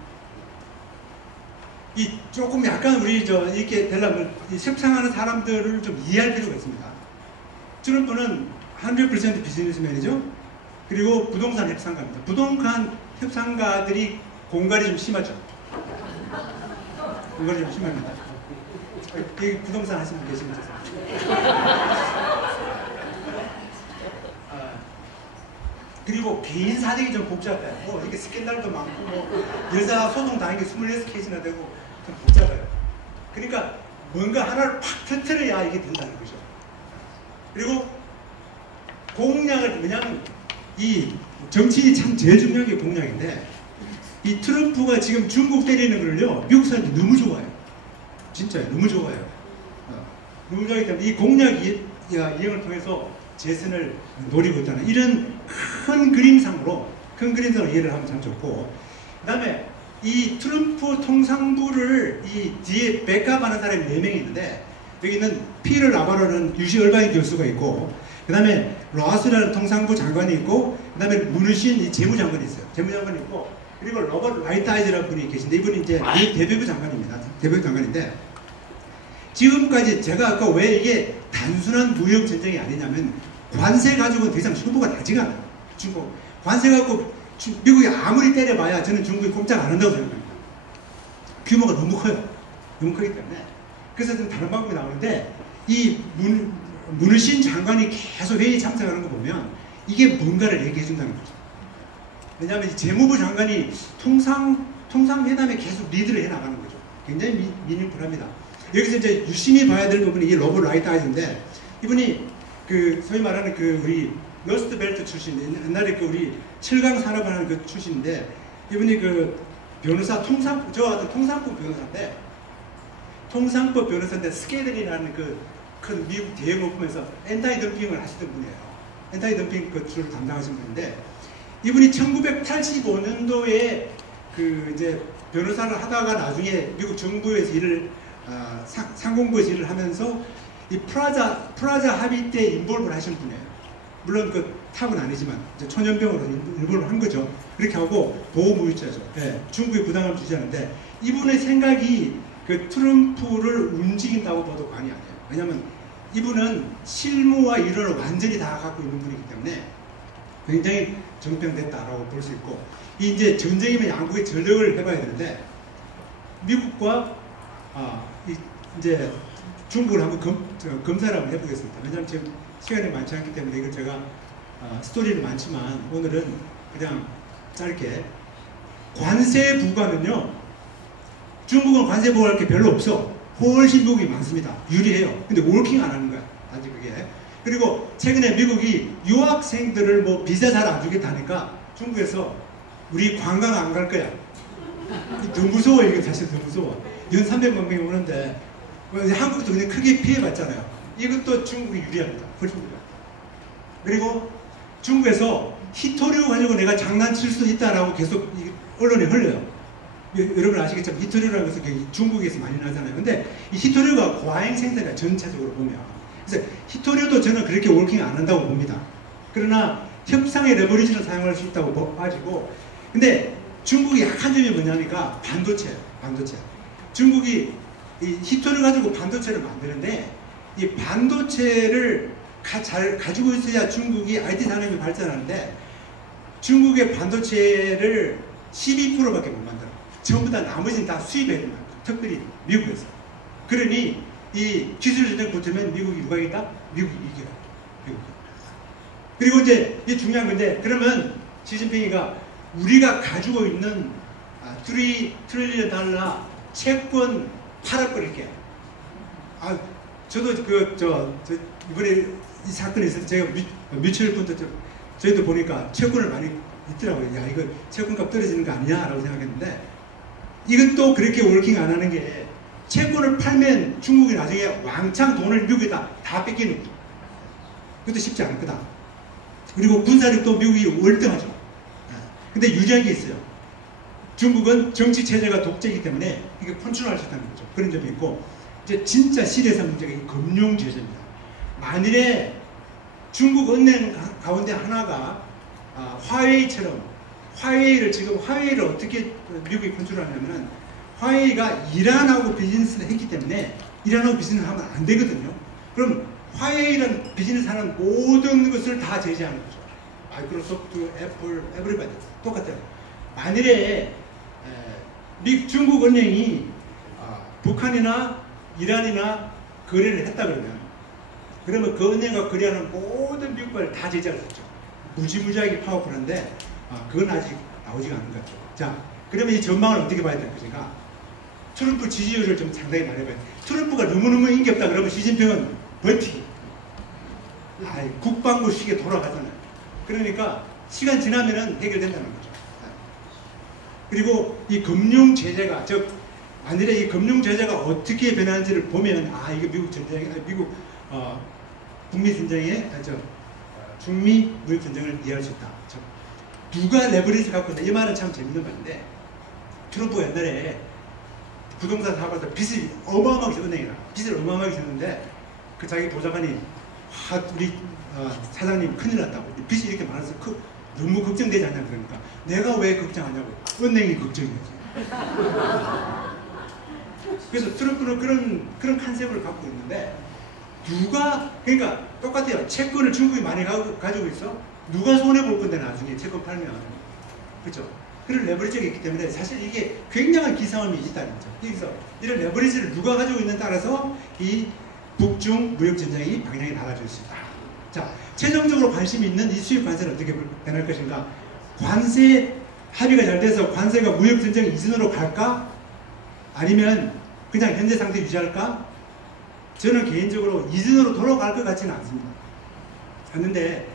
이 조금 약간 우리 이렇게 되려면 이 협상하는 사람들을 좀 이해할 필요가 있습니다. 트럼프는 100% 비즈니스맨이죠. 그리고 부동산 협상가입니다. 부동산 협상가들이 공갈이 좀 심하죠. 공갈이 좀 심합니다. 여기 부동산 하시는 분 계시면 그리고 개인 사정이 좀 복잡해요. 이게 스캔들도 많고 여자 소송 당한 게 26케이스나 되고 좀 복잡해요. 그러니까 뭔가 하나를 팍 터뜨려야 이게 된다는 거죠. 그리고 공약을, 왜냐하면 이 정치인이 참 제일 중요한 게 공약인데, 이 트럼프가 지금 중국 때리는 걸요 미국 사람들이 너무 좋아해요. 진짜요. 너무 좋아해요. 너무 좋아하기 때문에 이 공약 이행을 통해서 재선을 노리고 있다는 이런 큰 그림상으로 이해를 하면 참 좋고, 그 다음에 이 트럼프 통상부를 이 뒤에 백업하는 사람이 4명이 있는데, 여기는 피를 나바로는 유시 얼바인 교수가 있고, 그 다음에 로하스라는 통상부 장관이 있고, 그 다음에 문우신 이 재무장관이 있어요. 재무장관이 있고, 그리고 로버트 라이트아이즈라는 분이 계신데, 이분이 이제 미국 대법부 장관입니다. 대법부 장관인데, 지금까지 제가 아까 왜 이게 단순한 무역 전쟁이 아니냐면, 관세 가지고는 더 이상 승부가 나지가 않아요. 중국 관세 갖고 미국이 아무리 때려봐야 저는 중국이 꼼짝 안 한다고 생각합니다. 규모가 너무 커요. 너무 크기 때문에. 그래서 좀 다른 방법이 나오는데, 이 문우신 장관이 계속 회의에 참석하는 거 보면 이게 뭔가를 얘기해 준다는 거죠. 왜냐하면 이 재무부 장관이 통상회담에 계속 리드를 해 나가는 거죠. 굉장히 미닝풀합니다. 여기서 이제 유심히 봐야 될 부분이 이 로버트 라이트아이즈인데, 이분이 그 소위 말하는 그 우리 러스트 벨트 출신, 옛날에 그 우리 7강 산업하는 그 출신인데, 이분이 그 변호사 저 같은 통상법 변호사인데 스케들이라는 그 큰 미국 대형 로펌에서 엔타이 덤핑을 하시던 분이에요. 엔타이 덤핑 그 주를 담당하신 분인데, 이분이 1985년도에 그 이제 변호사를 하다가 나중에 미국 정부에서 상공부에서 일을 하면서 이 프라자 합의 때 인볼브를 하신 분이에요. 물론 그 탑은 아니지만 이제 초년병으로 인볼브를 한 거죠. 그렇게 하고 보호무효자죠. 네, 중국에 부담을 주지 않는데, 이분의 생각이 그 트럼프를 움직인다고 봐도 과언이 아니에요. 왜냐하면 이분은 실무와 이론을 완전히 다 갖고 있는 분이기 때문에 굉장히 정평됐다라고 볼 수 있고, 이 이제 전쟁이면 양국의 전력을 해봐야 되는데, 미국과 이제 중국을 한번 검사를 한번 해보겠습니다. 왜냐하면 지금 시간이 많지 않기 때문에 이걸 제가 스토리는 많지만 오늘은 그냥 짧게, 관세 부과는요, 중국은 관세 부과할 게 별로 없어. 훨씬 미국이 많습니다. 유리해요. 근데 월킹 안 하는 거야. 단지 그게. 그리고 최근에 미국이 유학생들을 뭐 비자 잘 안 주겠다니까 중국에서 우리 관광 안 갈 거야. 더 무서워. 이게 사실 더 무서워. 연 300만 명이 오는데 한국도 그냥 크게 피해봤잖아요. 이것도 중국이 유리합니다. 훨씬 유리합니다. 그리고 중국에서 히토류 가지고 내가 장난칠 수 있다라고 계속 언론에 흘려요. 여러분 아시겠지만 히토류라는 것은 중국에서 많이 나잖아요. 근데 이 히토류가 과잉 생산이야, 전체적으로 보면. 그래서 히토류도 저는 그렇게 월킹 안 한다고 봅니다. 그러나 협상의 레버리지를 사용할 수 있다고 봐지고, 근데 중국이 약한 점이 뭐냐니까 반도체예요. 반도체. 중국이 이 히토류 가지고 반도체를 만드는데, 이 반도체를 잘 가지고 있어야 중국이 IT 산업이 발전하는데, 중국의 반도체를 12%밖에 못 만들어. 전부 다 나머지는 다 수입해야 됩니다. 특별히 미국에서. 그러니 이 기술 전쟁 붙으면 미국이 누가 이긴다? 미국이 이겨요. 미국이. 그리고 이제 이 중요한 건데, 그러면 시진핑이가 우리가 가지고 있는 $3 트릴리언 채권 팔아버릴게요. 저도 이번에 이 사건이 있어서 제가 뮤추얼 펀드 저희도 보니까 채권을 많이 있더라고요. 야, 이거 채권값 떨어지는 거 아니냐라고 생각했는데, 이것도 그렇게 월킹 안 하는 게, 채권을 팔면 중국이 나중에 왕창 돈을 미국에다 다 뺏기는 거죠. 그것도 쉽지 않을 거다. 그리고 군사력도 미국이 월등하죠. 근데 유리한 게 있어요. 중국은 정치 체제가 독재이기 때문에 이게 컨트롤할 수 있다는 거죠. 그런 점이 있고, 이제 진짜 시리어스한 문제가 이 금융 제재입니다. 만일에 중국 은행 가운데 하나가 화웨이를 어떻게 미국이 컨트롤하냐면은, 화웨이가 이란하고 비즈니스를 했기 때문에 이란하고 비즈니스를 하면 안 되거든요. 그럼 화웨이는 비즈니스 하는 모든 것을 다 제재하는 거죠. 마이크로소프트, 애플, 에브리바디 똑같아요. 만일에 중국 은행이 북한이나 이란이나 거래를 했다 그러면 그 은행과 거래하는 모든 미국발 다 제재할 수 있죠. 무지무지하게 파워풀한데 그건 아직 나오지가 않은 것 같죠. 자, 그러면 이 전망을 어떻게 봐야 될 것인가? 트럼프 지지율을 좀 상당히 말해봐야 돼. 트럼프가 너무너무 인기 없다 그러면 시진핑은 버티기. 국방부식에 돌아가잖아요. 그러니까 시간 지나면은 해결된다는 거죠. 그리고 이 금융 제재가, 즉 만일에 이 금융 제재가 어떻게 변하는지를 보면 이거 미국 전쟁이, 미국 북미 전쟁의 중미 무역 전쟁을 이해할 수 있다. 즉 누가 레버리지 갖고 있다. 이 말은 참 재밌는 말인데, 트럼프가 옛날에 부동산 사업에서 빚을 어마어마하게 은행이라 빚을 어마어마하게 졌는데 그 자기 보좌관이 우리 사장님 큰일 났다고, 빚이 이렇게 많아서 너무 걱정되지 않냐 그러니까 내가 왜 걱정하냐고, 은행이 걱정이었어요. 그래서 트럼프는 그런 컨셉을 갖고 있는데, 그러니까 똑같아요. 채권을 중국이 많이 가지고 있어. 누가 손해볼 건데 나중에 채권 팔면. 그렇죠? 그런 레버리지가 있기 때문에 사실 이게 굉장한 기싸움이 있다는 거죠. 그래서 이런 레버리지를 누가 가지고 있는 따라서 이 북중 무역 전쟁이 방향이 달라질 수 있다. 자, 최종적으로 관심이 있는 이 수입 관세는 어떻게 변할 것인가? 관세 합의가 잘 돼서 관세가 무역 전쟁 이전으로 갈까? 아니면 그냥 현재 상태 유지할까? 저는 개인적으로 이전으로 돌아갈 것 같지는 않습니다. 그런데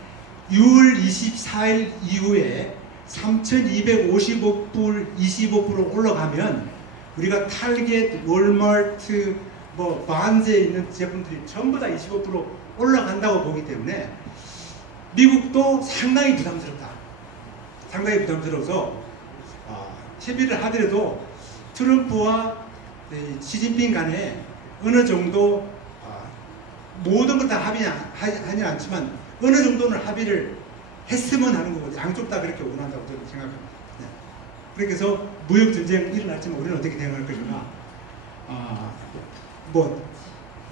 6월 24일 이후에 3,255불 25% 올라가면 우리가 탈겟, 월마트, 반세에 있는 제품들이 전부 다 25% 올라간다고 보기 때문에 미국도 상당히 부담스럽다. 상당히 부담스러워서 협의를 하더라도 트럼프와 시진핑 간에 어느 정도 모든 걸 다 합의하지 않지만 어느 정도는 합의를 했으면 하는 거고, 양쪽 다 그렇게 원한다고 저는 생각합니다. 네. 그렇게 해서 무역 전쟁 일어났지만 우리는 어떻게 대응할 것인가?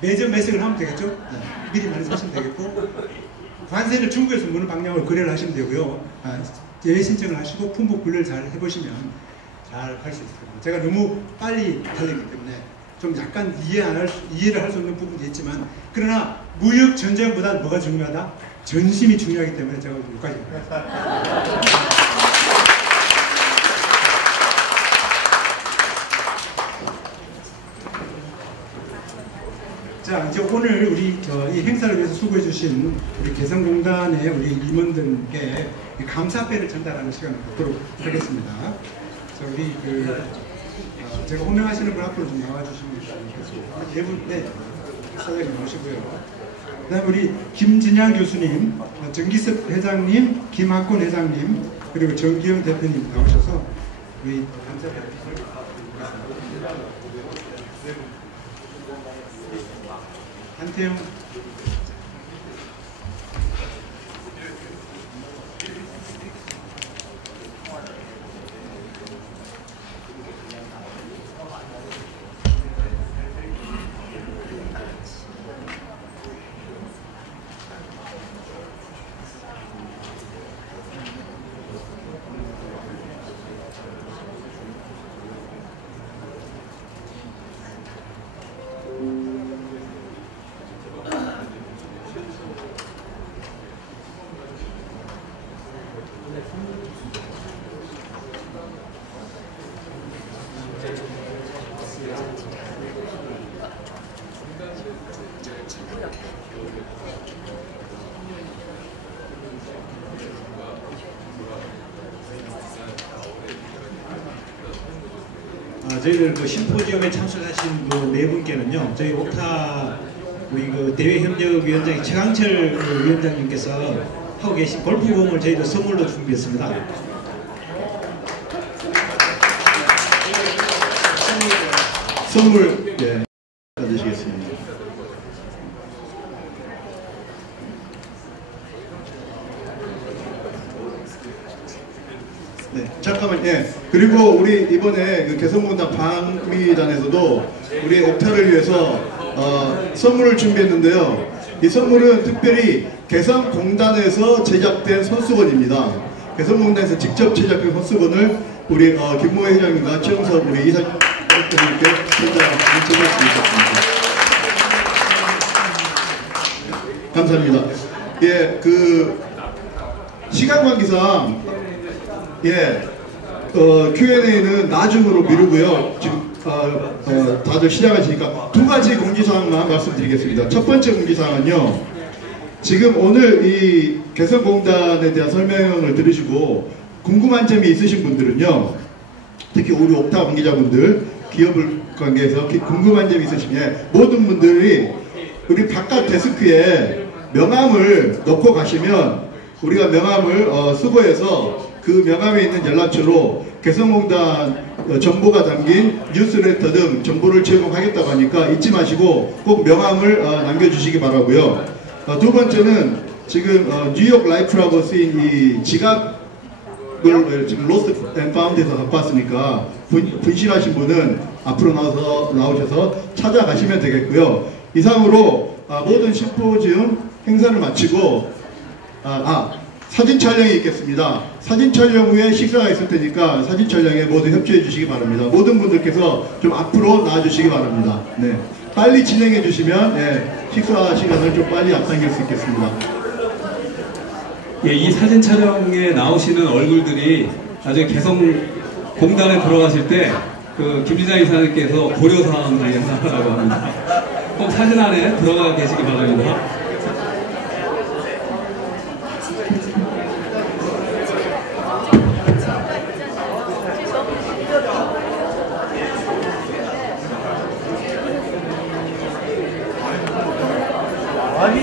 매점 매색을 하면 되겠죠? 네. 미리 많이 사시면 되겠고, 관세를 중국에서 무는 방향으로 거래를 하시면 되고요. 예외 신청을 하시고 품목 분류를 잘 해보시면 잘 할 수 있을 겁니다. 제가 너무 빨리 달리기 때문에 좀 약간 이해를 할 수 없는 부분도 있지만, 그러나 무역 전쟁보다 뭐가 중요하다? 전심이 중요하기 때문에 제가 여기까지 합니다. 자, 이제 오늘 우리 이 행사를 위해서 수고해 주신 우리 개성공단의 우리 임원들께 감사패를 전달하는 시간을 갖도록 하겠습니다. 자, 우리 제가 호명하시는 분 앞으로 좀 나와주시면 좋겠습니다. 네 분, 네, 사장님 모시고요. 그다음 우리 김진양 교수님, 정기섭 회장님, 김학권 회장님, 그리고 정기영 대표님 나오셔서 우리 감사패를 드리겠습니다. 한태영. 저희들 그 심포지엄에 참석하신 그 네 분께는요, 저희 옥타 우리 대외협력위원장인 최강철 위원장님께서 하고 계신 골프공을 저희도 선물로 준비했습니다. 선물 받으시겠습니다. 네, 잠깐만, 그리고 우리 이번에 그 개성공단 방미단에서도 우리 옥타를 위해서 선물을 준비했는데요. 이 선물은 특별히 개성공단에서 제작된 손수건입니다. 개성공단에서 직접 제작한 손수건을 우리 김모혜 회장님과 최영석 우리 이사님께 제작했습니다. 감사합니다. 예, 그 시간 관계상 Q&A는 나중으로 미루고요. 지금 다들 시작하시니까 두 가지 공지사항만 말씀드리겠습니다. 첫 번째 공지사항은요. 지금 오늘 이 개성공단에 대한 설명을 들으시고 궁금한 점이 있으신 분들은요. 특히 우리 옥타 관계자분들, 기업을 관계해서 궁금한 점이 있으시면 모든 분들이 우리 바깥 데스크에 명함을 넣고 가시면 우리가 명함을 수거해서 그 명함에 있는 연락처로 개성공단 정보가 담긴 뉴스레터 등 정보를 제공하겠다고 하니까 잊지 마시고 꼭 명함을 남겨주시기 바라고요. 두 번째는 지금 뉴욕 라이프라고 쓰인 이 지갑을 지금 로스트 앤 파운드에서 갖고 왔으니까 분실하신 분은 앞으로 나오셔서 찾아가시면 되겠고요. 이상으로 모든 심포지움 행사를 마치고 사진 촬영이 있겠습니다. 사진 촬영 후에 식사가 있을 테니까 사진 촬영에 모두 협조해 주시기 바랍니다. 모든 분들께서 좀 앞으로 나와 주시기 바랍니다. 네. 빨리 진행해 주시면 식사 시간을 좀 빨리 앞당길 수 있겠습니다. 예, 이 사진 촬영에 나오시는 얼굴들이 나중에 개성공단에 들어가실 때 그 김지장 이사님께서 고려사항 중에 하나라고 합니다. 꼭 사진 안에 들어가 계시기 바랍니다. 아니